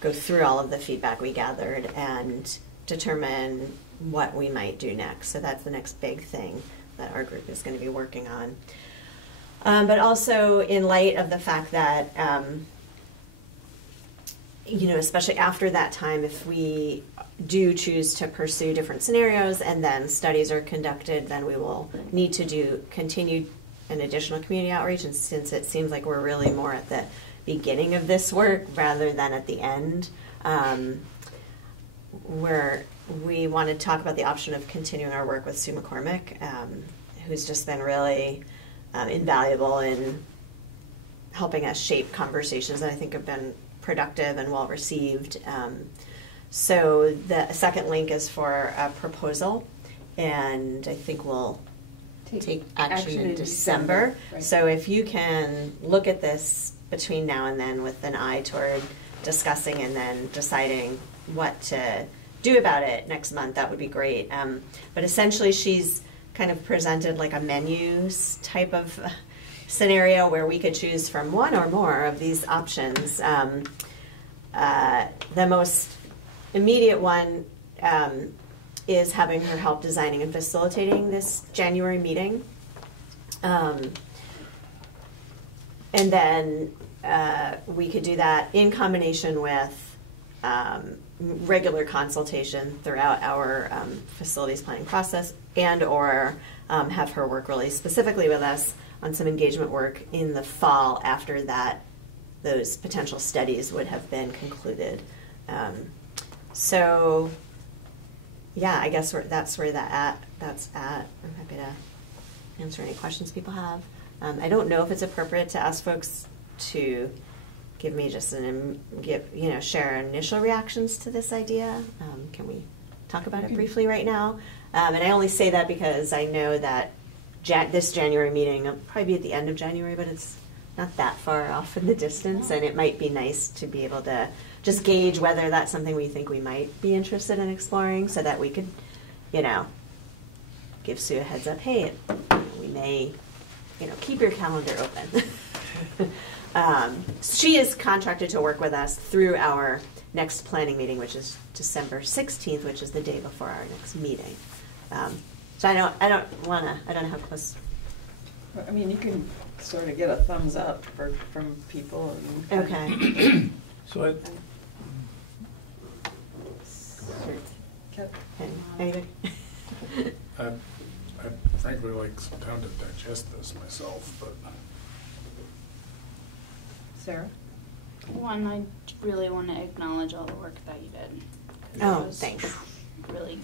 go through all of the feedback we gathered and determine what we might do next. So that's the next big thing that our group is going to be working on. But also in light of the fact that, especially after that time, if we do choose to pursue different scenarios and then studies are conducted, then we will need to continue an additional community outreach. And since it seems like we're really more at the beginning of this work rather than at the end, where we want to talk about the option of continuing our work with Sue McCormick, who's just been really invaluable in helping us shape conversations that I think have been productive and well received. So the second link is for a proposal, and I think we'll take action in December. Right. So if you can look at this between now and then with an eye toward discussing and then deciding what to do about it next month, that would be great. But essentially, she's kind of presented like a menus type of scenario where we could choose from one or more of these options. The most immediate one is having her help designing and facilitating this January meeting. And then we could do that in combination with regular consultation throughout our facilities planning process, and or have her work really specifically with us on some engagement work in the fall after that those potential studies would have been concluded. So yeah, I guess that's where that's at. I'm happy to answer any questions people have. I don't know if it's appropriate to ask folks to give me just share initial reactions to this idea. Can we talk about it briefly right now? And I only say that because I know that this January meeting will probably be at the end of January, but it's not that far off in the distance, and it might be nice to be able to just gauge whether that's something we think we might be interested in exploring, so that we could, give Sue a heads up. Hey, we may, keep your calendar open. She is contracted to work with us through our next planning meeting, which is December 16th, which is the day before our next meeting. So I don't know how close. I mean, you can sort of get a thumbs up from people. And okay. So Anybody? I frankly like some time to digest this myself, but. Sarah? One, I really want to acknowledge all the work that you did. Oh, It was thanks. Really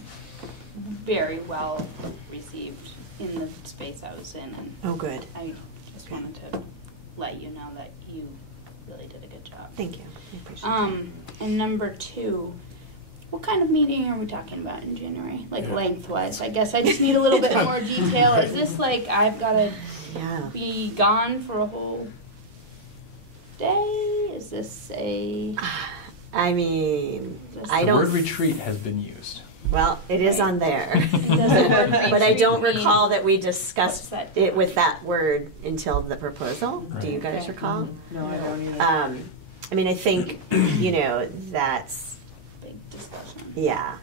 very well received in the space I was in, and Oh, good. I just wanted to let you know that you really did a good job. Thank you. I appreciate that. And number two, what kind of meeting are we talking about in January? Like lengthwise, I guess I just need a little bit more detail. Is this like I've got to be gone for a whole day? Is this a? I mean, I The don't. word retreat has been used. Well, it is on there. Does But I don't retreat recall mean- that we discussed it with that word until the proposal. Do you guys Okay. recall? No, I don't either. I mean, I think, that's, Big discussion. yeah.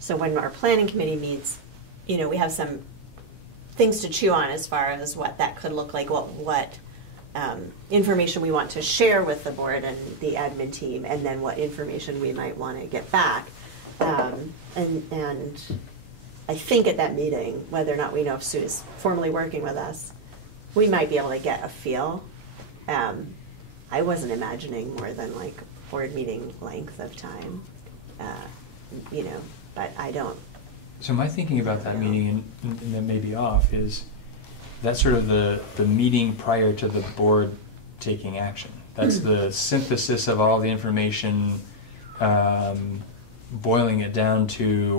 So when our planning committee meets, we have some things to chew on as far as what that could look like, what information we want to share with the board and the admin team, and then what information we might want to get back. And I think at that meeting, whether or not we know if Sue is formally working with us, we might be able to get a feel. I wasn't imagining more than like board meeting length of time, but I don't. So my thinking about that meeting, and that may be off, is that's sort of the meeting prior to the board taking action. That's the synthesis of all the information, boiling it down to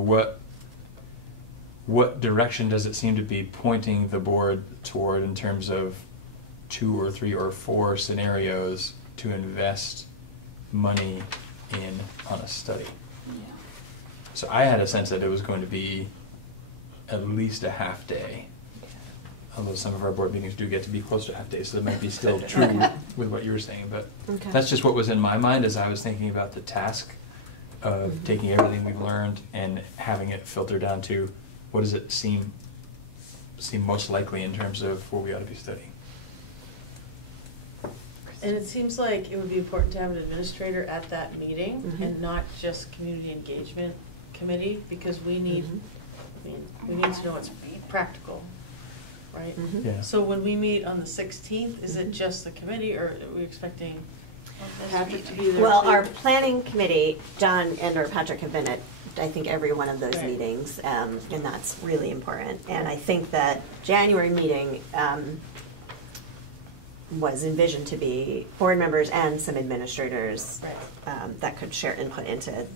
what direction does it seem to be pointing the board toward in terms of 2 or 3 or 4 scenarios to invest money in on a study. Yeah. So I had a sense that it was going to be at least a half day. Although some of our board meetings do get to be close to half days, so that might be still true Okay. with what you were saying. But Okay. that's just what was in my mind as I was thinking about the task of taking everything we've learned and having it filter down to what does it seem most likely in terms of what we ought to be studying. And it seems like it would be important to have an administrator at that meeting Mhm. and not just community engagement committee, because we need, Mhm. we need to know what's practical, right? Mhm. Yeah. So when we meet on the 16th, is it just the committee, or are we expecting Patrick to be there? Well, too? our planning committee, John and or Patrick have been at, I think, every one of those Right. meetings, and that's really important. And I think that January meeting was envisioned to be board members and some administrators Right. that could share input into,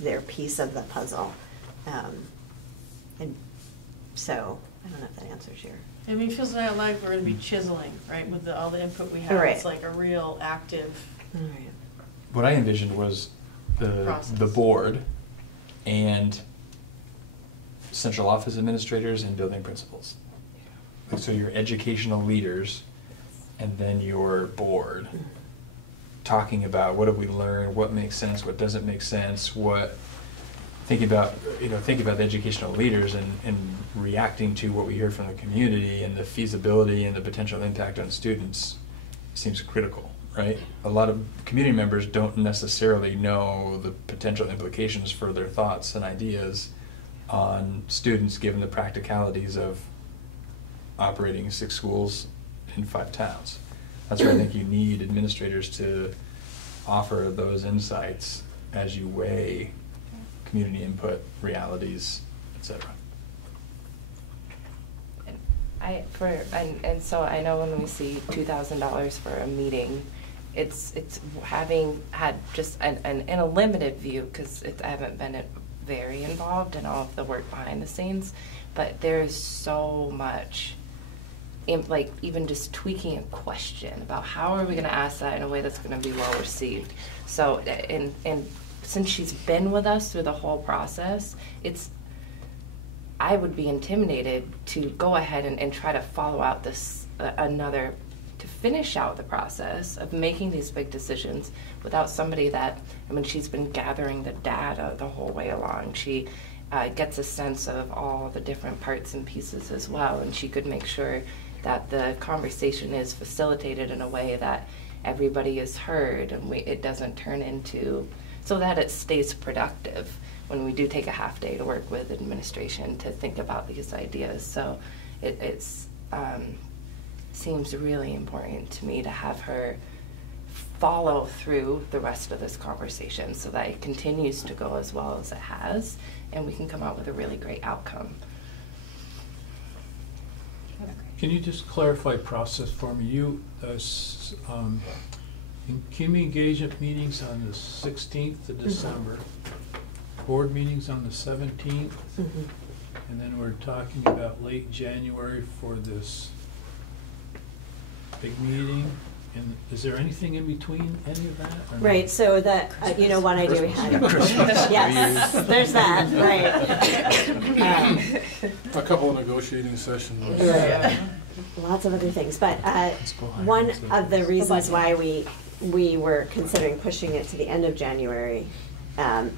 their piece of the puzzle. And so, I don't know if that answers your I mean, it feels like we're gonna be chiseling, right, with all the input we have. Right. It's like a real active. Right. What I envisioned was the Process. board and central office administrators and building principals. Like, so your educational leaders and then your board talking about what have we learned, what makes sense, what doesn't make sense, think about the educational leaders and reacting to what we hear from the community and the feasibility and the potential impact on students seems critical, right? A lot of community members don't necessarily know the potential implications for their thoughts and ideas on students given the practicalities of operating 6 schools in 5 towns. That's where I think you need administrators to offer those insights as you weigh community input, realities, etc. And so I know when we see $2,000 for a meeting, it's having had just in a limited view, because I haven't been very involved in all of the work behind the scenes, but there's so much, like even just tweaking a question about how are we going to ask that in a way that's going to be well received. So and since she's been with us through the whole process, I would be intimidated to go ahead and try to follow out this to finish out the process of making these big decisions without somebody that, she's been gathering the data the whole way along. She gets a sense of all the different parts and pieces as well, and she could make sure that the conversation is facilitated in a way that everybody is heard and it doesn't turn into, so that it stays productive when we do take a half day to work with administration to think about these ideas. So it's seems really important to me to have her follow through the rest of this conversation so that it continues to go as well as it has, and we can come out with a really great outcome. Can you just clarify process for me? You, in community engagement meetings on the 16th of December, board meetings on the 17th, and then we're talking about late January for this big meeting. And is there anything in between any of that? Or Right, no? so that, one idea we had. Yes, there's that, right. A couple of negotiating sessions. Right. Lots of other things, but one of the reasons why we were considering pushing it to the end of January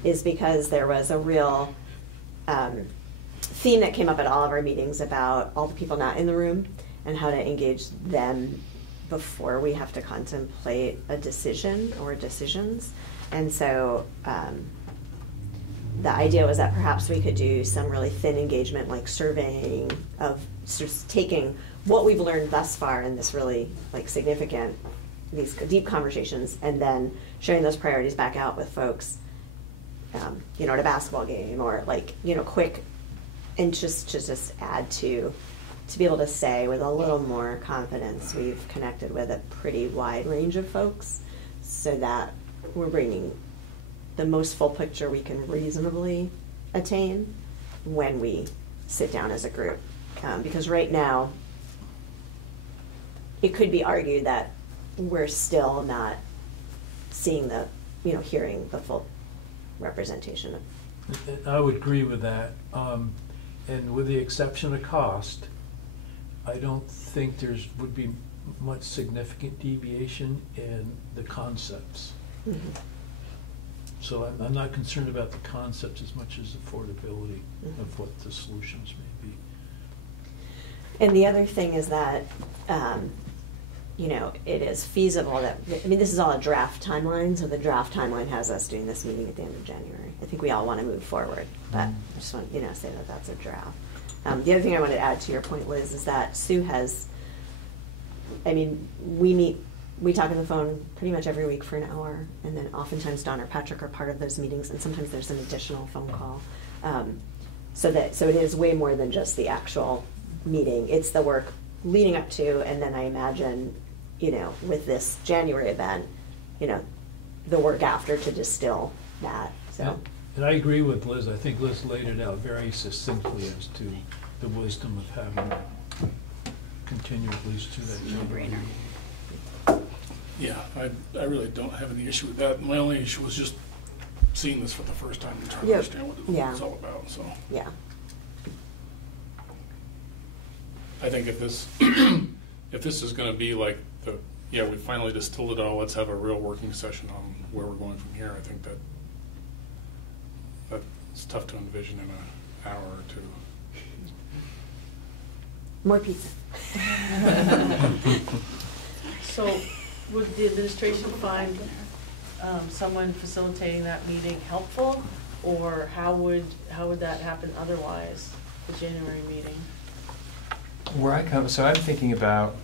is because there was a real theme that came up at all of our meetings about all the people not in the room and how to engage them before we have to contemplate a decision or decisions. And so the idea was that perhaps we could do some really thin engagement, like surveying of just taking what we've learned thus far in this really significant, these deep conversations, and then sharing those priorities back out with folks, at a basketball game or quick, and just add to be able to say with a little more confidence we've connected with a pretty wide range of folks so that we're bringing the most full picture we can reasonably attain when we sit down as a group. Because right now, it could be argued that we're still not seeing hearing the full representation of. I would agree with that. And with the exception of cost, I don't think would be much significant deviation in the concepts. So I'm not concerned about the concepts as much as affordability of what the solutions may be. And the other thing is that, it is feasible that, this is all a draft timeline, so the draft timeline has us doing this meeting at the end of January. I think we all want to move forward, but I just want to say that that's a draft. The other thing I wanted to add to your point, Liz, is that Sue has, we talk on the phone pretty much every week for an hour, and then oftentimes Don or Patrick are part of those meetings, and sometimes there's an additional phone call. So it is way more than just the actual meeting. It's the work leading up to, and then I imagine, with this January event, the work after to distill that. So. And I agree with Liz. I think Liz laid it out very succinctly as to the wisdom of having continue at least to that January. No-brainer. Yeah, I really don't have any issue with that. My only issue was just seeing this for the first time and trying to Yep. understand what Yeah. it's all about, so. Yeah. I think if this, if this is gonna be like we finally distilled it all, let's have a real working session on where we're going from here. I think that's tough to envision in an hour or two. More pizza. So would the administration find someone facilitating that meeting helpful? Or how would that happen otherwise, the January meeting? So I'm thinking about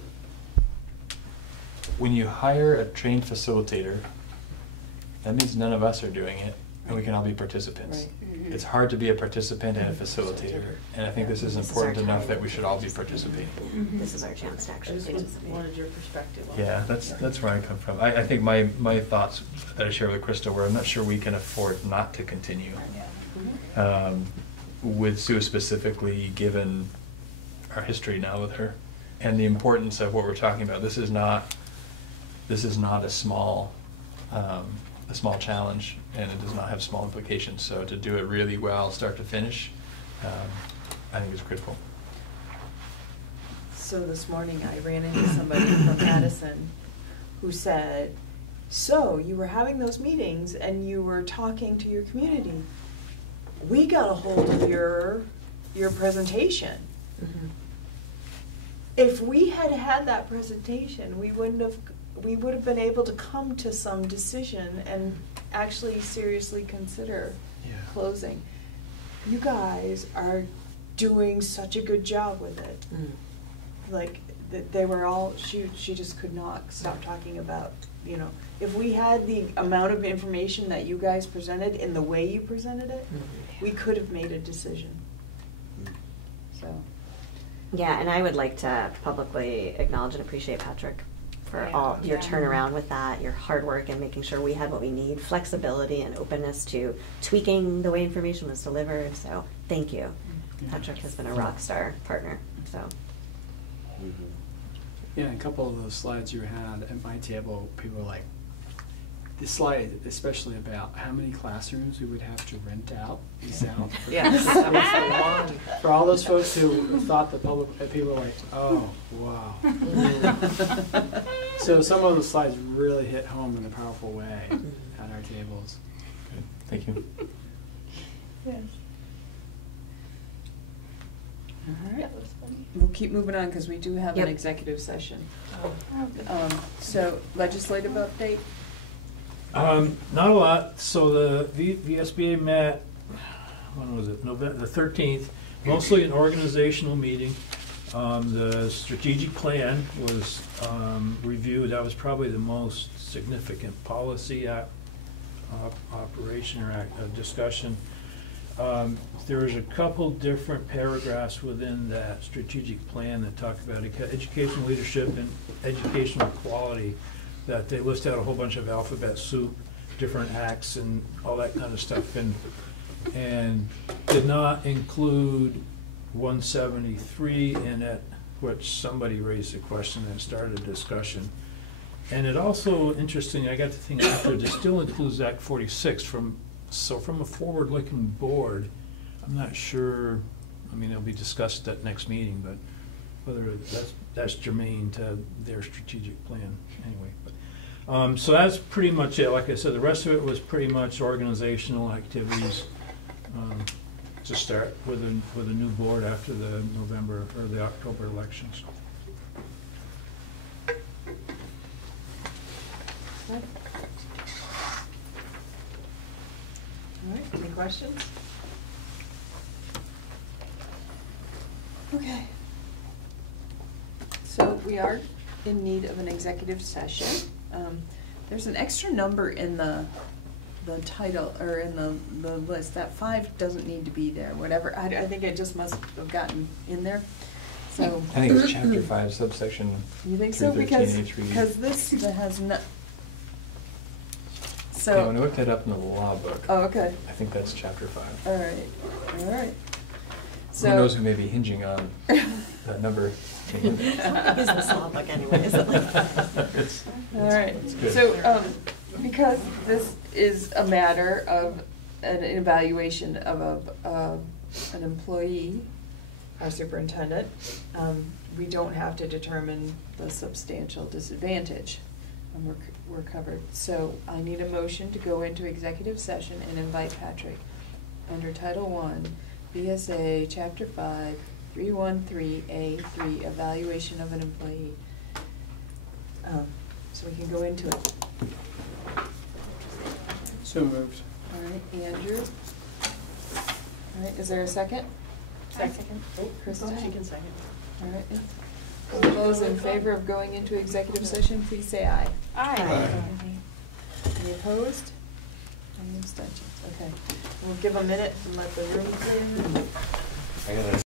when you hire a trained facilitator, that means none of us are doing it, and we can all be participants. Right. It's hard to be a participant and a facilitator, and I think this is important enough that we should all be participating. This is our chance to I actually just participate. wanted your perspective on Yeah, that. that's where I come from. I think my thoughts that I share with Krista were, I'm not sure we can afford not to continue. With Sue specifically, given our history now with her, and the importance of what we're talking about. This is not a small challenge, and it does not have small implications. So to do it really well, start to finish, I think is critical. So this morning I ran into somebody from Madison who said, so you were having those meetings and you were talking to your community. We got a hold of your presentation. Mhm. If we had had that presentation, we would have been able to come to some decision and actually seriously consider closing. You guys are doing such a good job with it. Mm. Like, they were all, she just could not stop talking about, if we had the amount of information that you guys presented in the way you presented it, we could have made a decision. So. Yeah, and I would like to publicly acknowledge and appreciate Patrick for all your turnaround with that, your hard work and making sure we had what we need, flexibility and openness to tweaking the way information was delivered. So thank you. Patrick has been a rock star partner. So. Yeah, a couple of those slides you had at my table, people were like, this slide, especially about how many classrooms we would have to rent out, lease out. For all those folks who thought the public, people were like, oh, wow. So some of those slides really hit home in a powerful way at our tables. Good, thank you. Yes. All right. That was funny. We'll keep moving on because we do have Yep. an executive session. Oh, good. So legislative update? Not a lot. So the VSBA met, when was it, November the 13th, mostly an organizational meeting. The strategic plan was reviewed. That was probably the most significant policy operation or discussion. There was a couple different paragraphs within that strategic plan that talk about education leadership and educational quality, that they list out a whole bunch of alphabet soup, different acts and all that kind of stuff, and did not include 173 in it, which somebody raised a question and started a discussion. And it also, interesting, I got to think after, it still includes Act 46 from a forward-looking board. I'm not sure, I mean, it'll be discussed at next meeting, but whether that's germane to their strategic plan anyway. But, so that's pretty much it. Like I said, the rest of it was pretty much organizational activities to start with a new board after the November or the October elections. All right, any questions? Okay. So we are in need of an executive session. There's an extra number in the title, or in the list. That 5 doesn't need to be there, whatever. I think it just must have gotten in there. So. I think it's chapter 5, subsection. You think so? Because this has no. So. Yeah, when I looked that up in the law book. Oh, okay. I think that's chapter 5. All right. So. Who knows who may be hinging on that number? Use this law book anyway, is it like? All right, good. so, because this is a matter of an evaluation of an employee, our superintendent, we don't have to determine the substantial disadvantage. And we're covered. So I need a motion to go into executive session and invite Patrick under Title I, BSA, Chapter 5, 313A3, evaluation of an employee. So we can go into it. So moved. All right, Andrew. All right, is there a second? Second. Oh, Krista. She can second. All right. All those in favor of going into executive session, please say aye. Aye. Any opposed? Any abstentions? Okay. We'll give a minute and let the room clear. I gotta